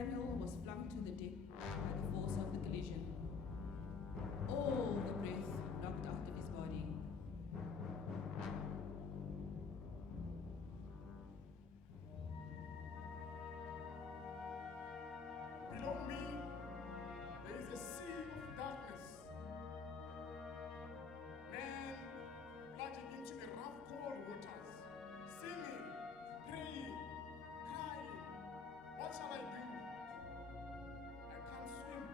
Samuel was flung to the deck by the force of the collision. All the breath knocked out of his body. Below me, there is a sea of darkness. Men plunging into the rough, cold waters, singing, praying, crying. What shall I do? I can't swim.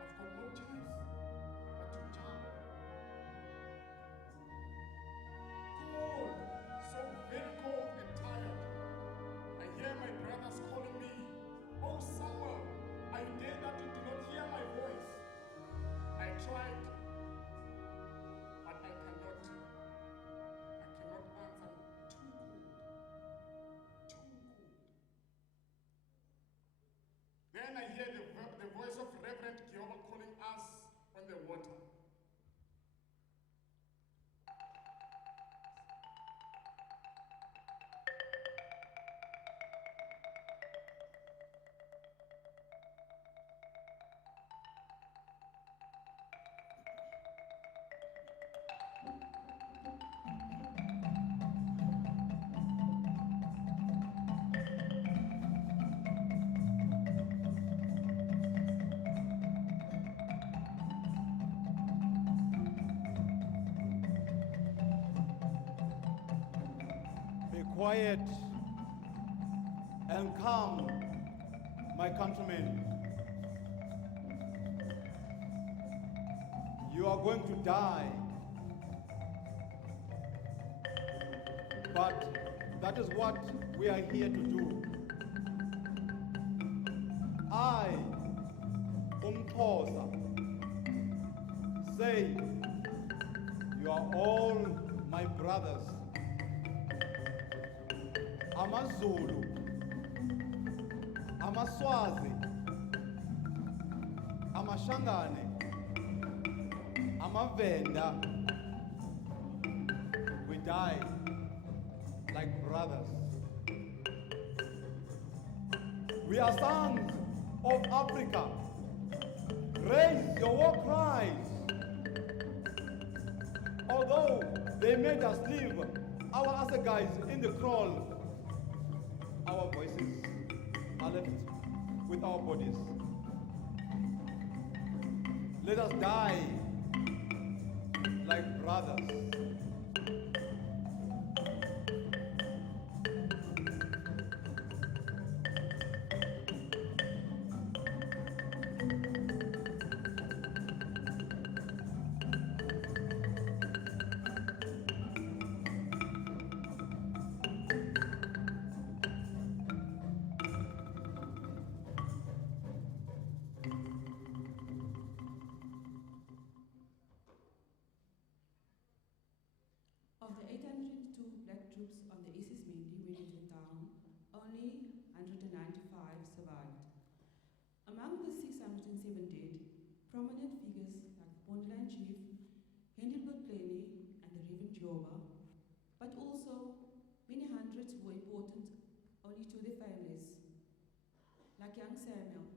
I've got no choice but to jump. Cold, so very cold and tired. I hear my brothers calling me. Oh, Samuel, are you there that you do not hear my voice? I tried, but I cannot. I cannot answer. Too cold. Too cold. Then I hear the voice of Reverend Gala calling us on the water. Be quiet and calm, my countrymen. You are going to die. But that is what we are here to do. I, Umxhosa, say you are all my brothers. AmaZulu, AmaSwazi, AmaShangane, AmaVenda. We died like brothers. We are sons of Africa. Raise your war cries. Although they made us leave our assegais in the crawl, our voices are left with our bodies. Let us die like brothers. Of the 802 black troops on the SS Mendi when it went down, only 195 survived. Among the 607 dead, prominent figures like the Bondland chief, Hendrik Pleni, and the Reverend Joba, but also many hundreds who were important only to their families, like young Samuel.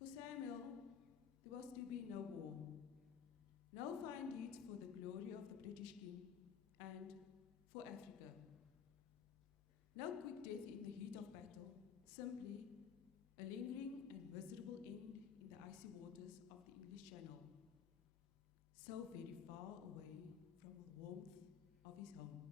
For Samuel, there was to be no war, no fine deeds for the glory of the British king, and for Africa. No quick death in the heat of battle, simply a lingering and miserable end in the icy waters of the English Channel, so very far away from the warmth of his home.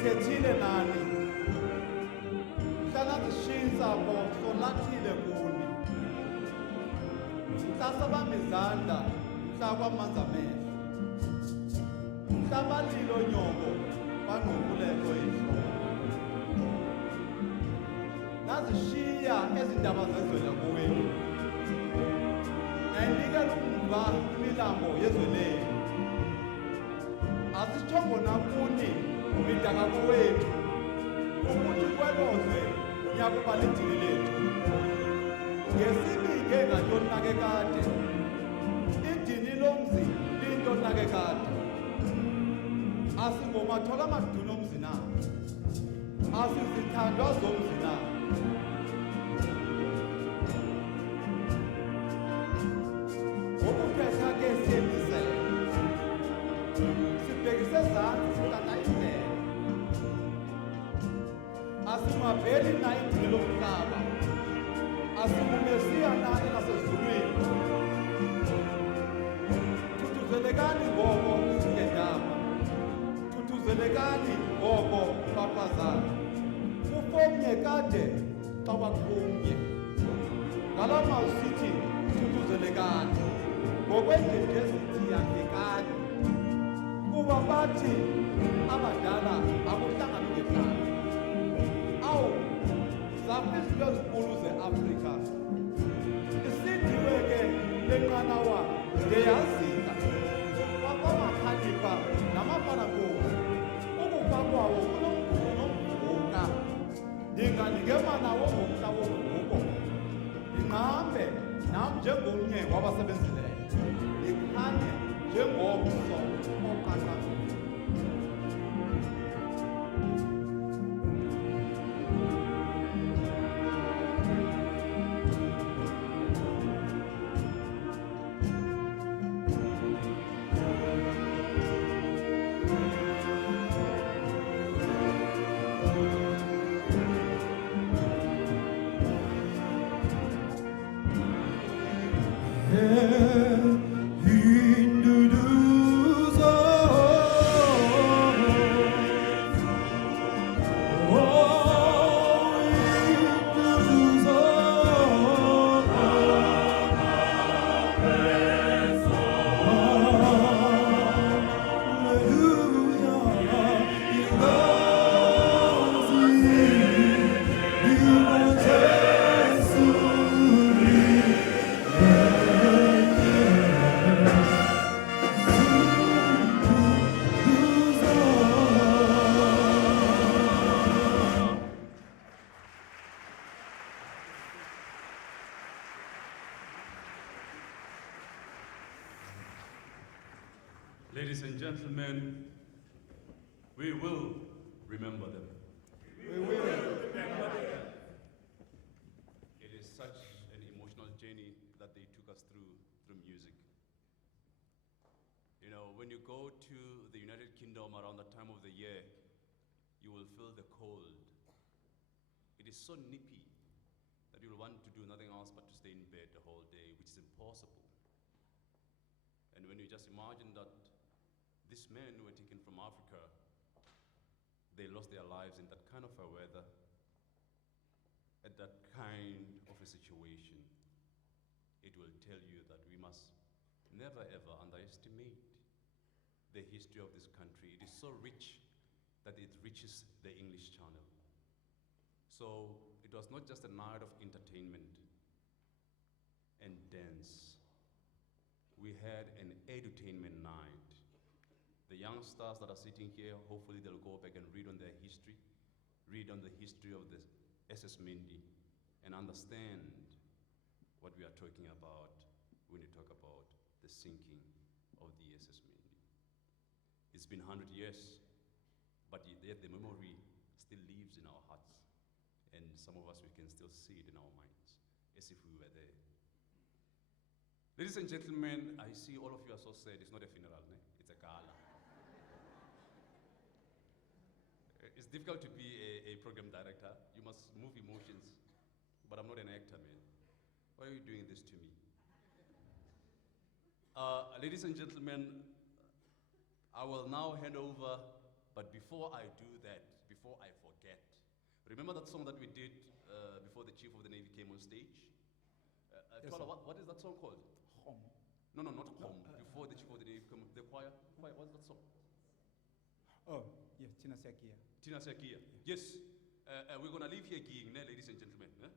Sithethile nani. Mhlana zishintsha bo solathile kuni. Mhlasa bamizanda, mhla kwamanzi amehlo. Mhlabalilo nyoko, banqokuleko ihlo. Nazishiya ezindaba zezwela kowenu. Nayinikela umva imilambo yezwe lenu. Asitshongo nakuni umidaka kowethu. Ukuthi kwelozwe nyakuba lidini lethu. Ngesibike ngantoni nakekade. Idini lomzi linto nakekade. Asingomathola amaduno omzi na. Asizithandwa zomzi na. Ngokukhetha ke siyemisele. Sibhekise ezantsi sithatha indlela. Asimabheli na idini lomhlaba. Asimumesiya na elasezulwini. Thuthuzelekani ngoko singendaba. Thuthuzelekani ngoko bafazana. Ufomnye kade xa wakhumye. Ngala mazwi sithi thuthuzelekani. Ngokwendlela sithi yakhekani. Kuba bathi abadala akuhlangani ngeplani. Awu, zaphi izinto ezinkulu ze-Afrika. Isidiwe ke lenqanawa ndeyazika. Kwakwamakhanipa namapanakosi. Ukufa kwawo kunomgudu nomvuka. Ndinganikema nawo ngomhla wovuko. Ndinqambe nam njengomnye wabasebenzileyo. Ndikhanye njengomso oqaqambileyo. Ladies and gentlemen, we will remember them. We will remember them. It is such an emotional journey that they took us through music. You know, when you go to the United Kingdom around the time of the year, you will feel the cold. It is so nippy that you'll want to do nothing else but to stay in bed the whole day, which is impossible. And when you just imagine that these men who were taken from Africa, they lost their lives in that kind of a weather, at that kind of a situation, it will tell you that we must never ever underestimate the history of this country. It is so rich that it reaches the English Channel. So it was not just a night of entertainment and dance. We had an edutainment night. The youngsters that are sitting here, hopefully they'll go back and read on their history, read on the history of the SS Mendi, and understand what we are talking about when we talk about the sinking of the SS Mendi. It's been 100 years, but yet the memory still lives in our hearts. And some of us, we can still see it in our minds, as if we were there. Ladies and gentlemen, I see all of you are so sad. It's not a funeral, né? It's a gala. It's difficult to be a program director. You must move emotions. But I'm not an actor, man. Why are you doing this to me? Ladies and gentlemen, I will now hand over But before I do that, before I forget, remember that song that we did before the Chief of the Navy came on stage? Yes, Tola, sir. what is that song called? Home. No, not Home. Before the Chief of the Navy came, the choir, what's that song? Oh, yes, Tina Sekia. Tina Sekia. Yes. We're going to leave here gigging, ladies and gentlemen.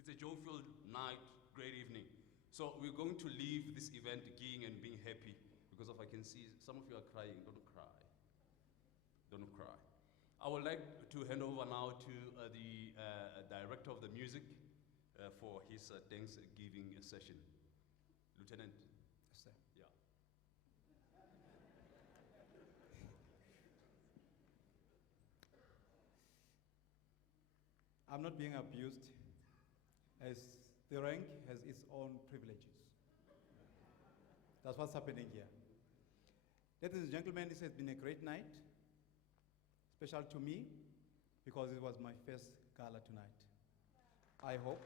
It's a joy-filled night, great evening. So we're going to leave this event gigging and being happy because I can see some of you are crying. Don't cry. Don't cry. I would like to hand over now to the director of the music for his Thanksgiving session. Lieutenant. Yes, sir. Yeah. I'm not being abused, as the rank has its own privileges. That's what's happening here. Ladies and gentlemen, this has been a great night, special to me, because it was my first gala tonight. I hope.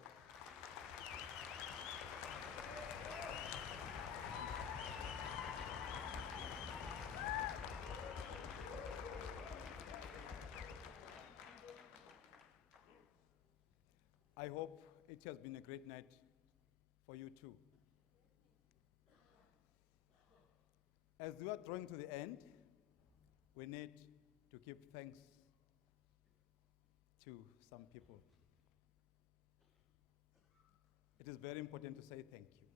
I hope it has been a great night for you too. As we are drawing to the end, we need to give thanks to some people. It is very important to say thank you.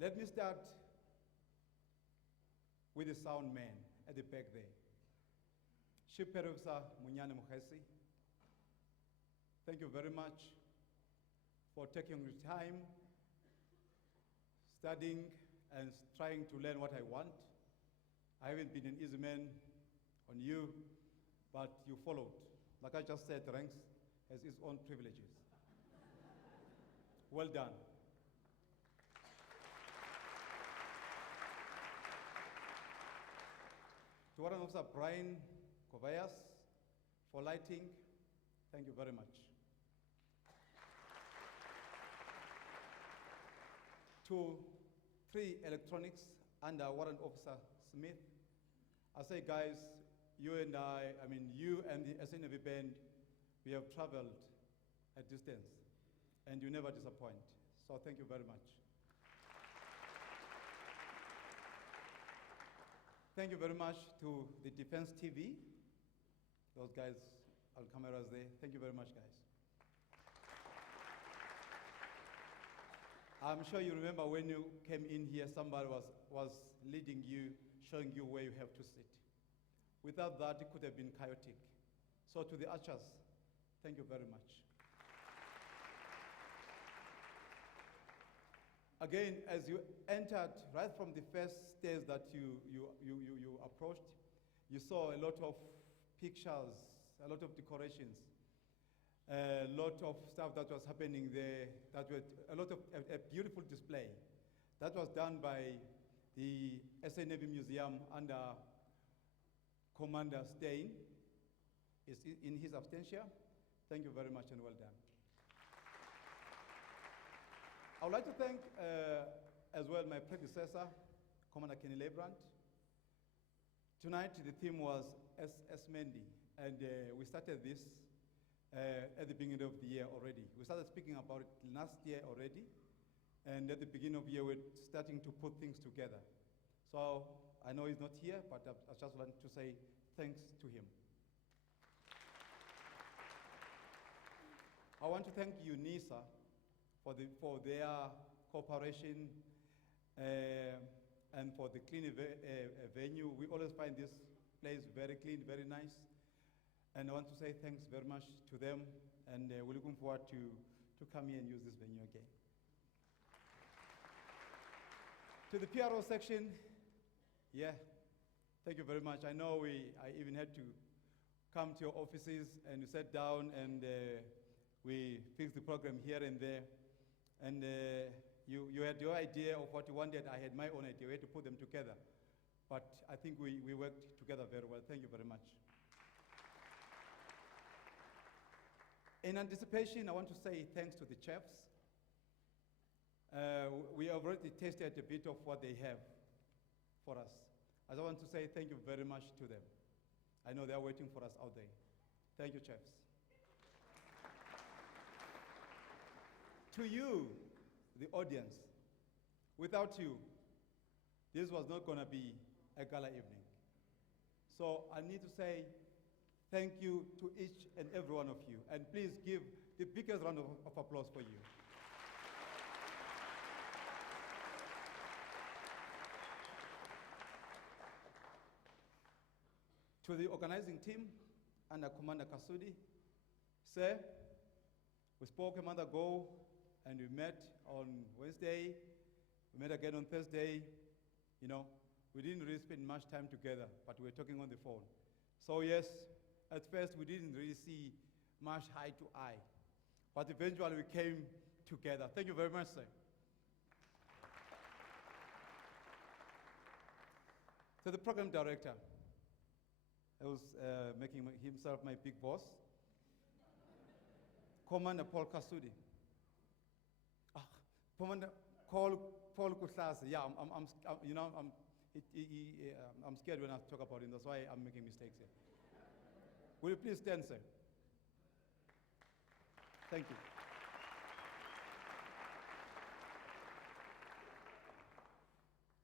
Let me start with the sound man at the back there. Chief Perufsa Munyane Mukhesi. Thank you very much for taking your time, studying, and trying to learn what I want. I haven't been an easy man on you, but you followed. Like I just said, ranks has its own privileges. Well done. To Warrant Officer Brian Kovayas for lighting, thank you very much. To 3 electronics under Warrant Officer Smith, I say, guys, you and you and the SNV band, we have traveled a distance, and you never disappoint. So thank you very much. Thank you very much to the Defense TV, those guys on cameras there. Thank you very much, guys. I'm sure you remember when you came in here, somebody was leading you, showing you where you have to sit. Without that, it could have been chaotic. So to the archers, thank you very much. Again, as you entered, right from the first stairs that you approached, you saw a lot of pictures, a lot of decorations, a lot of stuff that was happening there, a beautiful display. That was done by the SA Navy Museum under Commander Stein. Is in his absentia. Thank you very much and well done. I would like to thank as well my predecessor, Commander Kenny Lebrand. Tonight the theme was SS Mendi, and we started this at the beginning of the year already. We started speaking about it last year already, and at the beginning of the year we're starting to put things together. So I know he's not here, but I just want to say thanks to him. I want to thank UNISA for their cooperation and for the clean venue. We always find this place very clean, very nice. And I want to say thanks very much to them, and we're looking forward to come here and use this venue again. To the PRO section, yeah, thank you very much. I know I even had to come to your offices and you sat down and we fixed the program here and there. And you had your idea of what you wanted. I had my own idea. We had to put them together. But I think we worked together very well. Thank you very much. In anticipation, I want to say thanks to the chefs. We have already tasted a bit of what they have for us. I just want to say thank you very much to them. I know they are waiting for us out there. Thank you, chiefs. To you, the audience, without you, this was not going to be a gala evening. So I need to say thank you to each and every one of you. And please give the biggest round of applause for you. To the organizing team under Commander Kasudi, sir, we spoke a month ago and we met on Wednesday, we met again on Thursday. You know, we didn't really spend much time together, but we were talking on the phone. So yes, at first we didn't really see much eye to eye, but eventually we came together. Thank you very much, sir. To the program director, I was making himself my big boss, Commander Paul Kasudi. Commander Paul Kutlase. Yeah, I'm scared when I talk about him. That's why I'm making mistakes here. Will you please stand, sir? Thank you.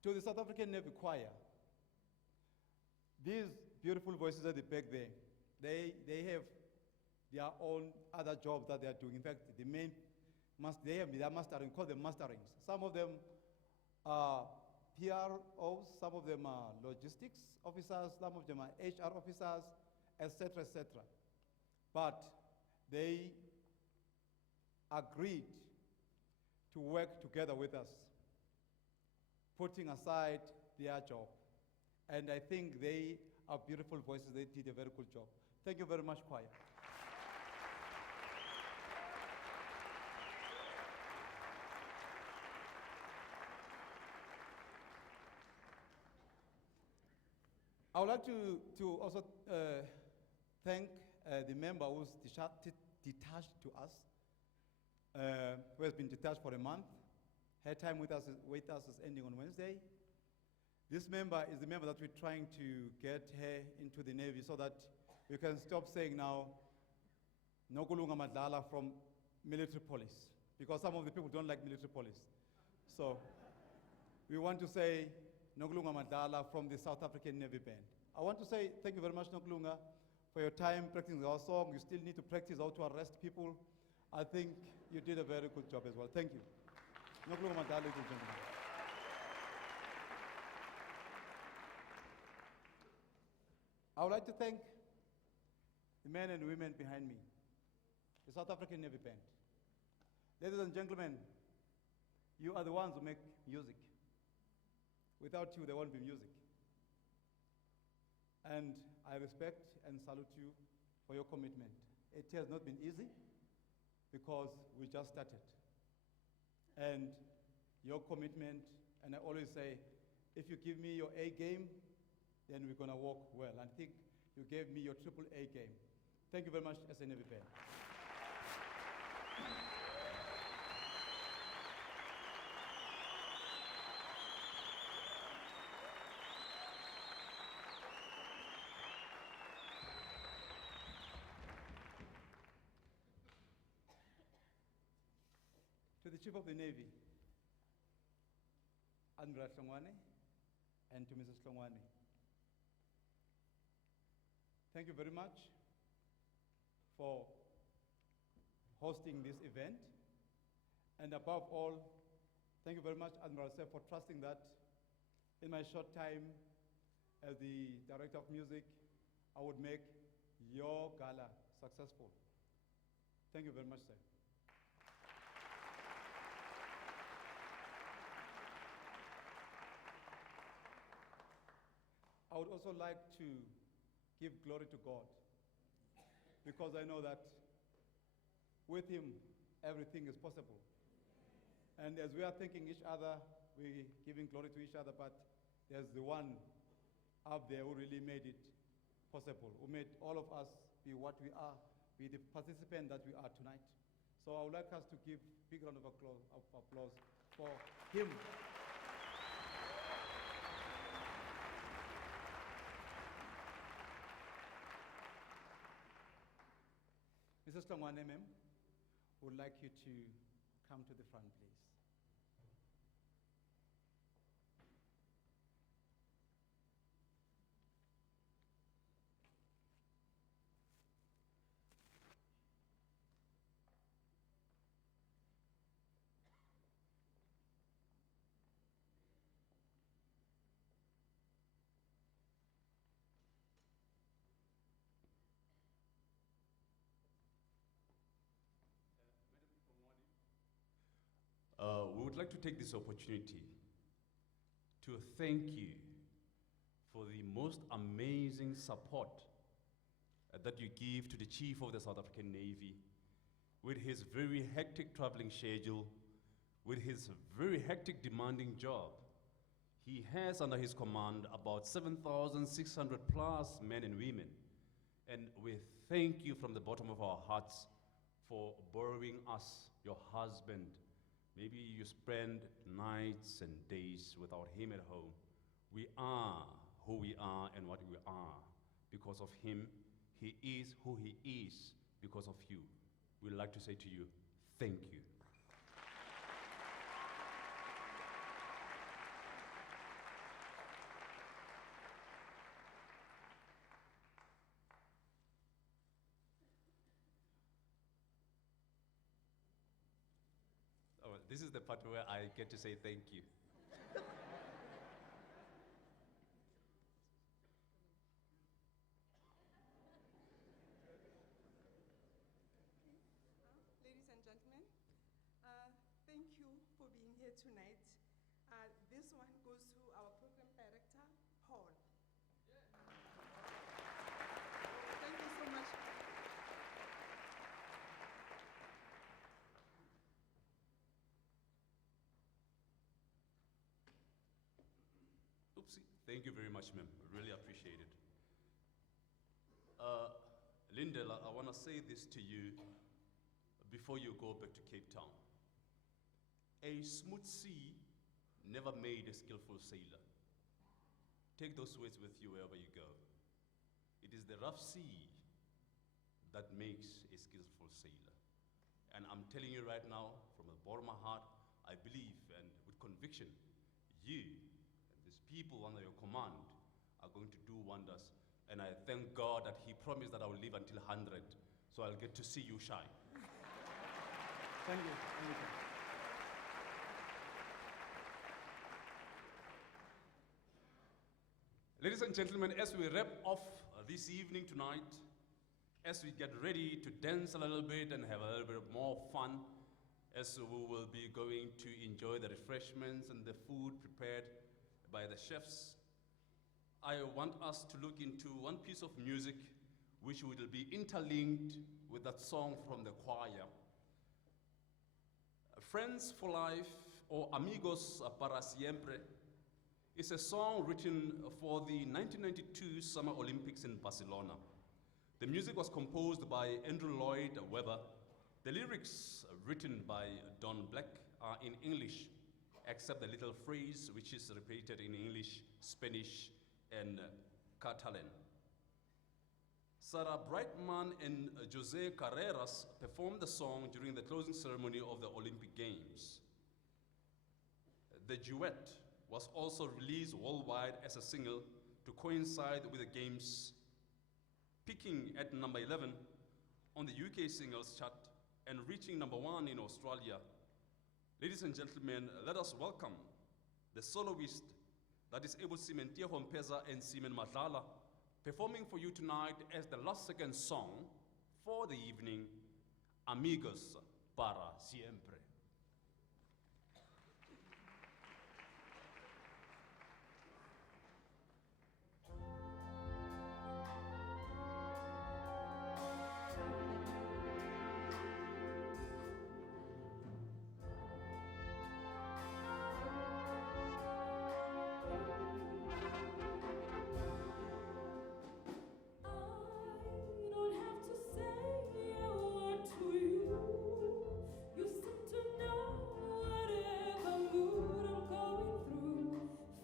To the South African Navy Choir, these beautiful voices at the back there, they have their own other jobs that they are doing. In fact, they have their mastering, call them masterings. Some of them are PROs, some of them are logistics officers, some of them are HR officers, etc., etc. But they agreed to work together with us, putting aside their job. And I think they are beautiful voices. They did a very good job. Thank you very much, choir. I would like to also thank the member who's detached to us, who has been detached for a month. Her time with us is ending on Wednesday. This member is the member that we're trying to get her into the Navy so that we can stop saying now, Nokulunga Madlala from military police, because some of the people don't like military police. So we want to say Nokulunga Madlala from the South African Navy Band. I want to say thank you very much, Nokulunga, for your time practicing our song. You still need to practice how to arrest people. I think you did a very good job as well. Thank you. Nokulunga Madlala, ladies and gentlemen. I would like to thank the men and women behind me, the South African Navy Band. Ladies and gentlemen, you are the ones who make music. Without you, there won't be music. And I respect and salute you for your commitment. It has not been easy because we just started. And your commitment, and I always say, if you give me your A game, then we're going to work well. I think you gave me your triple A game. Thank you very much, as a Navy Band. To the Chief of the Navy, Admiral Hlongwane, and to Mrs. Hlongwane, thank you very much for hosting this event. And above all, thank you very much, Admiral Sir, for trusting that in my short time as the Director of Music, I would make your gala successful. Thank you very much, sir. I would also like to give glory to God, because I know that with Him, everything is possible. And as we are thanking each other, we're giving glory to each other, but there's the one up there who really made it possible, who made all of us be what we are, be the participant that we are tonight. So I would like us to give a big round of applause for him. Mrs. Longwane, ma'am, would like you to come to the front, please. We would like to take this opportunity to thank you for the most amazing support that you give to the Chief of the South African Navy with his very hectic traveling schedule, with his very hectic demanding job. He has under his command about 7,600 plus men and women. And we thank you from the bottom of our hearts for borrowing us, your husband. Maybe you spend nights and days without him at home. We are who we are and what we are because of him. He is who he is because of you. We'd like to say to you, thank you. Oh, this is the part where I get to say thank you. Ladies and gentlemen, thank you for being here tonight. This one goes to our program director, Paul. Thank you so much. Oopsie. Thank you very much, ma'am. Really appreciate it. Lindela, I want to say this to you before you go back to Cape Town. A smooth sea never made a skillful sailor. Take those words with you wherever you go. It is the rough sea that makes a skillful sailor. And I'm telling you right now, from the bottom of my heart, I believe and with conviction, you and these people under your command are going to do wonders. And I thank God that he promised that I will live until 100, so I'll get to see you shine. Thank you. Thank you. Ladies and gentlemen, as we wrap off this evening tonight, as we get ready to dance a little bit and have a little bit more fun, as we will be going to enjoy the refreshments and the food prepared by the chefs, I want us to look into one piece of music which will be interlinked with that song from the choir. Friends for Life, or Amigos para Siempre, is a song written for the 1992 Summer Olympics in Barcelona. The music was composed by Andrew Lloyd Webber. The lyrics written by Don Black are in English, except the little phrase which is repeated in English, Spanish, and Catalan. Sarah Brightman and Jose Carreras performed the song during the closing ceremony of the Olympic Games. The duet was also released worldwide as a single to coincide with the Games, peaking at number 11 on the UK singles chart and reaching number 1 in Australia. Ladies and gentlemen, let us welcome the soloist, that is Able Simentia Hompeza and Simen Madlala, performing for you tonight as the last second song for the evening, Amigos para Siempre. I don't have to say a word to you. You seem to know whatever mood I'm going through.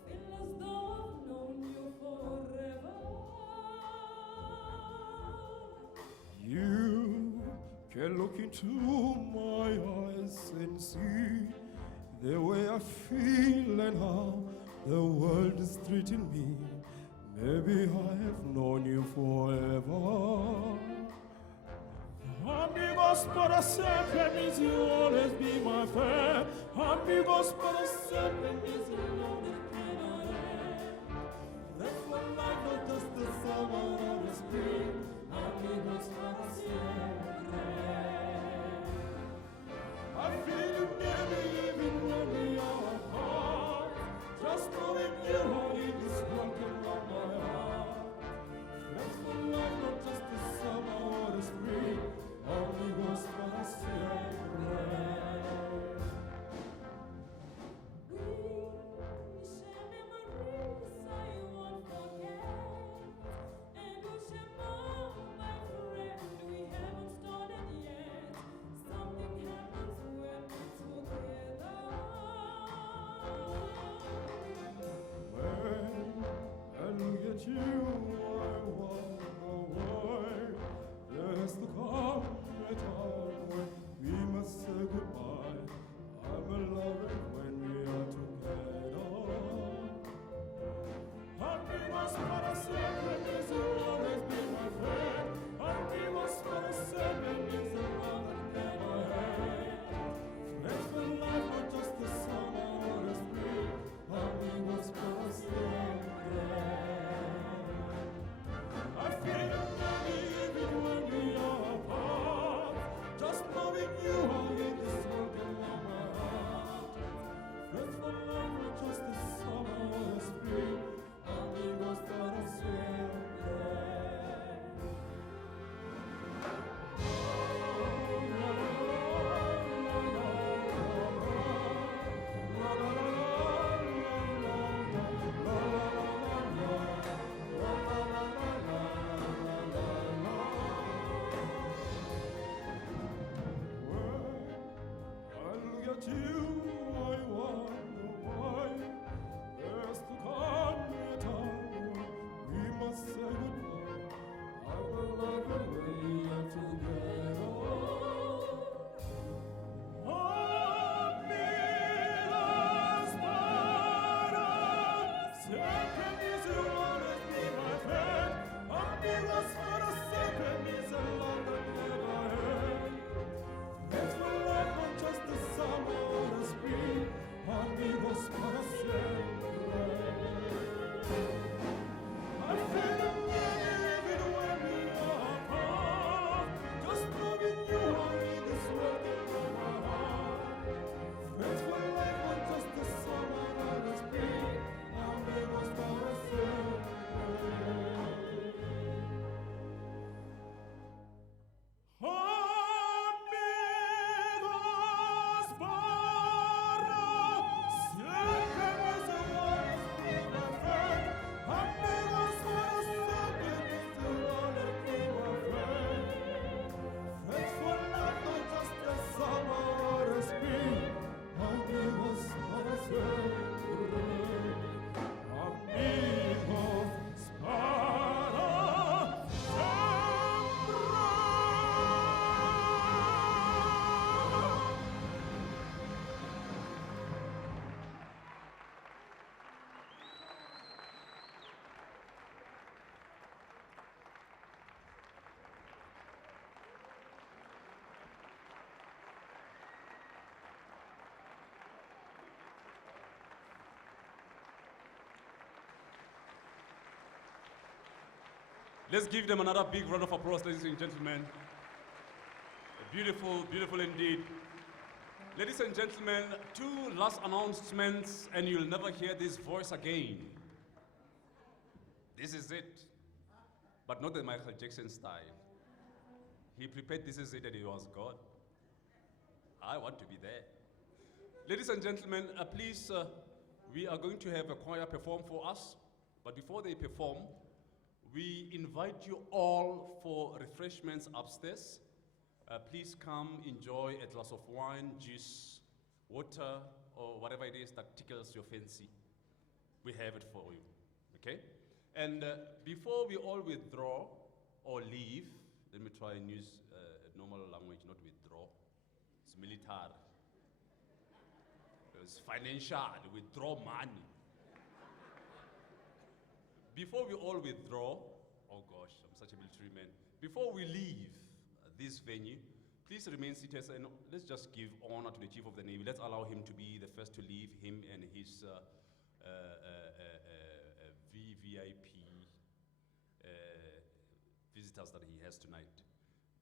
Feel as though I've known you forever. You can look into my eyes and see the way I feel and how the world is treating me. Maybe I have known you forever. Amigos para siempre means you'll always be my friend. Amigos para siempre means you'll always be my friend. That's what life, not just the summer or the spring. Amigos para siempre. I feel you near me even when we are apart. Just knowing you are in this world can warm my heart. That's what life, not just the summer or the spring. Amigos para siempre. We share memories I won't forget, and we'll share more, my friend. We haven't started yet. Something happens when we're together. When I look at you, I wonder why there's the come a time when we must say goodbye. I'm alone when we are together. Amigos para siempre means you'll always be my friend. Amigos para siempre means the love that never ends. Friends for life, not just the summer or the spring. Amigos para siempre. I feel you nearly even when we are apart. Just knowing you are in this world can warm my heart. Friends for life, not just the summer or the spring. Amigos para siempre. I look at you, I wonder why there's to come a time when we must say goodbye. I will love you when we are together. Amigos para siempre means you'll always be my friend. Amigos para siempre means a love that never ends. It's for life, not just the summer or the spring. Amigos para siempre. I feel you nearly even when we are apart. Just knowing you are in this world can warm my heart. It's for life, not just the summer or the spring. Amigos para siempre. Amigos para siempre means you'll always be my friend. Amigos para siempre means you'll always be my friend. Friends for life, not just the summer or the spring. Amigos para siempre. Amigos para Let's give them another big round of applause, ladies and gentlemen. Beautiful, beautiful indeed. Ladies and gentlemen, two last announcements, and you'll never hear this voice again. This is it, but not the Michael Jackson style. He prepared This Is It and he was God. I want to be there. Ladies and gentlemen, please, we are going to have a choir perform for us, but before they perform, we invite you all for refreshments upstairs. Please come enjoy a glass of wine, juice, water, or whatever it is that tickles your fancy. We have it for you, okay? And before we all withdraw or leave, Let me try and use normal language, not withdraw. It's military. It's financial, withdraw money. Before we all withdraw, oh gosh, I'm such a military man. Before we leave this venue, please remain seated and let's just give honor to the Chief of the Navy. Let's allow him to be the first to leave, him and his VVIP visitors that he has tonight.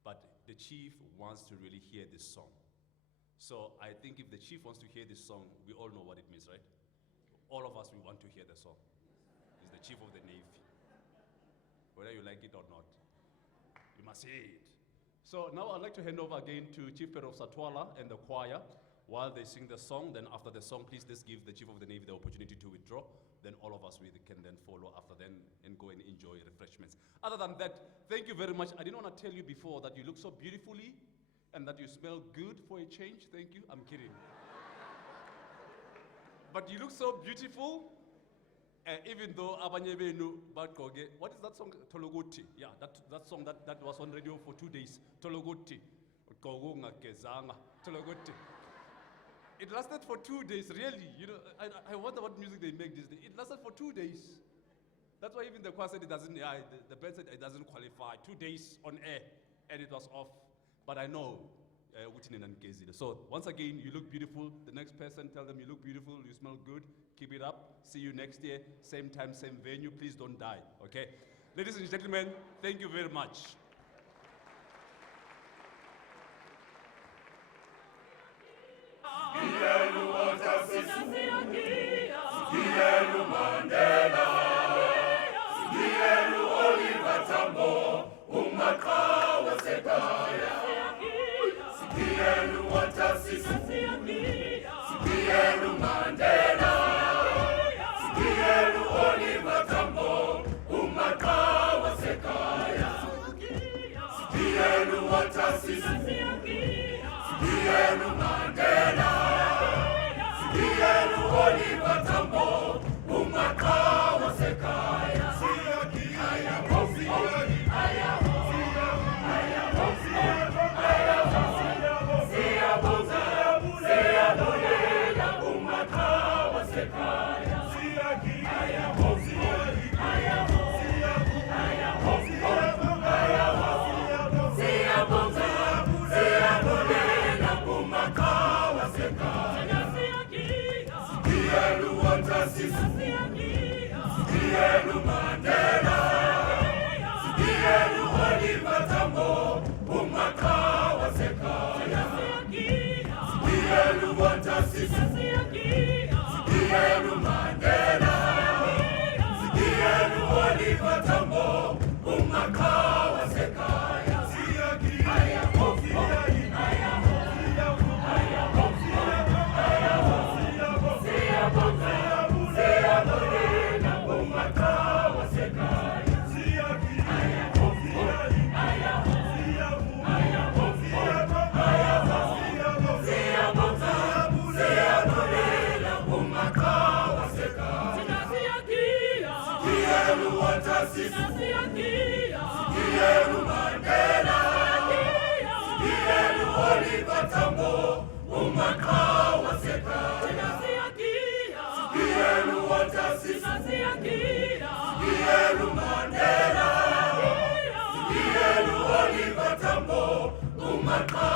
But the Chief wants to really hear this song. So I think if the Chief wants to hear this song, we all know what it means, right? All of us, we want to hear the song. He's the Chief of the Navy. Whether you like it or not, you must hear it. So now I'd like to hand over again to Chief Pedro of Satwala and the choir while they sing the song. Then after the song, please let's give the Chief of the Navy the opportunity to withdraw. Then all of us can then follow after then and go and enjoy refreshments. Other than that, thank you very much. I didn't want to tell you before that you look so beautifully and that you smell good for a change. Thank you. I'm kidding. But you look so beautiful. Even though Abanye Benu Batkoge, what is that song? Tologoti. Yeah, that song that was on radio for 2 days. Tologoti. Tologoti. It lasted for 2 days, really. You know, I wonder what music they make these days. It lasted for 2 days. That's why even the choir said it doesn't, the band said it doesn't qualify. 2 days on air, and it was off. But I know, so once again, you look beautiful. The next person, tell them you look beautiful, you smell good. Keep it up. See you next year, same time, same venue. Please don't die, okay? Ladies and gentlemen, thank you very much. Tambo, umakawa sekaya. Sikienu watasisi, sikienu Mandela, sikienu Oliver Tambo, umakawa sekaya. Sikienu watasisi, sikienu Mandela, sikienu Oliver Tambo, umakawa sekaya. Sikienu Mandela, sikienu Oliver Tambo, umakawa sekaya. Sikienu watasisi, sikienu Mandela, sikienu Oliver Tambo, umakawa sekaya. Sikienu Mandela, sikienu Oliver Tambo, umakawa sekaya. Sikienu watasisi, sikienu Mandela, sikienu Oliver Tambo, umakawa